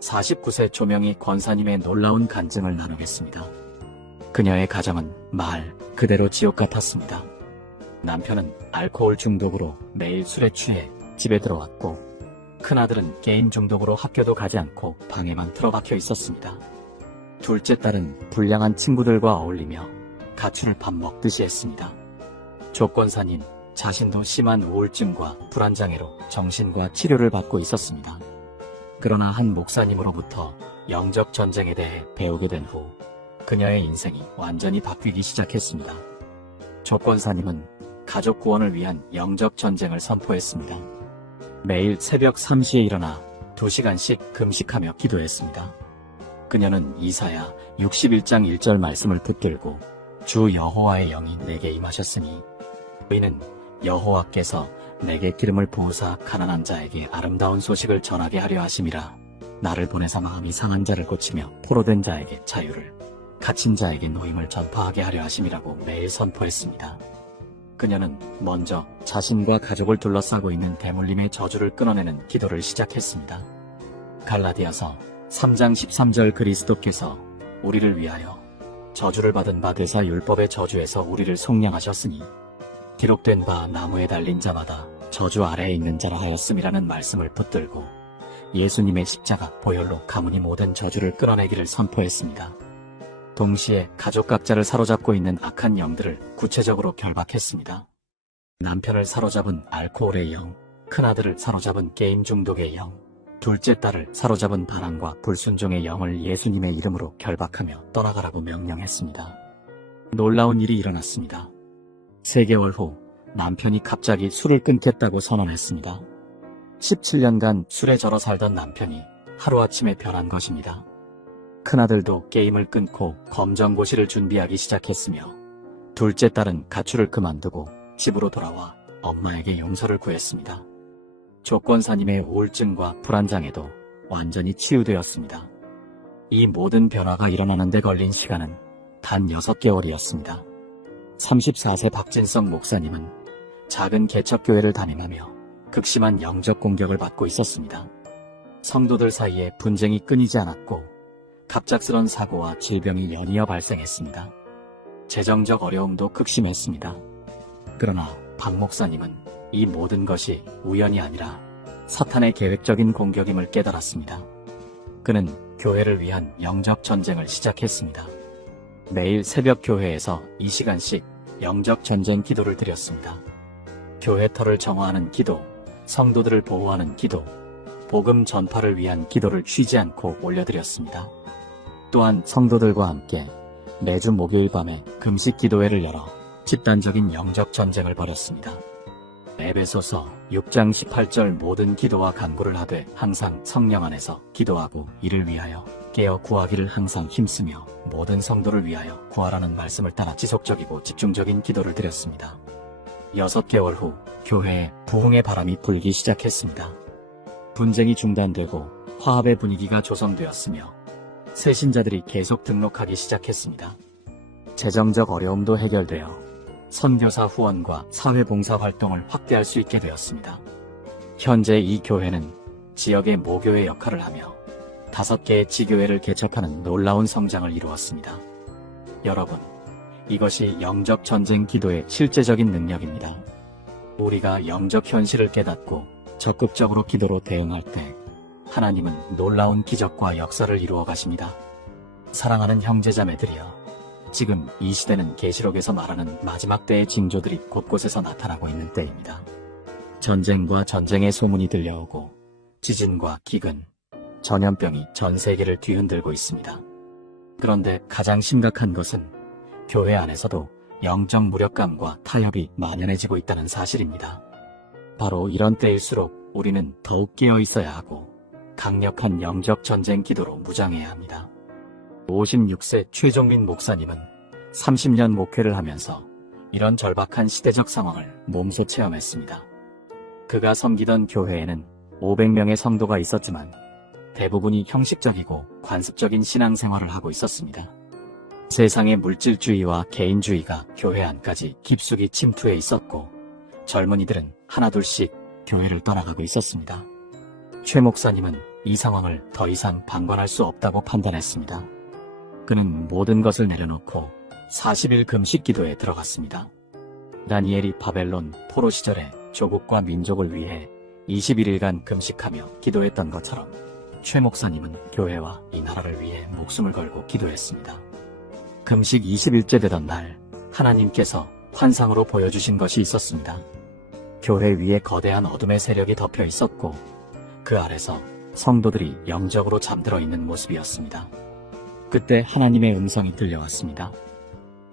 49세 조명희 권사님의 놀라운 간증을 나누겠습니다. 그녀의 가정은 말 그대로 지옥 같았습니다. 남편은 알코올 중독으로 매일 술에 취해 집에 들어왔고 큰아들은 게임 중독으로 학교도 가지 않고 방에만 틀어박혀 있었습니다. 둘째 딸은 불량한 친구들과 어울리며 가출을 밥 먹듯이 했습니다. 조권사님 자신도 심한 우울증과 불안장애로 정신과 치료를 받고 있었습니다. 그러나 한 목사님으로부터 영적 전쟁에 대해 배우게 된 후 그녀의 인생이 완전히 바뀌기 시작했습니다. 조권사님은 가족 구원을 위한 영적 전쟁을 선포했습니다. 매일 새벽 3시에 일어나 2시간씩 금식하며 기도했습니다. 그녀는 이사야 61장 1절 말씀을 붙들고 주 여호와의 영이 내게 임하셨으니 이는 여호와께서 내게 기름을 부으사 가난한 자에게 아름다운 소식을 전하게 하려 하심이라. 나를 보내사 마음이 상한 자를 고치며 포로된 자에게 자유를, 갇힌 자에게 노임을 전파하게 하려 하심이라고 매일 선포했습니다. 그녀는 먼저 자신과 가족을 둘러싸고 있는 대물림의 저주를 끊어내는 기도를 시작했습니다. 갈라디아서 3장 13절 그리스도께서 우리를 위하여 저주를 받은 바 되사 율법의 저주에서 우리를 속량하셨으니 기록된 바 나무에 달린 자마다 저주 아래에 있는 자라 하였음이라는 말씀을 붙들고 예수님의 십자가 보혈로 가문이 모든 저주를 끊어내기를 선포했습니다. 동시에 가족 각자를 사로잡고 있는 악한 영들을 구체적으로 결박했습니다. 남편을 사로잡은 알코올의 영, 큰아들을 사로잡은 게임 중독의 영, 둘째 딸을 사로잡은 바람과 불순종의 영을 예수님의 이름으로 결박하며 떠나가라고 명령했습니다. 놀라운 일이 일어났습니다. 3개월 후 남편이 갑자기 술을 끊겠다고 선언했습니다. 17년간 술에 절어 살던 남편이 하루아침에 변한 것입니다. 큰아들도 게임을 끊고 검정고시를 준비하기 시작했으며 둘째 딸은 가출을 그만두고 집으로 돌아와 엄마에게 용서를 구했습니다. 조건사님의 우울증과 불안장애도 완전히 치유되었습니다. 이 모든 변화가 일어나는 데 걸린 시간은 단 6개월이었습니다. 34세 박진성 목사님은 작은 개척교회를 담임하며 극심한 영적 공격을 받고 있었습니다. 성도들 사이에 분쟁이 끊이지 않았고 갑작스런 사고와 질병이 연이어 발생했습니다. 재정적 어려움도 극심했습니다. 그러나 박 목사님은 이 모든 것이 우연이 아니라 사탄의 계획적인 공격임을 깨달았습니다. 그는 교회를 위한 영적 전쟁을 시작했습니다. 매일 새벽 교회에서 2시간씩 영적 전쟁 기도를 드렸습니다. 교회 터를 정화하는 기도, 성도들을 보호하는 기도, 복음 전파를 위한 기도를 쉬지 않고 올려드렸습니다. 또한 성도들과 함께 매주 목요일 밤에 금식 기도회를 열어 집단적인 영적 전쟁을 벌였습니다. 에베소서 6장 18절 모든 기도와 간구를 하되 항상 성령 안에서 기도하고 이를 위하여 깨어 구하기를 항상 힘쓰며 모든 성도를 위하여 구하라는 말씀을 따라 지속적이고 집중적인 기도를 드렸습니다. 6개월 후 교회에 부흥의 바람이 불기 시작했습니다. 분쟁이 중단되고 화합의 분위기가 조성되었으며 새 신자들이 계속 등록하기 시작했습니다. 재정적 어려움도 해결되어 선교사 후원과 사회봉사 활동을 확대할 수 있게 되었습니다. 현재 이 교회는 지역의 모교회 역할을 하며 5개의 지교회를 개척하는 놀라운 성장을 이루었습니다. 여러분, 이것이 영적 전쟁 기도의 실제적인 능력입니다. 우리가 영적 현실을 깨닫고 적극적으로 기도로 대응할 때 하나님은 놀라운 기적과 역사를 이루어 가십니다. 사랑하는 형제자매들이여, 지금 이 시대는 계시록에서 말하는 마지막 때의 징조들이 곳곳에서 나타나고 있는 때입니다. 전쟁과 전쟁의 소문이 들려오고 지진과 기근, 전염병이 전 세계를 뒤흔들고 있습니다. 그런데 가장 심각한 것은 교회 안에서도 영적 무력감과 타협이 만연해지고 있다는 사실입니다. 바로 이런 때일수록 우리는 더욱 깨어 있어야 하고 강력한 영적 전쟁 기도로 무장해야 합니다. 56세 최종민 목사님은 30년 목회를 하면서 이런 절박한 시대적 상황을 몸소 체험했습니다. 그가 섬기던 교회에는 500명의 성도가 있었지만 대부분이 형식적이고 관습적인 신앙생활을 하고 있었습니다. 세상의 물질주의와 개인주의가 교회 안까지 깊숙이 침투해 있었고 젊은이들은 하나둘씩 교회를 떠나가고 있었습니다. 최 목사님은 이 상황을 더 이상 방관할 수 없다고 판단했습니다. 그는 모든 것을 내려놓고 40일 금식 기도에 들어갔습니다. 다니엘이 바벨론 포로 시절에 조국과 민족을 위해 21일간 금식하며 기도했던 것처럼 최 목사님은 교회와 이 나라를 위해 목숨을 걸고 기도했습니다. 금식 20일째 되던 날 하나님께서 환상으로 보여주신 것이 있었습니다. 교회 위에 거대한 어둠의 세력이 덮여 있었고 그 아래서 성도들이 영적으로 잠들어 있는 모습이었습니다. 그때 하나님의 음성이 들려왔습니다.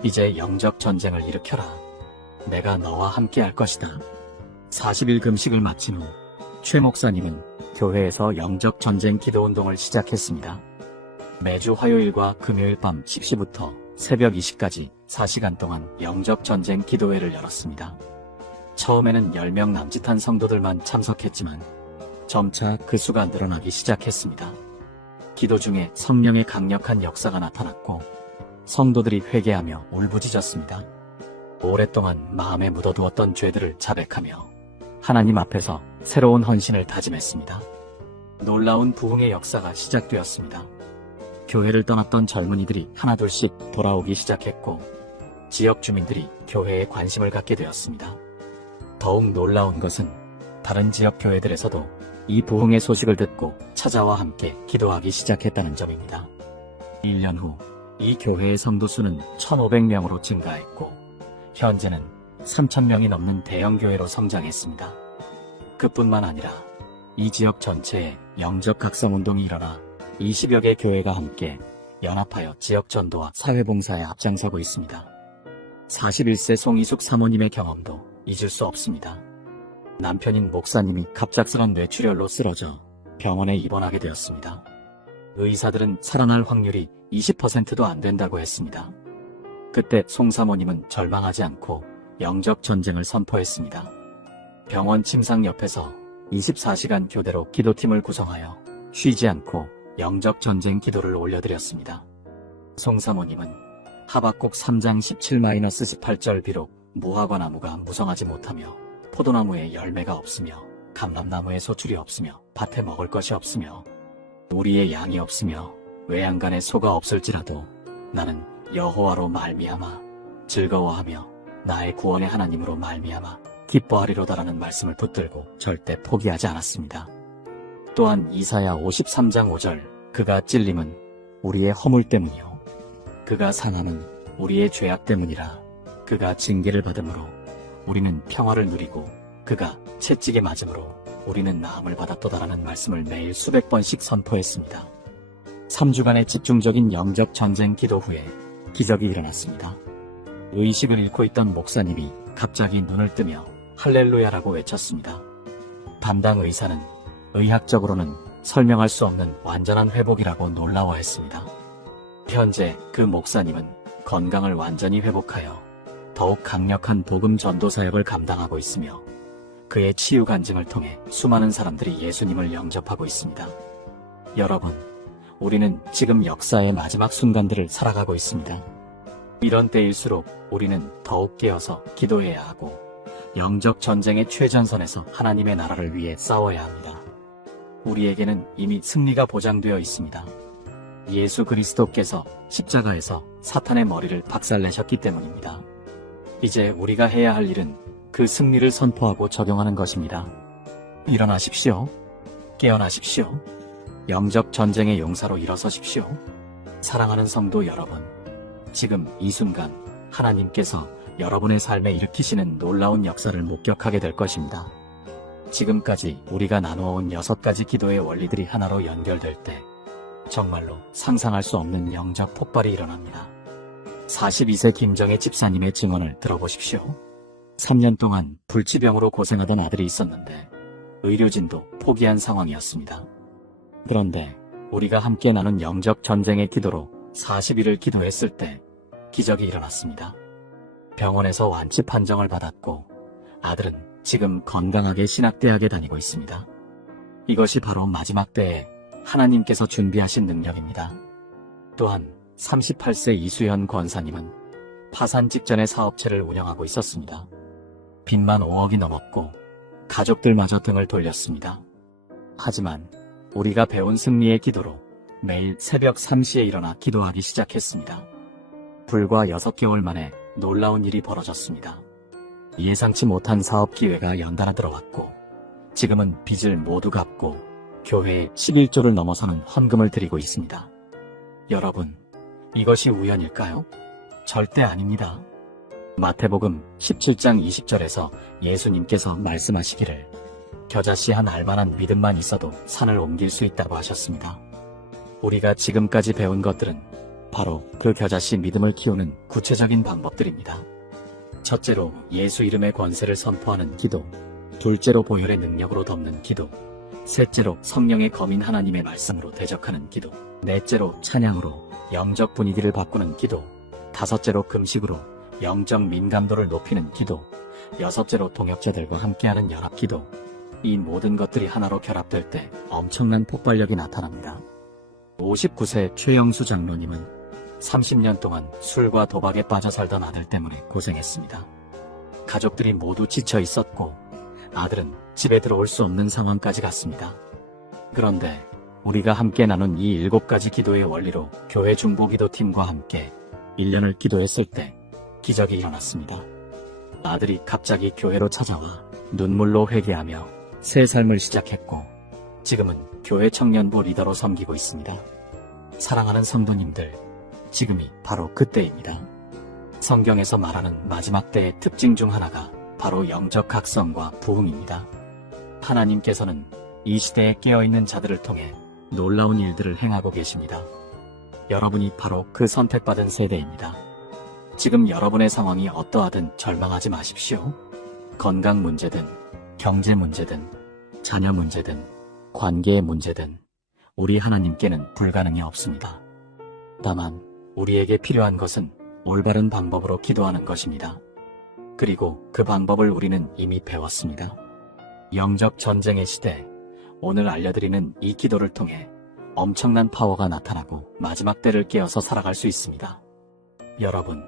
이제 영적 전쟁을 일으켜라. 내가 너와 함께 할 것이다. 40일 금식을 마친 후 최 목사님은 교회에서 영적 전쟁 기도 운동을 시작했습니다. 매주 화요일과 금요일 밤 10시부터 새벽 2시까지 4시간 동안 영적 전쟁 기도회를 열었습니다. 처음에는 10명 남짓한 성도들만 참석했지만 점차 그 수가 늘어나기 시작했습니다. 기도 중에 성령의 강력한 역사가 나타났고 성도들이 회개하며 울부짖었습니다. 오랫동안 마음에 묻어두었던 죄들을 자백하며 하나님 앞에서 새로운 헌신을 다짐했습니다. 놀라운 부흥의 역사가 시작되었습니다. 교회를 떠났던 젊은이들이 하나둘씩 돌아오기 시작했고 지역 주민들이 교회에 관심을 갖게 되었습니다. 더욱 놀라운 것은 다른 지역 교회들에서도 이 부흥의 소식을 듣고 찾아와 함께 기도하기 시작했다는 점입니다. 1년 후 이 교회의 성도 수는 1,500명으로 증가했고 현재는 3,000명이 넘는 대형 교회로 성장했습니다. 그뿐만 아니라 이 지역 전체에 영적 각성운동이 일어나 20여 개 교회가 함께 연합하여 지역 전도와 사회봉사에 앞장서고 있습니다. 41세 송이숙 사모님의 경험도 잊을 수 없습니다. 남편인 목사님이 갑작스런 뇌출혈로 쓰러져 병원에 입원하게 되었습니다. 의사들은 살아날 확률이 20%도 안 된다고 했습니다. 그때 송 사모님은 절망하지 않고 영적 전쟁을 선포했습니다. 병원 침상 옆에서 24시간 교대로 기도팀을 구성하여 쉬지 않고 영적 전쟁 기도를 올려드렸습니다. 송 사모님은 하박국 3장 17-18절 비록 무화과 나무가 무성하지 못하며 포도나무에 열매가 없으며 감람나무에 소출이 없으며 밭에 먹을 것이 없으며 우리의 양이 없으며 외양간에 소가 없을지라도 나는 여호와로 말미암아 즐거워하며 나의 구원의 하나님으로 말미암아 기뻐하리로다라는 말씀을 붙들고 절대 포기하지 않았습니다. 또한 이사야 53장 5절 그가 찔림은 우리의 허물 때문이요 그가 상함은 우리의 죄악 때문이라 그가 징계를 받음으로 우리는 평화를 누리고 그가 채찍에 맞음으로 우리는 나음을 받았도다라는 말씀을 매일 수백 번씩 선포했습니다. 3주간의 집중적인 영적 전쟁 기도 후에 기적이 일어났습니다. 의식을 잃고 있던 목사님이 갑자기 눈을 뜨며 할렐루야라고 외쳤습니다. 담당 의사는 의학적으로는 설명할 수 없는 완전한 회복이라고 놀라워했습니다. 현재 그 목사님은 건강을 완전히 회복하여 더욱 강력한 복음 전도 사역을 감당하고 있으며 그의 치유 간증을 통해 수많은 사람들이 예수님을 영접하고 있습니다. 여러분, 우리는 지금 역사의 마지막 순간들을 살아가고 있습니다. 이런 때일수록 우리는 더욱 깨어서 기도해야 하고 영적 전쟁의 최전선에서 하나님의 나라를 위해 싸워야 합니다. 우리에게는 이미 승리가 보장되어 있습니다. 예수 그리스도께서 십자가에서 사탄의 머리를 박살내셨기 때문입니다. 이제 우리가 해야 할 일은 그 승리를 선포하고 적용하는 것입니다. 일어나십시오. 깨어나십시오. 영적 전쟁의 용사로 일어서십시오. 사랑하는 성도 여러분, 지금 이 순간 하나님께서 여러분의 삶에 일으키시는 놀라운 역사를 목격하게 될 것입니다. 지금까지 우리가 나누어온 6가지 기도의 원리들이 하나로 연결될 때 정말로 상상할 수 없는 영적 폭발이 일어납니다. 42세 김정혜 집사님의 증언을 들어보십시오. 3년 동안 불치병으로 고생하던 아들이 있었는데 의료진도 포기한 상황이었습니다. 그런데 우리가 함께 나눈 영적 전쟁의 기도로 40일을 기도했을 때 기적이 일어났습니다. 병원에서 완치 판정을 받았고 아들은 지금 건강하게 신학대학에 다니고 있습니다. 이것이 바로 마지막 때에 하나님께서 준비하신 능력입니다. 또한 38세 이수연 권사님은 파산 직전에 사업체를 운영하고 있었습니다. 빚만 5억이 넘었고 가족들마저 등을 돌렸습니다. 하지만 우리가 배운 승리의 기도로 매일 새벽 3시에 일어나 기도하기 시작했습니다. 불과 6개월 만에 놀라운 일이 벌어졌습니다. 예상치 못한 사업 기회가 연달아 들어왔고 지금은 빚을 모두 갚고 교회에 11조를 넘어서는 헌금을 드리고 있습니다. 여러분, 이것이 우연일까요? 절대 아닙니다. 마태복음 17장 20절에서 예수님께서 말씀하시기를 겨자씨 한 알만한 믿음만 있어도 산을 옮길 수 있다고 하셨습니다. 우리가 지금까지 배운 것들은 바로 그 겨자씨 믿음을 키우는 구체적인 방법들입니다. 첫째로 예수 이름의 권세를 선포하는 기도, 둘째로 보혈의 능력으로 덮는 기도, 셋째로 성령의 검인 하나님의 말씀으로 대적하는 기도, 넷째로 찬양으로 영적 분위기를 바꾸는 기도, 다섯째로 금식으로 영적 민감도를 높이는 기도, 여섯째로 동역자들과 함께하는 연합기도. 이 모든 것들이 하나로 결합될 때 엄청난 폭발력이 나타납니다. 59세 최영수 장로님은 30년 동안 술과 도박에 빠져 살던 아들 때문에 고생했습니다. 가족들이 모두 지쳐 있었고 아들은 집에 들어올 수 없는 상황까지 갔습니다. 그런데 우리가 함께 나눈 이 7가지 기도의 원리로 교회 중보기도팀과 함께 1년을 기도했을 때 기적이 일어났습니다. 아들이 갑자기 교회로 찾아와 눈물로 회개하며 새 삶을 시작했고 지금은 교회 청년부 리더로 섬기고 있습니다. 사랑하는 성도님들, 지금이 바로 그때입니다. 성경에서 말하는 마지막 때의 특징 중 하나가 바로 영적 각성과 부흥입니다. 하나님께서는 이 시대에 깨어있는 자들을 통해 놀라운 일들을 행하고 계십니다. 여러분이 바로 그 선택받은 세대입니다. 지금 여러분의 상황이 어떠하든 절망하지 마십시오. 건강 문제든, 경제 문제든, 자녀 문제든, 관계의 문제든, 우리 하나님께는 불가능이 없습니다. 다만, 우리에게 필요한 것은 올바른 방법으로 기도하는 것입니다. 그리고 그 방법을 우리는 이미 배웠습니다. 영적 전쟁의 시대, 오늘 알려드리는 이 기도를 통해 엄청난 파워가 나타나고 마지막 때를 깨어서 살아갈 수 있습니다. 여러분,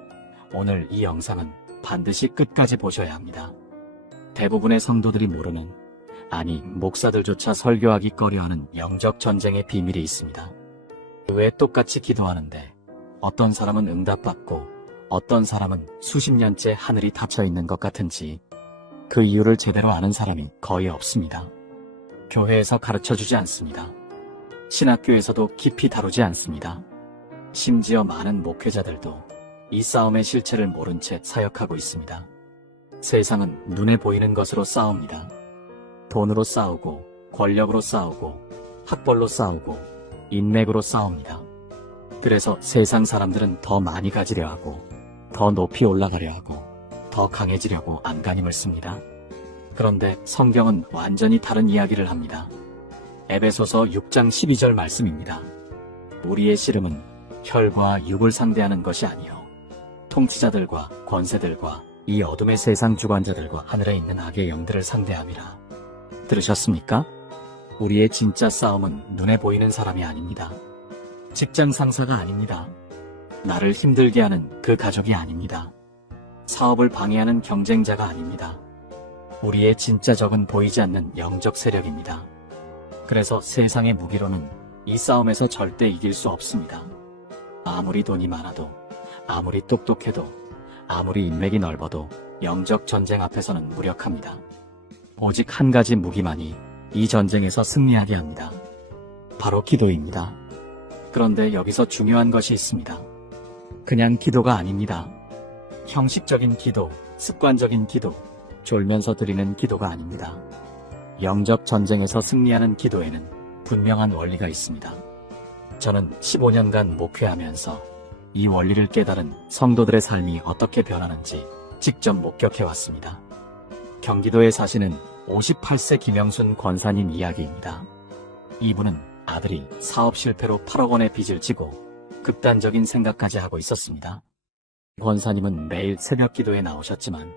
오늘 이 영상은 반드시 끝까지 보셔야 합니다. 대부분의 성도들이 모르는, 아니 목사들조차 설교하기 꺼려하는 영적 전쟁의 비밀이 있습니다. 왜 똑같이 기도하는데 어떤 사람은 응답받고 어떤 사람은 수십 년째 하늘이 닫혀 있는 것 같은지 그 이유를 제대로 아는 사람이 거의 없습니다. 교회에서 가르쳐주지 않습니다. 신학교에서도 깊이 다루지 않습니다. 심지어 많은 목회자들도 이 싸움의 실체를 모른 채 사역하고 있습니다. 세상은 눈에 보이는 것으로 싸웁니다. 돈으로 싸우고, 권력으로 싸우고, 학벌로 싸우고, 인맥으로 싸웁니다. 그래서 세상 사람들은 더 많이 가지려 하고, 더 높이 올라가려 하고, 더 강해지려고 안간힘을 씁니다. 그런데 성경은 완전히 다른 이야기를 합니다. 에베소서 6장 12절 말씀입니다. 우리의 씨름은 혈과 육을 상대하는 것이 아니요 통치자들과 권세들과 이 어둠의 세상 주관자들과 하늘에 있는 악의 영들을 상대함이라. 들으셨습니까? 우리의 진짜 싸움은 눈에 보이는 사람이 아닙니다. 직장 상사가 아닙니다. 나를 힘들게 하는 그 가족이 아닙니다. 사업을 방해하는 경쟁자가 아닙니다. 우리의 진짜 적은 보이지 않는 영적 세력입니다. 그래서 세상의 무기로는 이 싸움에서 절대 이길 수 없습니다. 아무리 돈이 많아도, 아무리 똑똑해도, 아무리 인맥이 넓어도 영적 전쟁 앞에서는 무력합니다. 오직 한 가지 무기만이 이 전쟁에서 승리하게 합니다. 바로 기도입니다. 그런데 여기서 중요한 것이 있습니다. 그냥 기도가 아닙니다. 형식적인 기도, 습관적인 기도, 졸면서 드리는 기도가 아닙니다. 영적 전쟁에서 승리하는 기도에는 분명한 원리가 있습니다. 저는 15년간 목회하면서 이 원리를 깨달은 성도들의 삶이 어떻게 변하는지 직접 목격해왔습니다. 경기도에 사시는 58세 김영순 권사님 이야기입니다. 이분은 아들이 사업 실패로 8억 원의 빚을 지고 극단적인 생각까지 하고 있었습니다. 권사님은 매일 새벽 기도에 나오셨지만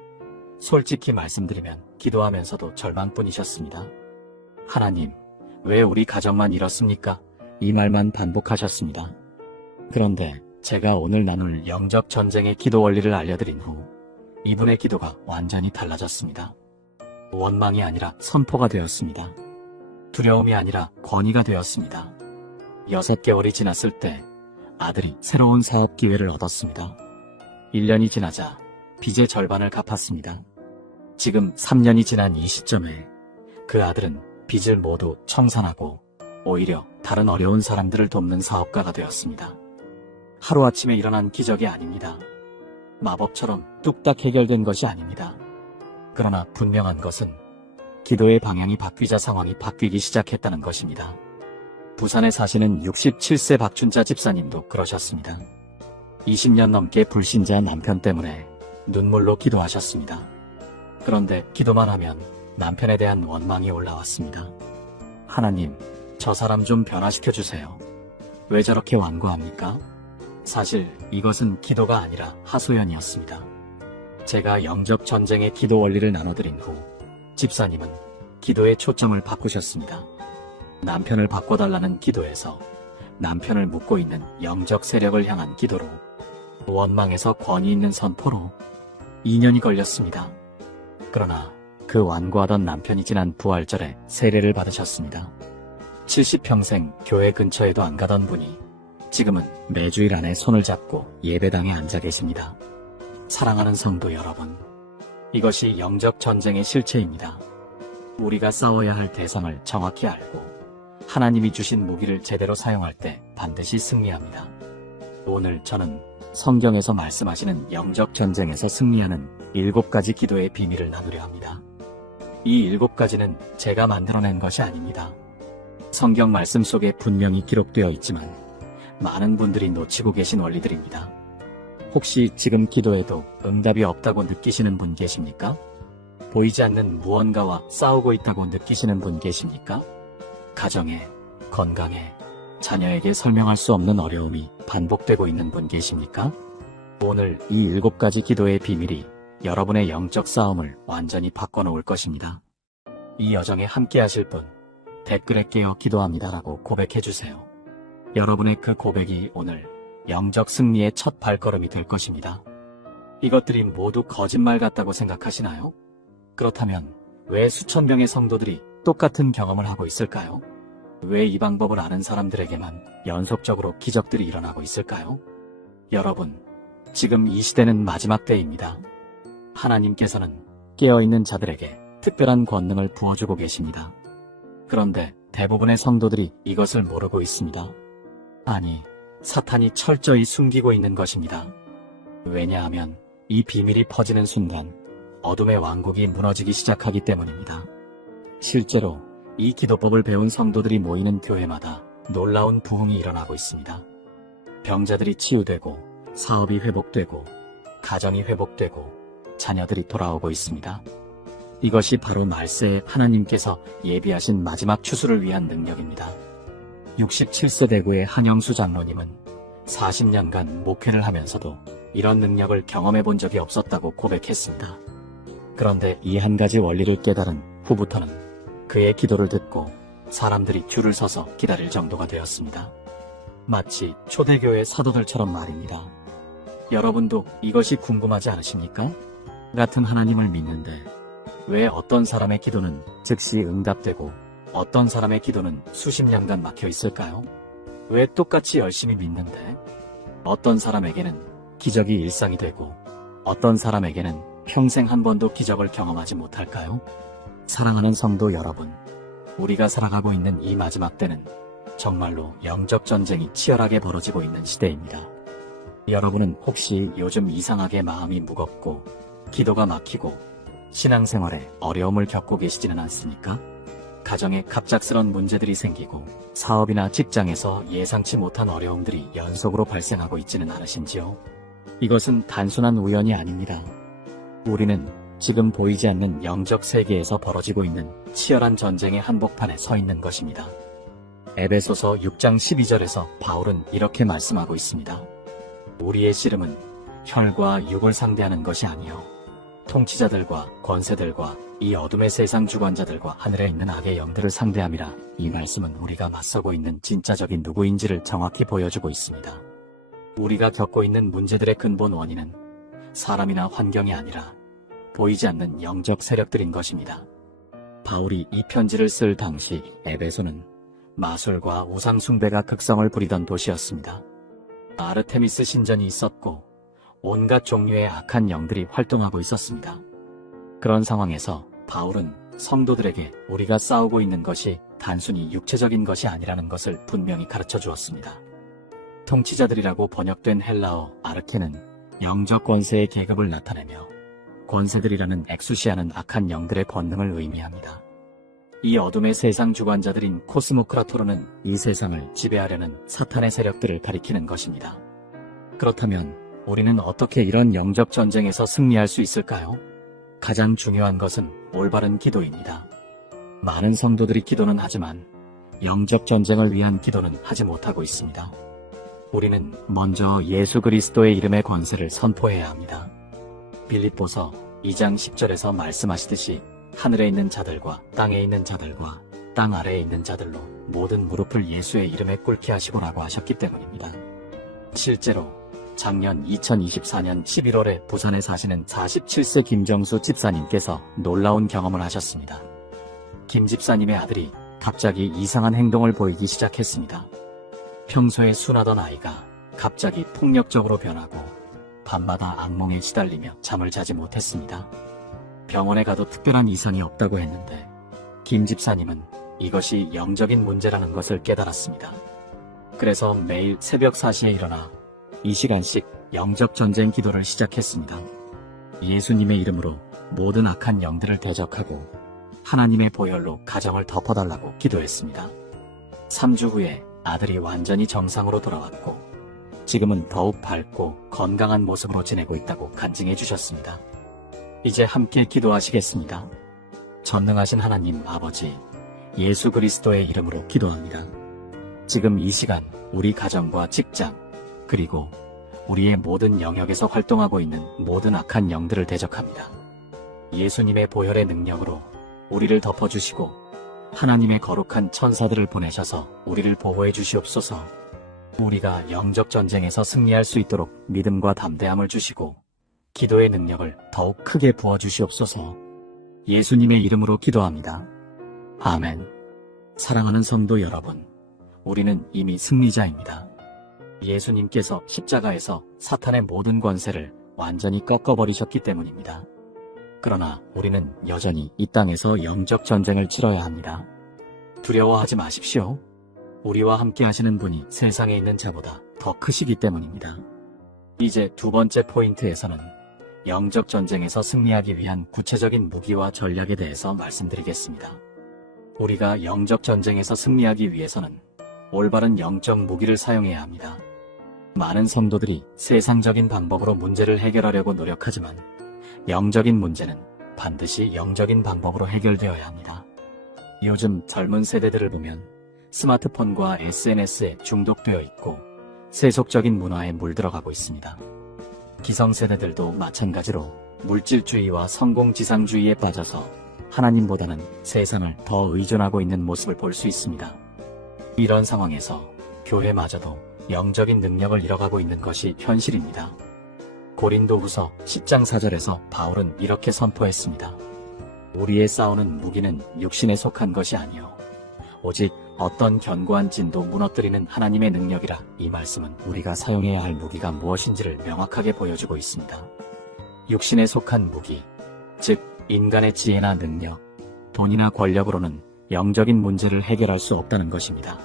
솔직히 말씀드리면 기도하면서도 절망뿐이셨습니다. 하나님, 왜 우리 가정만 이렇습니까? 이 말만 반복하셨습니다. 그런데 제가 오늘 나눌 영적 전쟁의 기도 원리를 알려드린 후 이분의 기도가 완전히 달라졌습니다. 원망이 아니라 선포가 되었습니다. 두려움이 아니라 권위가 되었습니다. 6개월이 지났을 때 아들이 새로운 사업 기회를 얻었습니다. 1년이 지나자 빚의 절반을 갚았습니다. 지금 3년이 지난 이 시점에 그 아들은 빚을 모두 청산하고 오히려 다른 어려운 사람들을 돕는 사업가가 되었습니다. 하루아침에 일어난 기적이 아닙니다. 마법처럼 뚝딱 해결된 것이 아닙니다. 그러나 분명한 것은 기도의 방향이 바뀌자 상황이 바뀌기 시작했다는 것입니다. 부산에 사시는 67세 박춘자 집사님도 그러셨습니다. 20년 넘게 불신자 남편 때문에 눈물로 기도하셨습니다. 그런데 기도만 하면 남편에 대한 원망이 올라왔습니다. 하나님, 저 사람 좀 변화시켜 주세요. 왜 저렇게 완고합니까? 사실 이것은 기도가 아니라 하소연이었습니다. 제가 영적 전쟁의 기도 원리를 나눠드린 후 집사님은 기도의 초점을 바꾸셨습니다. 남편을 바꿔달라는 기도에서 남편을 묶고 있는 영적 세력을 향한 기도로, 원망에서 권위 있는 선포로 2년이 걸렸습니다. 그러나 그 완고하던 남편이 지난 부활절에 세례를 받으셨습니다. 70평생 교회 근처에도 안 가던 분이 지금은 매주일 안에 손을 잡고 예배당에 앉아 계십니다. 사랑하는 성도 여러분, 이것이 영적 전쟁의 실체입니다. 우리가 싸워야 할 대상을 정확히 알고 하나님이 주신 무기를 제대로 사용할 때 반드시 승리합니다. 오늘 저는 성경에서 말씀하시는 영적 전쟁에서 승리하는 7가지 기도의 비밀을 나누려 합니다. 이 7가지는 제가 만들어낸 것이 아닙니다. 성경 말씀 속에 분명히 기록되어 있지만 많은 분들이 놓치고 계신 원리들입니다. 혹시 지금 기도해도 응답이 없다고 느끼시는 분 계십니까? 보이지 않는 무언가와 싸우고 있다고 느끼시는 분 계십니까? 가정에, 건강에, 자녀에게 설명할 수 없는 어려움이 반복되고 있는 분 계십니까? 오늘 이 7가지 기도의 비밀이 여러분의 영적 싸움을 완전히 바꿔놓을 것입니다. 이 여정에 함께 하실 분, 댓글에 깨어 기도합니다라고 고백해주세요. 여러분의 그 고백이 오늘 영적 승리의 첫 발걸음이 될 것입니다. 이것들이 모두 거짓말 같다고 생각하시나요? 그렇다면 왜 수천 명의 성도들이 똑같은 경험을 하고 있을까요? 왜 이 방법을 아는 사람들에게만 연속적으로 기적들이 일어나고 있을까요? 여러분, 지금 이 시대는 마지막 때입니다. 하나님께서는 깨어있는 자들에게 특별한 권능을 부어주고 계십니다. 그런데 대부분의 성도들이 이것을 모르고 있습니다. 아니, 사탄이 철저히 숨기고 있는 것입니다. 왜냐하면 이 비밀이 퍼지는 순간 어둠의 왕국이 무너지기 시작하기 때문입니다. 실제로 이 기도법을 배운 성도들이 모이는 교회마다 놀라운 부흥이 일어나고 있습니다. 병자들이 치유되고 사업이 회복되고 가정이 회복되고 자녀들이 돌아오고 있습니다. 이것이 바로 말세에 하나님께서 예비하신 마지막 추수를 위한 능력입니다. 67세 대구의 한영수 장로님은 40년간 목회를 하면서도 이런 능력을 경험해 본 적이 없었다고 고백했습니다. 그런데 이 한 가지 원리를 깨달은 후부터는 그의 기도를 듣고 사람들이 줄을 서서 기다릴 정도가 되었습니다. 마치 초대교회 사도들처럼 말입니다. 여러분도 이것이 궁금하지 않으십니까? 같은 하나님을 믿는데 왜 어떤 사람의 기도는 즉시 응답되고 어떤 사람의 기도는 수십 년간 막혀 있을까요? 왜 똑같이 열심히 믿는데 어떤 사람에게는 기적이 일상이 되고 어떤 사람에게는 평생 한 번도 기적을 경험하지 못할까요? 사랑하는 성도 여러분, 우리가 살아가고 있는 이 마지막 때는 정말로 영적 전쟁이 치열하게 벌어지고 있는 시대입니다. 여러분은 혹시 요즘 이상하게 마음이 무겁고 기도가 막히고 신앙생활에 어려움을 겪고 계시지는 않습니까? 가정에 갑작스런 문제들이 생기고 사업이나 직장에서 예상치 못한 어려움들이 연속으로 발생하고 있지는 않으신지요? 이것은 단순한 우연이 아닙니다. 우리는 지금 보이지 않는 영적 세계에서 벌어지고 있는 치열한 전쟁의 한복판에 서 있는 것입니다. 에베소서 6장 12절에서 바울은 이렇게 말씀하고 있습니다. 우리의 씨름은 혈과 육을 상대하는 것이 아니요 통치자들과 권세들과 이 어둠의 세상 주관자들과 하늘에 있는 악의 영들을 상대함이라. 이 말씀은 우리가 맞서고 있는 진짜적인 누구인지를 정확히 보여주고 있습니다. 우리가 겪고 있는 문제들의 근본 원인은 사람이나 환경이 아니라 보이지 않는 영적 세력들인 것입니다. 바울이 이 편지를 쓸 당시 에베소는 마술과 우상 숭배가 극성을 부리던 도시였습니다. 아르테미스 신전이 있었고 온갖 종류의 악한 영들이 활동하고 있었습니다. 그런 상황에서 바울은 성도들에게 우리가 싸우고 있는 것이 단순히 육체적인 것이 아니라는 것을 분명히 가르쳐 주었습니다. 통치자들이라고 번역된 헬라어 아르케는 영적 권세의 계급을 나타내며 권세들이라는 엑수시아는 악한 영들의 권능을 의미합니다. 이 어둠의 세상 주관자들인 코스모크라토르는 이 세상을 지배하려는 사탄의 세력들을 가리키는 것입니다. 그렇다면 우리는 어떻게 이런 영적 전쟁에서 승리할 수 있을까요? 가장 중요한 것은 올바른 기도입니다. 많은 성도들이 기도는 하지만 영적 전쟁을 위한 기도는 하지 못하고 있습니다. 우리는 먼저 예수 그리스도의 이름의 권세를 선포해야 합니다. 빌립보서 2장 10절에서 말씀하시듯이 하늘에 있는 자들과 땅에 있는 자들과 땅 아래에 있는 자들로 모든 무릎을 예수의 이름에 꿇게 하시고라고 하셨기 때문입니다. 실제로 작년 2024년 11월에 부산에 사시는 47세 김정수 집사님께서 놀라운 경험을 하셨습니다. 김 집사님의 아들이 갑자기 이상한 행동을 보이기 시작했습니다. 평소에 순하던 아이가 갑자기 폭력적으로 변하고 밤마다 악몽에 시달리며 잠을 자지 못했습니다. 병원에 가도 특별한 이상이 없다고 했는데 김 집사님은 이것이 영적인 문제라는 것을 깨달았습니다. 그래서 매일 새벽 4시에 일어나 2시간씩 영적 전쟁 기도를 시작했습니다. 예수님의 이름으로 모든 악한 영들을 대적하고 하나님의 보혈로 가정을 덮어달라고 기도했습니다. 3주 후에 아들이 완전히 정상으로 돌아왔고 지금은 더욱 밝고 건강한 모습으로 지내고 있다고 간증해 주셨습니다. 이제 함께 기도하시겠습니다. 전능하신 하나님 아버지, 예수 그리스도의 이름으로 기도합니다. 지금 이 시간 우리 가정과 직장, 그리고 우리의 모든 영역에서 활동하고 있는 모든 악한 영들을 대적합니다. 예수님의 보혈의 능력으로 우리를 덮어주시고 하나님의 거룩한 천사들을 보내셔서 우리를 보호해 주시옵소서. 우리가 영적 전쟁에서 승리할 수 있도록 믿음과 담대함을 주시고 기도의 능력을 더욱 크게 부어주시옵소서. 예수님의 이름으로 기도합니다. 아멘. 사랑하는 성도 여러분, 우리는 이미 승리자입니다. 예수님께서 십자가에서 사탄의 모든 권세를 완전히 꺾어버리셨기 때문입니다. 그러나 우리는 여전히 이 땅에서 영적 전쟁을 치러야 합니다. 두려워하지 마십시오. 우리와 함께 하시는 분이 세상에 있는 자보다 더 크시기 때문입니다. 이제 두 번째 포인트에서는 영적 전쟁에서 승리하기 위한 구체적인 무기와 전략에 대해서 말씀드리겠습니다. 우리가 영적 전쟁에서 승리하기 위해서는 올바른 영적 무기를 사용해야 합니다. 많은 성도들이 세상적인 방법으로 문제를 해결하려고 노력하지만 영적인 문제는 반드시 영적인 방법으로 해결되어야 합니다. 요즘 젊은 세대들을 보면 스마트폰과 SNS에 중독되어 있고 세속적인 문화에 물들어가고 있습니다. 기성세대들도 마찬가지로 물질주의와 성공지상주의에 빠져서 하나님보다는 세상을 더 의존하고 있는 모습을 볼 수 있습니다. 이런 상황에서 교회마저도 영적인 능력을 잃어가고 있는 것이 현실입니다. 고린도후서 10장 4절에서 바울은 이렇게 선포했습니다. 우리의 싸우는 무기는 육신에 속한 것이 아니요 오직 어떤 견고한 진도 무너뜨리는 하나님의 능력이라. 이 말씀은 우리가 사용해야 할 무기가 무엇인지를 명확하게 보여주고 있습니다. 육신에 속한 무기, 즉 인간의 지혜나 능력, 돈이나 권력으로는 영적인 문제를 해결할 수 없다는 것입니다.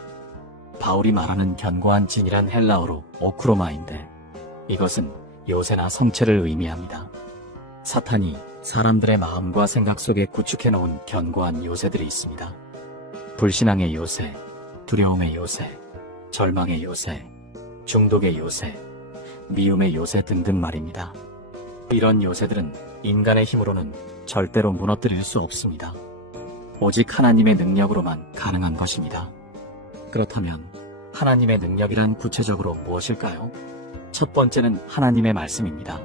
바울이 말하는 견고한 진이란 헬라어로 오크로마인데 이것은 요새나 성체를 의미합니다. 사탄이 사람들의 마음과 생각 속에 구축해 놓은 견고한 요새들이 있습니다. 불신앙의 요새, 두려움의 요새, 절망의 요새, 중독의 요새, 미움의 요새 등등 말입니다. 이런 요새들은 인간의 힘으로는 절대로 무너뜨릴 수 없습니다. 오직 하나님의 능력으로만 가능한 것입니다. 그렇다면 하나님의 능력이란 구체적으로 무엇일까요? 첫 번째는 하나님의 말씀입니다.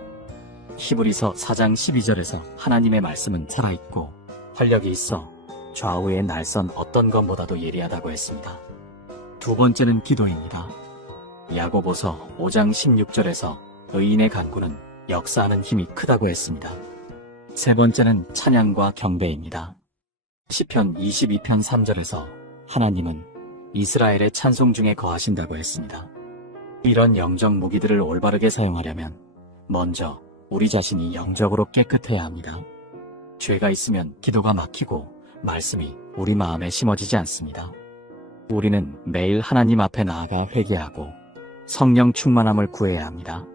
히브리서 4장 12절에서 하나님의 말씀은 살아있고 활력이 있어 좌우의 날선 어떤 것보다도 예리하다고 했습니다. 두 번째는 기도입니다. 야고보서 5장 16절에서 의인의 간구는 역사하는 힘이 크다고 했습니다. 세 번째는 찬양과 경배입니다. 시편 22편 3절에서 하나님은 이스라엘의 찬송 중에 거하신다고 했습니다. 이런 영적 무기들을 올바르게 사용하려면 먼저 우리 자신이 영적으로 깨끗해야 합니다. 죄가 있으면 기도가 막히고 말씀이 우리 마음에 심어지지 않습니다. 우리는 매일 하나님 앞에 나아가 회개하고 성령 충만함을 구해야 합니다.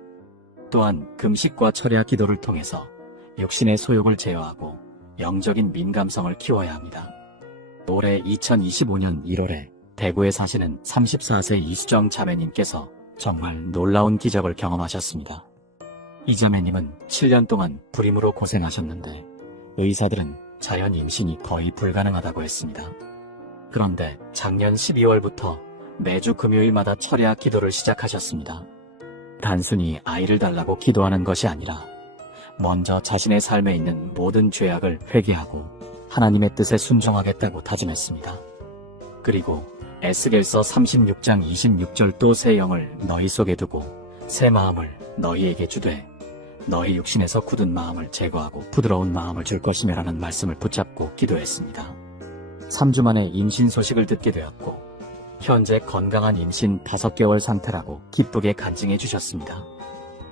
또한 금식과 철야 기도를 통해서 육신의 소욕을 제어하고 영적인 민감성을 키워야 합니다. 올해 2025년 1월에 대구에 사시는 34세 이수정 자매님께서 정말 놀라운 기적을 경험하셨습니다. 이 자매님은 7년 동안 불임으로 고생하셨는데 의사들은 자연 임신이 거의 불가능하다고 했습니다. 그런데 작년 12월부터 매주 금요일마다 철야 기도를 시작하셨습니다. 단순히 아이를 달라고 기도하는 것이 아니라 먼저 자신의 삶에 있는 모든 죄악을 회개하고 하나님의 뜻에 순종하겠다고 다짐했습니다. 그리고 에스겔서 36장 26절 또 새 영을 너희 속에 두고 새 마음을 너희에게 주되 너희 육신에서 굳은 마음을 제거하고 부드러운 마음을 줄 것이며라는 말씀을 붙잡고 기도했습니다. 3주 만에 임신 소식을 듣게 되었고 현재 건강한 임신 5개월 상태라고 기쁘게 간증해 주셨습니다.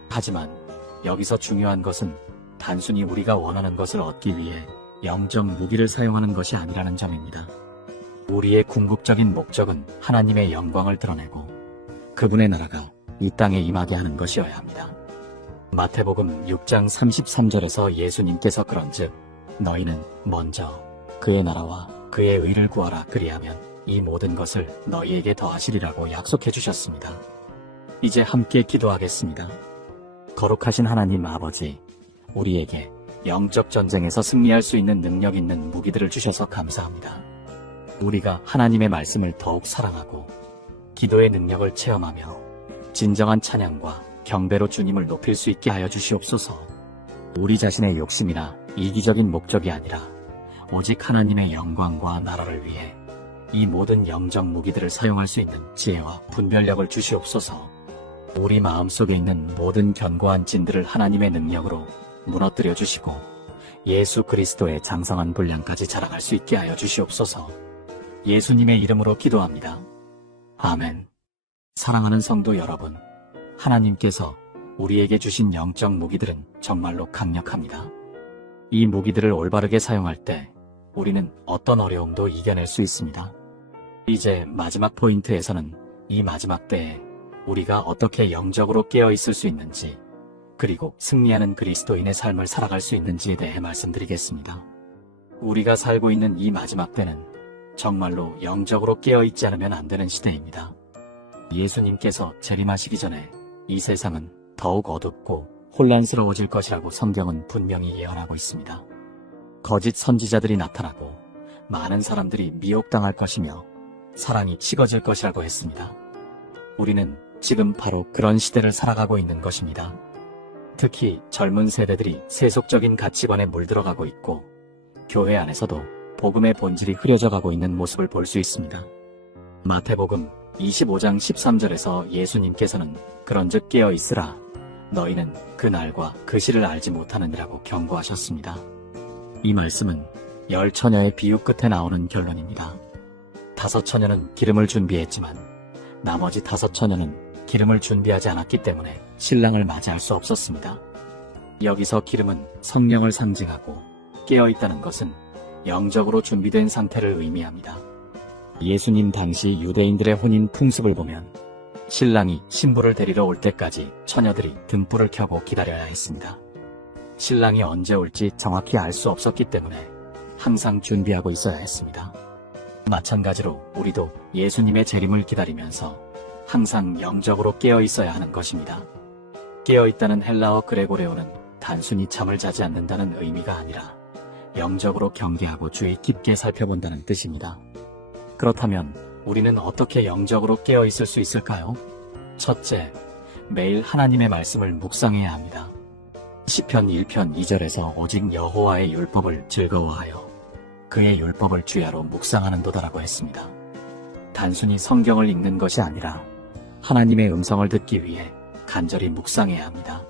하지만 여기서 중요한 것은 단순히 우리가 원하는 것을 얻기 위해 영적 무기를 사용하는 것이 아니라는 점입니다. 우리의 궁극적인 목적은 하나님의 영광을 드러내고 그분의 나라가 이 땅에 임하게 하는 것이어야 합니다. 마태복음 6장 33절에서 예수님께서 그런즉 너희는 먼저 그의 나라와 그의 의를 구하라. 그리하면 이 모든 것을 너희에게 더하시리라고 약속해 주셨습니다. 이제 함께 기도하겠습니다. 거룩하신 하나님 아버지, 우리에게 영적 전쟁에서 승리할 수 있는 능력 있는 무기들을 주셔서 감사합니다. 우리가 하나님의 말씀을 더욱 사랑하고 기도의 능력을 체험하며 진정한 찬양과 경배로 주님을 높일 수 있게 하여 주시옵소서. 우리 자신의 욕심이나 이기적인 목적이 아니라 오직 하나님의 영광과 나라를 위해 이 모든 영적 무기들을 사용할 수 있는 지혜와 분별력을 주시옵소서. 우리 마음속에 있는 모든 견고한 진들을 하나님의 능력으로 무너뜨려 주시고 예수 그리스도의 장성한 분량까지 자랑할 수 있게 하여 주시옵소서. 예수님의 이름으로 기도합니다. 아멘. 사랑하는 성도 여러분, 하나님께서 우리에게 주신 영적 무기들은 정말로 강력합니다. 이 무기들을 올바르게 사용할 때 우리는 어떤 어려움도 이겨낼 수 있습니다. 이제 마지막 포인트에서는 이 마지막 때에 우리가 어떻게 영적으로 깨어 있을 수 있는지, 그리고 승리하는 그리스도인의 삶을 살아갈 수 있는지에 대해 말씀드리겠습니다. 우리가 살고 있는 이 마지막 때는 정말로 영적으로 깨어 있지 않으면 안 되는 시대입니다. 예수님께서 재림하시기 전에 이 세상은 더욱 어둡고 혼란스러워질 것이라고 성경은 분명히 예언하고 있습니다. 거짓 선지자들이 나타나고 많은 사람들이 미혹당할 것이며 사랑이 식어질 것이라고 했습니다. 우리는 지금 바로 그런 시대를 살아가고 있는 것입니다. 특히 젊은 세대들이 세속적인 가치관에 물들어가고 있고 교회 안에서도 복음의 본질이 흐려져 가고 있는 모습을 볼 수 있습니다. 마태복음 25장 13절에서 예수님께서는 그런즉 깨어 있으라, 너희는 그 날과 그 시를 알지 못하느니라고 경고하셨습니다. 이 말씀은 10처녀의 비유 끝에 나오는 결론입니다. 5처녀는 기름을 준비했지만 나머지 5처녀는 기름을 준비하지 않았기 때문에 신랑을 맞이할 수 없었습니다. 여기서 기름은 성령을 상징하고 깨어있다는 것은 영적으로 준비된 상태를 의미합니다. 예수님 당시 유대인들의 혼인 풍습을 보면 신랑이 신부를 데리러 올 때까지 처녀들이 등불을 켜고 기다려야 했습니다. 신랑이 언제 올지 정확히 알 수 없었기 때문에 항상 준비하고 있어야 했습니다. 마찬가지로 우리도 예수님의 재림을 기다리면서 항상 영적으로 깨어 있어야 하는 것입니다. 깨어 있다는 헬라어 그레고레오는 단순히 잠을 자지 않는다는 의미가 아니라 영적으로 경계하고 주의 깊게 살펴본다는 뜻입니다. 그렇다면 우리는 어떻게 영적으로 깨어 있을 수 있을까요? 첫째, 매일 하나님의 말씀을 묵상해야 합니다. 시편 1편 2절에서 오직 여호와의 율법을 즐거워하여 그의 율법을 주야로 묵상하는도다라고 했습니다. 단순히 성경을 읽는 것이 아니라 하나님의 음성을 듣기 위해 간절히 묵상해야 합니다.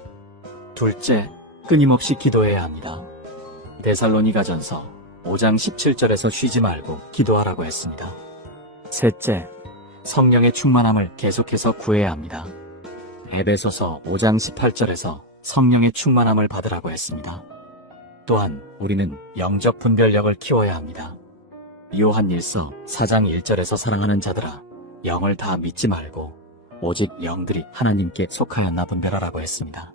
둘째, 끊임없이 기도해야 합니다. 데살로니가전서 5장 17절에서 쉬지 말고 기도하라고 했습니다. 셋째, 성령의 충만함을 계속해서 구해야 합니다. 에베소서 5장 18절에서 성령의 충만함을 받으라고 했습니다. 또한 우리는 영적 분별력을 키워야 합니다. 요한일서 4장 1절에서 사랑하는 자들아, 영을 다 믿지 말고 오직 영들이 하나님께 속하였나 분별하라고 했습니다.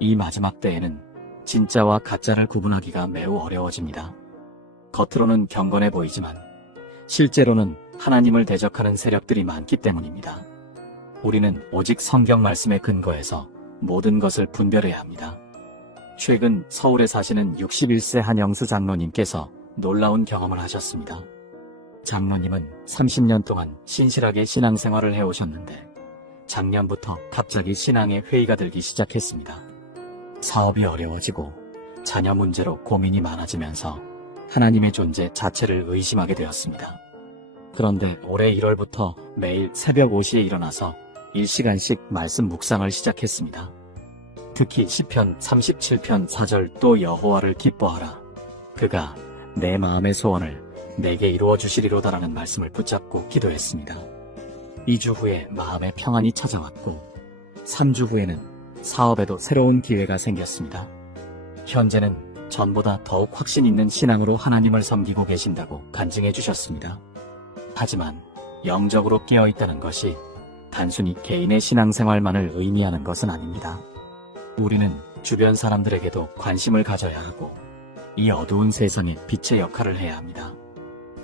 이 마지막 때에는 진짜와 가짜를 구분하기가 매우 어려워집니다. 겉으로는 경건해 보이지만 실제로는 하나님을 대적하는 세력들이 많기 때문입니다. 우리는 오직 성경 말씀에 근거해서 모든 것을 분별해야 합니다. 최근 서울에 사시는 61세 한 영수 장로님께서 놀라운 경험을 하셨습니다. 장로님은 30년 동안 신실하게 신앙생활을 해오셨는데 작년부터 갑자기 신앙에 회의가 들기 시작했습니다. 사업이 어려워지고 자녀 문제로 고민이 많아지면서 하나님의 존재 자체를 의심하게 되었습니다. 그런데 올해 1월부터 매일 새벽 5시에 일어나서 1시간씩 말씀 묵상을 시작했습니다. 특히 시편 37편 4절 또 여호와를 기뻐하라. 그가 내 마음의 소원을 내게 이루어 주시리로다라는 말씀을 붙잡고 기도했습니다. 2주 후에 마음의 평안이 찾아왔고 3주 후에는 사업에도 새로운 기회가 생겼습니다. 현재는 전보다 더욱 확신 있는 신앙으로 하나님을 섬기고 계신다고 간증해 주셨습니다. 하지만 영적으로 깨어있다는 것이 단순히 개인의 신앙생활만을 의미하는 것은 아닙니다. 우리는 주변 사람들에게도 관심을 가져야 하고 이 어두운 세상에 빛의 역할을 해야 합니다.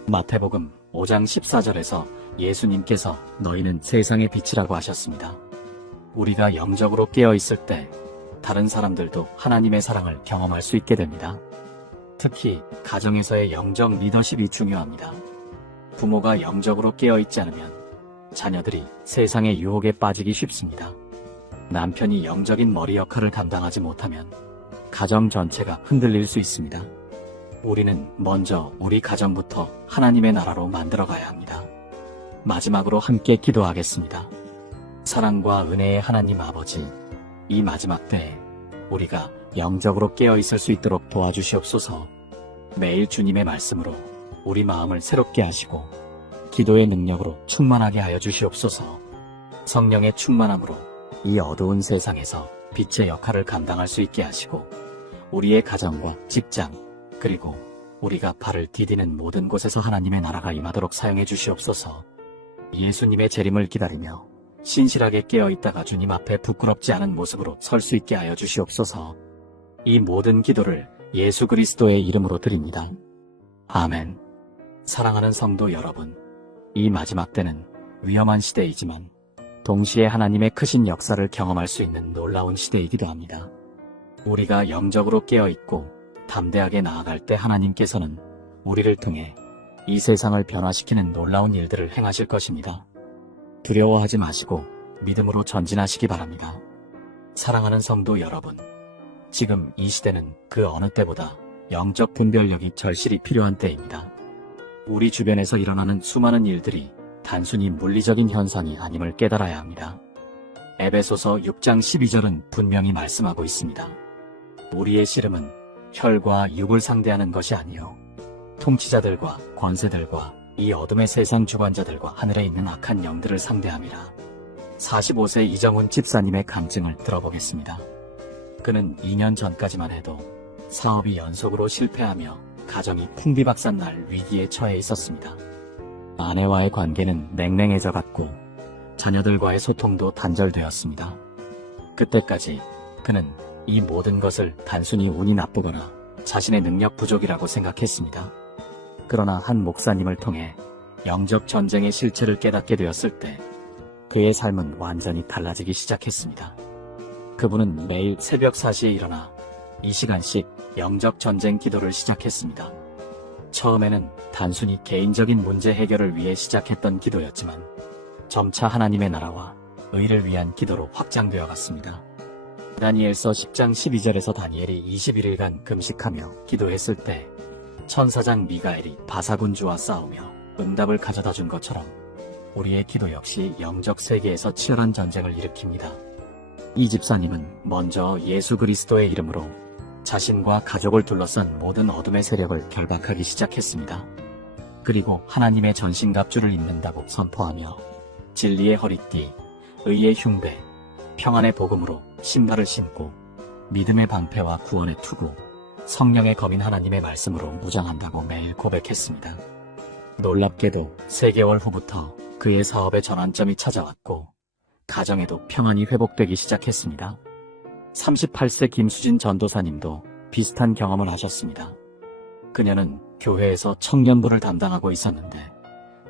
마태복음 5장 14절에서 예수님께서 너희는 세상의 빛이라고 하셨습니다. 우리가 영적으로 깨어 있을 때 다른 사람들도 하나님의 사랑을 경험할 수 있게 됩니다. 특히 가정에서의 영적 리더십이 중요합니다. 부모가 영적으로 깨어 있지 않으면 자녀들이 세상의 유혹에 빠지기 쉽습니다. 남편이 영적인 머리 역할을 감당하지 못하면 가정 전체가 흔들릴 수 있습니다. 우리는 먼저 우리 가정부터 하나님의 나라로 만들어가야 합니다. 마지막으로 함께 기도하겠습니다. 사랑과 은혜의 하나님 아버지, 이 마지막 때에 우리가 영적으로 깨어 있을 수 있도록 도와주시옵소서. 매일 주님의 말씀으로 우리 마음을 새롭게 하시고 기도의 능력으로 충만하게 하여 주시옵소서. 성령의 충만함으로 이 어두운 세상에서 빛의 역할을 감당할 수 있게 하시고 우리의 가정과 직장 그리고 우리가 발을 디디는 모든 곳에서 하나님의 나라가 임하도록 사용해 주시옵소서. 예수님의 재림을 기다리며 신실하게 깨어있다가 주님 앞에 부끄럽지 않은 모습으로 설 수 있게 하여 주시옵소서. 이 모든 기도를 예수 그리스도의 이름으로 드립니다. 아멘. 사랑하는 성도 여러분, 이 마지막 때는 위험한 시대이지만 동시에 하나님의 크신 역사를 경험할 수 있는 놀라운 시대이기도 합니다. 우리가 영적으로 깨어있고 담대하게 나아갈 때 하나님께서는 우리를 통해 이 세상을 변화시키는 놀라운 일들을 행하실 것입니다. 두려워하지 마시고 믿음으로 전진하시기 바랍니다. 사랑하는 성도 여러분, 지금 이 시대는 그 어느 때보다 영적 분별력이 절실히 필요한 때입니다. 우리 주변에서 일어나는 수많은 일들이 단순히 물리적인 현상이 아님을 깨달아야 합니다. 에베소서 6장 12절은 분명히 말씀하고 있습니다. 우리의 씨름은 혈과 육을 상대하는 것이 아니요 통치자들과 권세들과 이 어둠의 세상 주관자들과 하늘에 있는 악한 영들을 상대함이라. 45세 이정훈 집사님의 감증을 들어보겠습니다. 그는 2년 전까지만 해도 사업이 연속으로 실패하며 가정이 풍비박산날 위기에 처해 있었습니다. 아내와의 관계는 냉랭해져 갔고 자녀들과의 소통도 단절되었습니다. 그때까지 그는 이 모든 것을 단순히 운이 나쁘거나 자신의 능력 부족이라고 생각했습니다. 그러나 한 목사님을 통해 영적 전쟁의 실체를 깨닫게 되었을 때 그의 삶은 완전히 달라지기 시작했습니다. 그분은 매일 새벽 4시에 일어나 이 시간씩 영적 전쟁 기도를 시작했습니다. 처음에는 단순히 개인적인 문제 해결을 위해 시작했던 기도였지만 점차 하나님의 나라와 의를 위한 기도로 확장되어 갔습니다. 다니엘서 10장 12절에서 다니엘이 21일간 금식하며 기도했을 때 천사장 미가엘이 바사군주와 싸우며 응답을 가져다 준 것처럼 우리의 기도 역시 영적 세계에서 치열한 전쟁을 일으킵니다. 이 집사님은 먼저 예수 그리스도의 이름으로 자신과 가족을 둘러싼 모든 어둠의 세력을 결박하기 시작했습니다. 그리고 하나님의 전신갑주를 입는다고 선포하며 진리의 허리띠, 의의 흉배, 평안의 복음으로 신발을 신고 믿음의 방패와 구원의 투구, 성령의 검인 하나님의 말씀으로 무장한다고 매일 고백했습니다. 놀랍게도 3개월 후부터 그의 사업의 전환점이 찾아왔고 가정에도 평안이 회복되기 시작했습니다. 38세 김수진 전도사님도 비슷한 경험을 하셨습니다. 그녀는 교회에서 청년부를 담당하고 있었는데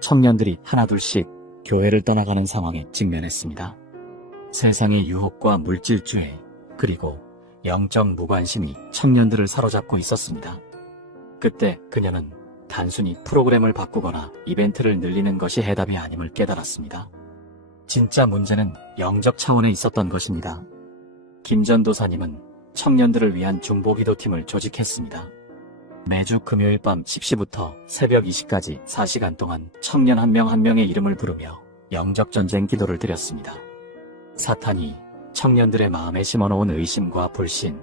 청년들이 하나둘씩 교회를 떠나가는 상황에 직면했습니다. 세상의 유혹과 물질주의 그리고 영적 무관심이 청년들을 사로잡고 있었습니다. 그때 그녀는 단순히 프로그램을 바꾸거나 이벤트를 늘리는 것이 해답이 아님을 깨달았습니다. 진짜 문제는 영적 차원에 있었던 것입니다. 김 전도사님은 청년들을 위한 중보기도팀을 조직했습니다. 매주 금요일 밤 10시부터 새벽 2시까지 4시간 동안 청년 한 명 한 명의 이름을 부르며 영적 전쟁 기도를 드렸습니다. 사탄이 청년들의 마음에 심어놓은 의심과 불신,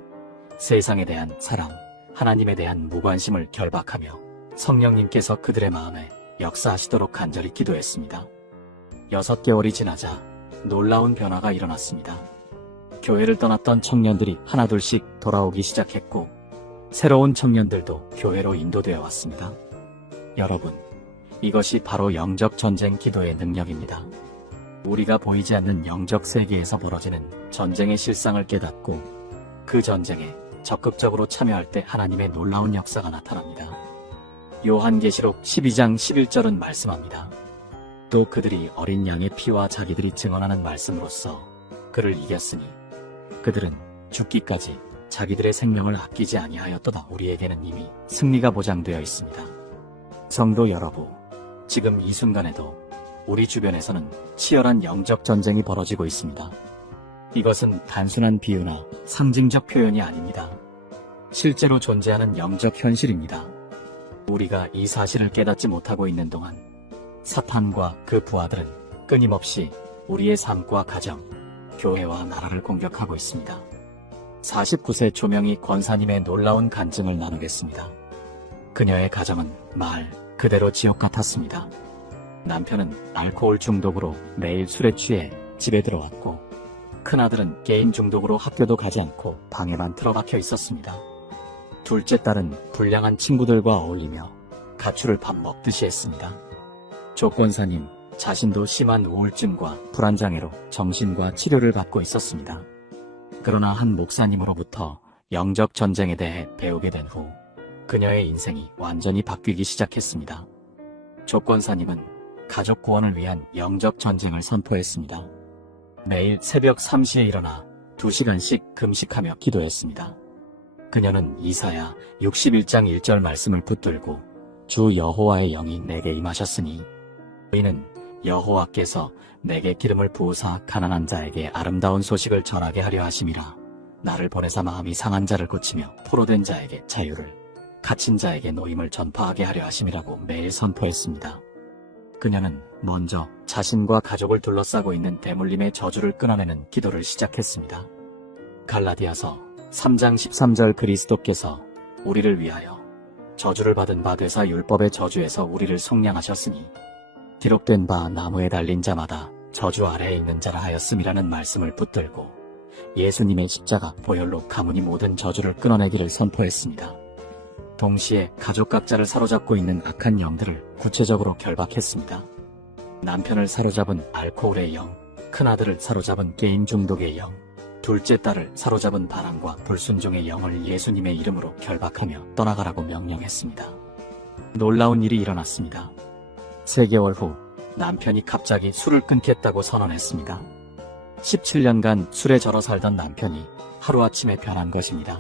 세상에 대한 사랑, 하나님에 대한 무관심을 결박하며 성령님께서 그들의 마음에 역사하시도록 간절히 기도했습니다. 6개월이 지나자 놀라운 변화가 일어났습니다. 교회를 떠났던 청년들이 하나둘씩 돌아오기 시작했고 새로운 청년들도 교회로 인도되어 왔습니다. 여러분, 이것이 바로 영적 전쟁 기도의 능력입니다. 우리가 보이지 않는 영적 세계에서 벌어지는 전쟁의 실상을 깨닫고 그 전쟁에 적극적으로 참여할 때 하나님의 놀라운 역사가 나타납니다. 요한계시록 12장 11절은 말씀합니다. 또 그들이 어린 양의 피와 자기들이 증언하는 말씀으로써 그를 이겼으니 그들은 죽기까지 자기들의 생명을 아끼지 아니하였도다. 우리에게는 이미 승리가 보장되어 있습니다. 성도 여러분, 지금 이 순간에도 우리 주변에서는 치열한 영적 전쟁이 벌어지고 있습니다. 이것은 단순한 비유나 상징적 표현이 아닙니다. 실제로 존재하는 영적 현실입니다. 우리가 이 사실을 깨닫지 못하고 있는 동안 사탄과 그 부하들은 끊임없이 우리의 삶과 가정, 교회와 나라를 공격하고 있습니다. 49세 조명희 권사님의 놀라운 간증을 나누겠습니다. 그녀의 가정은 말 그대로 지옥 같았습니다. 남편은 알코올 중독으로 매일 술에 취해 집에 들어왔고, 큰아들은 게임 중독으로 학교도 가지 않고 방에만 틀어박혀 있었습니다. 둘째 딸은 불량한 친구들과 어울리며 가출을 밥 먹듯이 했습니다. 조 권사님 자신도 심한 우울증과 불안장애로 정신과 치료를 받고 있었습니다. 그러나 한 목사님으로부터 영적 전쟁에 대해 배우게 된 후 그녀의 인생이 완전히 바뀌기 시작했습니다. 조 권사님은 가족 구원을 위한 영적 전쟁을 선포했습니다. 매일 새벽 3시에 일어나 2시간씩 금식하며 기도했습니다. 그녀는 이사야 61장 1절 말씀을 붙들고 주 여호와의 영이 내게 임하셨으니 이는 여호와께서 내게 기름을 부으사 가난한 자에게 아름다운 소식을 전하게 하려 하심이라. 나를 보내사 마음이 상한 자를 고치며 포로된 자에게 자유를, 갇힌 자에게 노임을 전파하게 하려 하심이라고 매일 선포했습니다. 그녀는 먼저 자신과 가족을 둘러싸고 있는 대물림의 저주를 끊어내는 기도를 시작했습니다. 갈라디아서 3장 13절 그리스도께서 우리를 위하여 저주를 받은 바 되사 율법의 저주에서 우리를 속량하셨으니 기록된 바 나무에 달린 자마다 저주 아래에 있는 자라 하였음이라는 말씀을 붙들고 예수님의 십자가 보혈로 가문이 모든 저주를 끊어내기를 선포했습니다. 동시에 가족 각자를 사로잡고 있는 악한 영들을 구체적으로 결박했습니다. 남편을 사로잡은 알코올의 영, 큰아들을 사로잡은 게임 중독의 영, 둘째 딸을 사로잡은 바람과 불순종의 영을 예수님의 이름으로 결박하며 떠나가라고 명령했습니다. 놀라운 일이 일어났습니다. 3개월 후 남편이 갑자기 술을 끊겠다고 선언했습니다. 17년간 술에 절어 살던 남편이 하루아침에 변한 것입니다.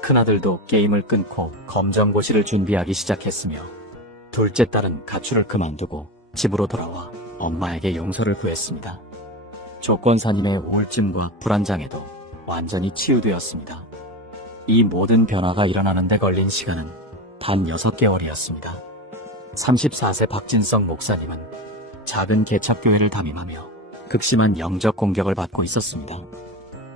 큰아들도 게임을 끊고 검정고시를 준비하기 시작했으며, 둘째 딸은 가출을 그만두고 집으로 돌아와 엄마에게 용서를 구했습니다. 조 권사님의 우울증과 불안장애도 완전히 치유되었습니다. 이 모든 변화가 일어나는 데 걸린 시간은 단 6개월이었습니다. 34세 박진성 목사님은 작은 개척교회를 담임하며 극심한 영적 공격을 받고 있었습니다.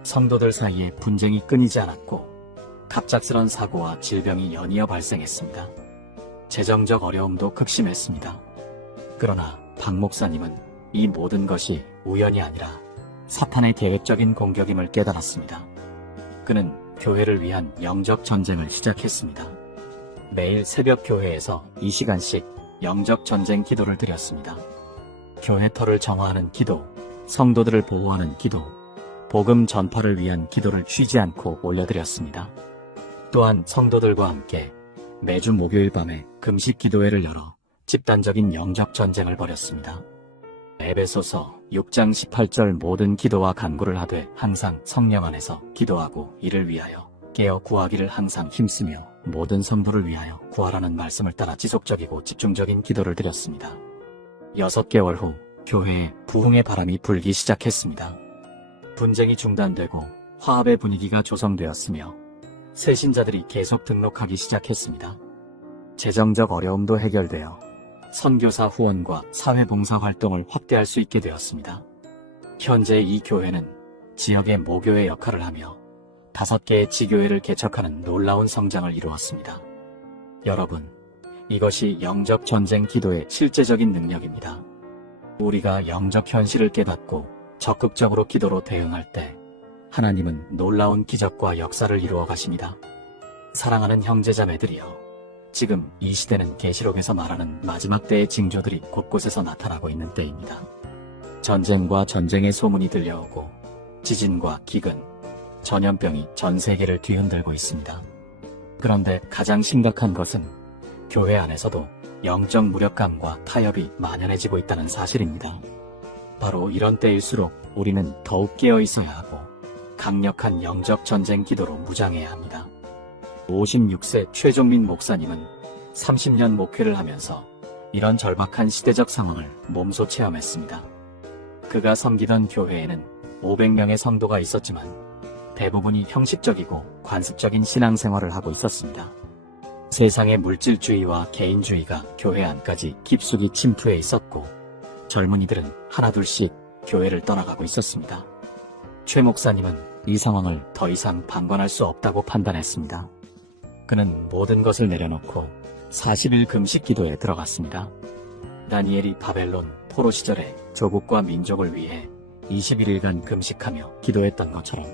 성도들 사이에 분쟁이 끊이지 않았고 갑작스런 사고와 질병이 연이어 발생했습니다. 재정적 어려움도 극심했습니다. 그러나 박 목사님은 이 모든 것이 우연이 아니라 사탄의 계획적인 공격임을 깨달았습니다. 그는 교회를 위한 영적 전쟁을 시작했습니다. 매일 새벽 교회에서 2시간씩 영적 전쟁 기도를 드렸습니다. 교회 터를 정화하는 기도, 성도들을 보호하는 기도, 복음 전파를 위한 기도를 쉬지 않고 올려드렸습니다. 또한 성도들과 함께 매주 목요일 밤에 금식 기도회를 열어 집단적인 영적 전쟁을 벌였습니다. 에베소서 6장 18절 모든 기도와 간구를 하되 항상 성령 안에서 기도하고 이를 위하여 깨어 구하기를 항상 힘쓰며 모든 성도를 위하여 구하라는 말씀을 따라 지속적이고 집중적인 기도를 드렸습니다. 6개월 후 교회에 부흥의 바람이 불기 시작했습니다. 분쟁이 중단되고 화합의 분위기가 조성되었으며 새 신자들이 계속 등록하기 시작했습니다. 재정적 어려움도 해결되어 선교사 후원과 사회봉사 활동을 확대할 수 있게 되었습니다. 현재 이 교회는 지역의 모교회 역할을 하며 5개의 지교회를 개척하는 놀라운 성장을 이루었습니다. 여러분, 이것이 영적 전쟁 기도의 실제적인 능력입니다. 우리가 영적 현실을 깨닫고 적극적으로 기도로 대응할 때 하나님은 놀라운 기적과 역사를 이루어 가십니다. 사랑하는 형제자매들이여, 지금 이 시대는 계시록에서 말하는 마지막 때의 징조들이 곳곳에서 나타나고 있는 때입니다. 전쟁과 전쟁의 소문이 들려오고 지진과 기근, 전염병이 전 세계를 뒤흔들고 있습니다. 그런데 가장 심각한 것은 교회 안에서도 영적 무력감과 타협이 만연해지고 있다는 사실입니다. 바로 이런 때일수록 우리는 더욱 깨어 있어야 하고 강력한 영적 전쟁 기도로 무장해야 합니다. 56세 최종민 목사님은 30년 목회를 하면서 이런 절박한 시대적 상황을 몸소 체험했습니다. 그가 섬기던 교회에는 500명의 성도가 있었지만 대부분이 형식적이고 관습적인 신앙생활을 하고 있었습니다. 세상의 물질주의와 개인주의가 교회 안까지 깊숙이 침투해 있었고 젊은이들은 하나둘씩 교회를 떠나가고 있었습니다. 최 목사님은 이 상황을 더 이상 방관할 수 없다고 판단했습니다. 그는 모든 것을 내려놓고 40일 금식 기도에 들어갔습니다. 다니엘이 바벨론 포로 시절에 조국과 민족을 위해 21일간 금식하며 기도했던 것처럼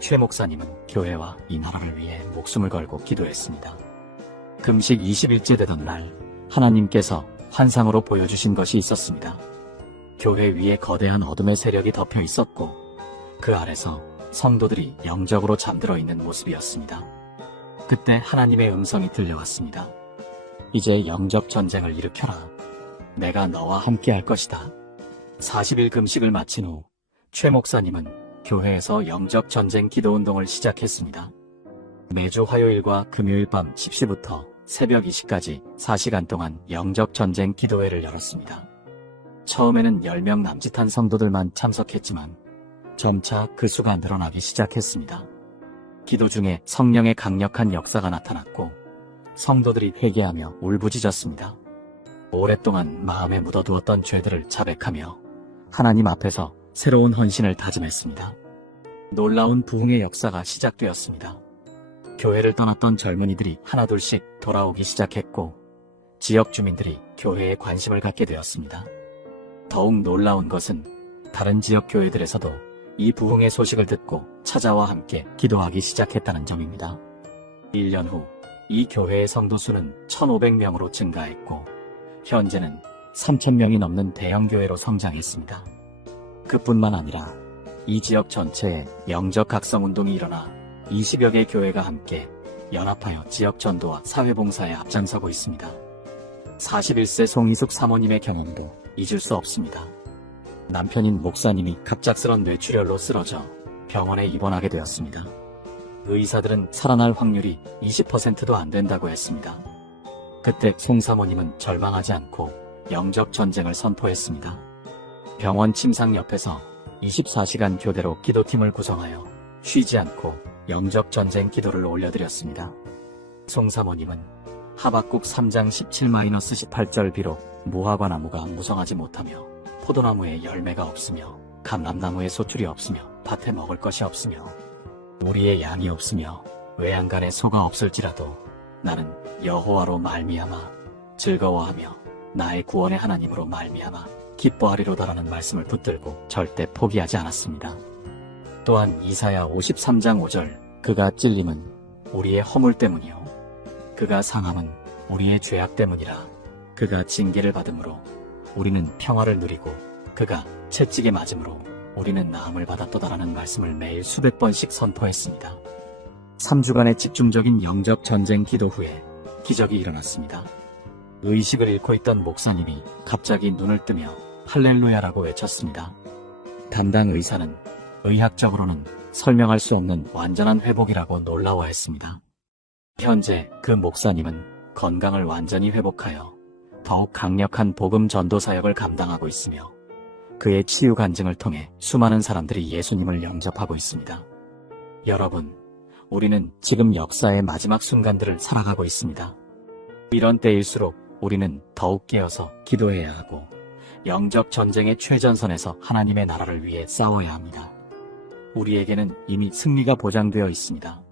최 목사님은 교회와 이 나라를 위해 목숨을 걸고 기도했습니다. 금식 20일째 되던 날 하나님께서 환상으로 보여주신 것이 있었습니다. 교회 위에 거대한 어둠의 세력이 덮여 있었고 그 아래서 성도들이 영적으로 잠들어 있는 모습이었습니다. 그때 하나님의 음성이 들려왔습니다. 이제 영적 전쟁을 일으켜라. 내가 너와 함께 할 것이다. 40일 금식을 마친 후 최 목사님은 교회에서 영적 전쟁 기도 운동을 시작했습니다. 매주 화요일과 금요일 밤 10시부터 새벽 2시까지 4시간 동안 영적 전쟁 기도회를 열었습니다. 처음에는 10명 남짓한 성도들만 참석했지만 점차 그 수가 늘어나기 시작했습니다. 기도 중에 성령의 강력한 역사가 나타났고 성도들이 회개하며 울부짖었습니다. 오랫동안 마음에 묻어두었던 죄들을 자백하며 하나님 앞에서 새로운 헌신을 다짐했습니다. 놀라운 부흥의 역사가 시작되었습니다. 교회를 떠났던 젊은이들이 하나둘씩 돌아오기 시작했고 지역 주민들이 교회에 관심을 갖게 되었습니다. 더욱 놀라운 것은 다른 지역 교회들에서도 이 부흥의 소식을 듣고 찾아와 함께 기도하기 시작했다는 점입니다. 1년 후 이 교회의 성도 수는 1,500명으로 증가했고 현재는 3,000명이 넘는 대형 교회로 성장했습니다. 그뿐만 아니라 이 지역 전체에 영적 각성운동이 일어나 20여 개 교회가 함께 연합하여 지역 전도와 사회봉사에 앞장서고 있습니다. 41세 송희숙 사모님의 경험도 잊을 수 없습니다. 남편인 목사님이 갑작스런 뇌출혈로 쓰러져 병원에 입원하게 되었습니다. 의사들은 살아날 확률이 20%도 안 된다고 했습니다. 그때 송 사모님은 절망하지 않고 영적 전쟁을 선포했습니다. 병원 침상 옆에서 24시간 교대로 기도팀을 구성하여 쉬지 않고 영적 전쟁 기도를 올려드렸습니다. 송 사모님은 하박국 3장 17-18절 비록 무화과 나무가 무성하지 못하며 포도나무에 열매가 없으며 감람나무에 소출이 없으며 밭에 먹을 것이 없으며 우리의 양이 없으며 외양간에 소가 없을지라도 나는 여호와로 말미암아 즐거워하며 나의 구원의 하나님으로 말미암아 기뻐하리로다라는 말씀을 붙들고 절대 포기하지 않았습니다. 또한 이사야 53장 5절 그가 찔림은 우리의 허물 때문이요 그가 상함은 우리의 죄악 때문이라 그가 징계를 받음으로 우리는 평화를 누리고 그가 채찍에 맞음으로 우리는 나음을 받았도다라는 말씀을 매일 수백 번씩 선포했습니다. 3주간의 집중적인 영적 전쟁 기도 후에 기적이 일어났습니다. 의식을 잃고 있던 목사님이 갑자기 눈을 뜨며 할렐루야라고 외쳤습니다. 담당 의사는 의학적으로는 설명할 수 없는 완전한 회복이라고 놀라워했습니다. 현재 그 목사님은 건강을 완전히 회복하여 더욱 강력한 복음 전도 사역을 감당하고 있으며 그의 치유 간증을 통해 수많은 사람들이 예수님을 영접하고 있습니다. 여러분, 우리는 지금 역사의 마지막 순간들을 살아가고 있습니다. 이런 때일수록 우리는 더욱 깨어서 기도해야 하고 영적 전쟁의 최전선에서 하나님의 나라를 위해 싸워야 합니다. 우리에게는 이미 승리가 보장되어 있습니다.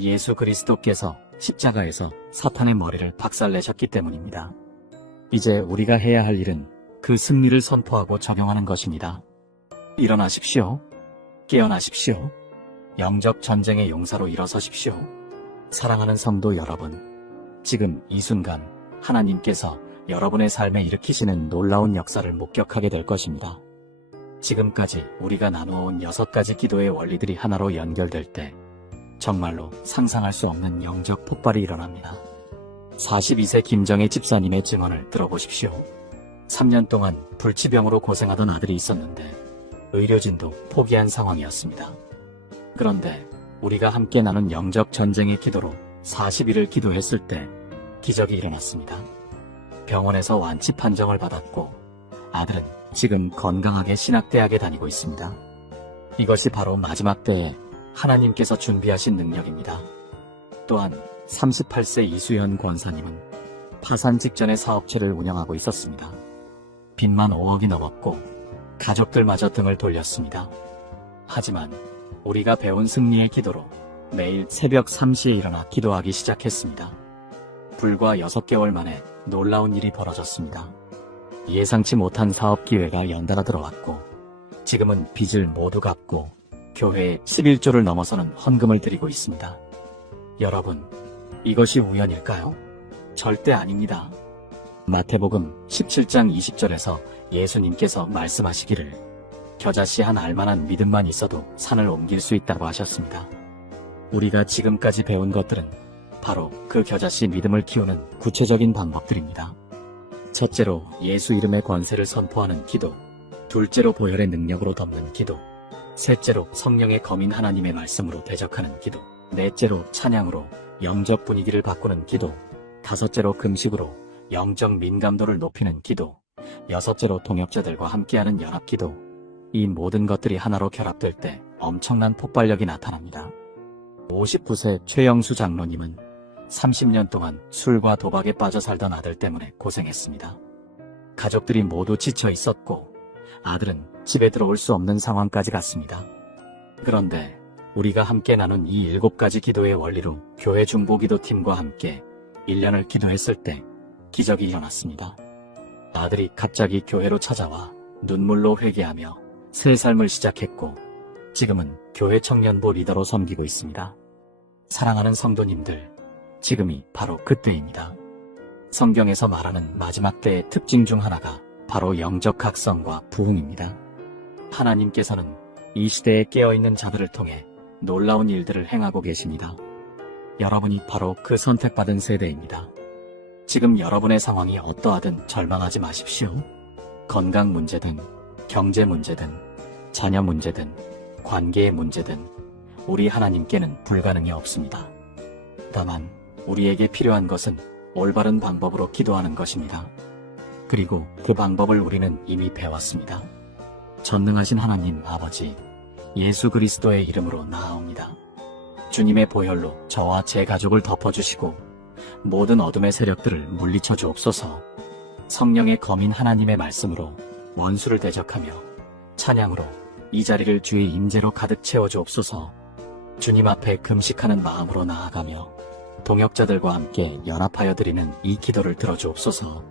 예수 그리스도께서 십자가에서 사탄의 머리를 박살내셨기 때문입니다. 이제 우리가 해야 할 일은 그 승리를 선포하고 적용하는 것입니다. 일어나십시오. 깨어나십시오. 영적 전쟁의 용사로 일어서십시오. 사랑하는 성도 여러분, 지금 이 순간 하나님께서 여러분의 삶에 일으키시는 놀라운 역사를 목격하게 될 것입니다. 지금까지 우리가 나누어온 6가지 기도의 원리들이 하나로 연결될 때 정말로 상상할 수 없는 영적 폭발이 일어납니다. 42세 김정혜 집사님의 증언을 들어보십시오. 3년 동안 불치병으로 고생하던 아들이 있었는데 의료진도 포기한 상황이었습니다. 그런데 우리가 함께 나눈 영적 전쟁의 기도로 40일을 기도했을 때 기적이 일어났습니다. 병원에서 완치 판정을 받았고 아들은 지금 건강하게 신학대학에 다니고 있습니다. 이것이 바로 마지막 때에 하나님께서 준비하신 능력입니다. 또한 38세 이수연 권사님은 파산 직전에 사업체를 운영하고 있었습니다. 빚만 5억이 넘었고 가족들마저 등을 돌렸습니다. 하지만 우리가 배운 승리의 기도로 매일 새벽 3시에 일어나 기도하기 시작했습니다. 불과 6개월 만에 놀라운 일이 벌어졌습니다. 예상치 못한 사업 기회가 연달아 들어왔고 지금은 빚을 모두 갚고 교회에 11조를 넘어서는 헌금을 드리고 있습니다. 여러분, 이것이 우연일까요? 절대 아닙니다. 마태복음 17장 20절에서 예수님께서 말씀하시기를 겨자씨 한 알만한 믿음만 있어도 산을 옮길 수 있다고 하셨습니다. 우리가 지금까지 배운 것들은 바로 그 겨자씨 믿음을 키우는 구체적인 방법들입니다. 첫째로 예수 이름의 권세를 선포하는 기도, 둘째로 보혈의 능력으로 덮는 기도, 셋째로 성령의 검인 하나님의 말씀으로 대적하는 기도, 넷째로 찬양으로 영적 분위기를 바꾸는 기도, 다섯째로 금식으로 영적 민감도를 높이는 기도, 여섯째로 동역자들과 함께하는 연합기도. 이 모든 것들이 하나로 결합될 때 엄청난 폭발력이 나타납니다. 59세 최영수 장로님은 30년 동안 술과 도박에 빠져 살던 아들 때문에 고생했습니다. 가족들이 모두 지쳐 있었고 아들은 집에 들어올 수 없는 상황까지 갔습니다. 그런데 우리가 함께 나눈 이 7가지 기도의 원리로 교회 중보기도팀과 함께 1년을 기도했을 때 기적이 일어났습니다. 아들이 갑자기 교회로 찾아와 눈물로 회개하며 새 삶을 시작했고 지금은 교회 청년부 리더로 섬기고 있습니다. 사랑하는 성도님들, 지금이 바로 그때입니다. 성경에서 말하는 마지막 때의 특징 중 하나가 바로 영적 각성과 부흥입니다. 하나님께서는 이 시대에 깨어있는 자들을 통해 놀라운 일들을 행하고 계십니다. 여러분이 바로 그 선택받은 세대입니다. 지금 여러분의 상황이 어떠하든 절망하지 마십시오. 건강 문제든, 경제 문제든, 자녀 문제든, 관계의 문제든 우리 하나님께는 불가능이 없습니다. 다만 우리에게 필요한 것은 올바른 방법으로 기도하는 것입니다. 그리고 그 방법을 우리는 이미 배웠습니다. 전능하신 하나님 아버지, 예수 그리스도의 이름으로 나아옵니다. 주님의 보혈로 저와 제 가족을 덮어주시고 모든 어둠의 세력들을 물리쳐 주옵소서. 성령의 검인 하나님의 말씀으로 원수를 대적하며 찬양으로 이 자리를 주의 임재로 가득 채워 주옵소서. 주님 앞에 금식하는 마음으로 나아가며 동역자들과 함께 연합하여 드리는 이 기도를 들어주옵소서.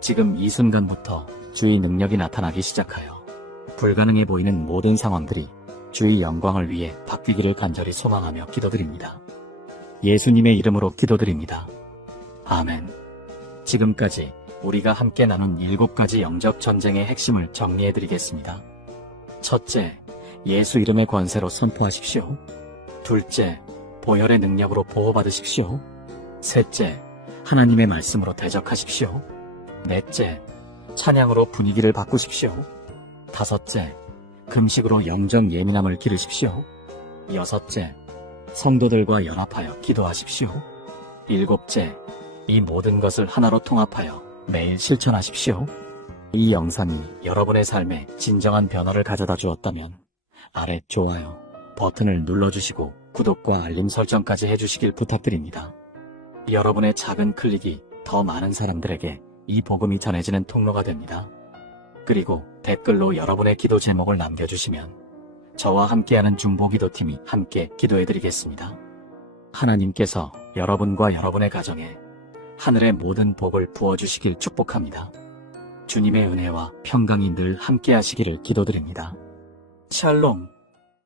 지금 이 순간부터 주의 능력이 나타나기 시작하여 불가능해 보이는 모든 상황들이 주의 영광을 위해 바뀌기를 간절히 소망하며 기도드립니다. 예수님의 이름으로 기도드립니다. 아멘. 지금까지 우리가 함께 나눈 7가지 영적 전쟁의 핵심을 정리해드리겠습니다. 첫째, 예수 이름의 권세로 선포하십시오. 둘째, 보혈의 능력으로 보호받으십시오. 셋째, 하나님의 말씀으로 대적하십시오. 넷째, 찬양으로 분위기를 바꾸십시오. 다섯째, 금식으로 영적 예민함을 기르십시오. 여섯째, 성도들과 연합하여 기도하십시오. 일곱째, 이 모든 것을 하나로 통합하여 매일 실천하십시오. 이 영상이 여러분의 삶에 진정한 변화를 가져다 주었다면 아래 좋아요 버튼을 눌러주시고 구독과 알림 설정까지 해주시길 부탁드립니다. 여러분의 작은 클릭이 더 많은 사람들에게 이 복음이 전해지는 통로가 됩니다. 그리고 댓글로 여러분의 기도 제목을 남겨주시면 저와 함께하는 중보기도팀이 함께 기도해드리겠습니다. 하나님께서 여러분과 여러분의 가정에 하늘의 모든 복을 부어주시길 축복합니다. 주님의 은혜와 평강이 늘 함께하시기를 기도드립니다. 샬롬.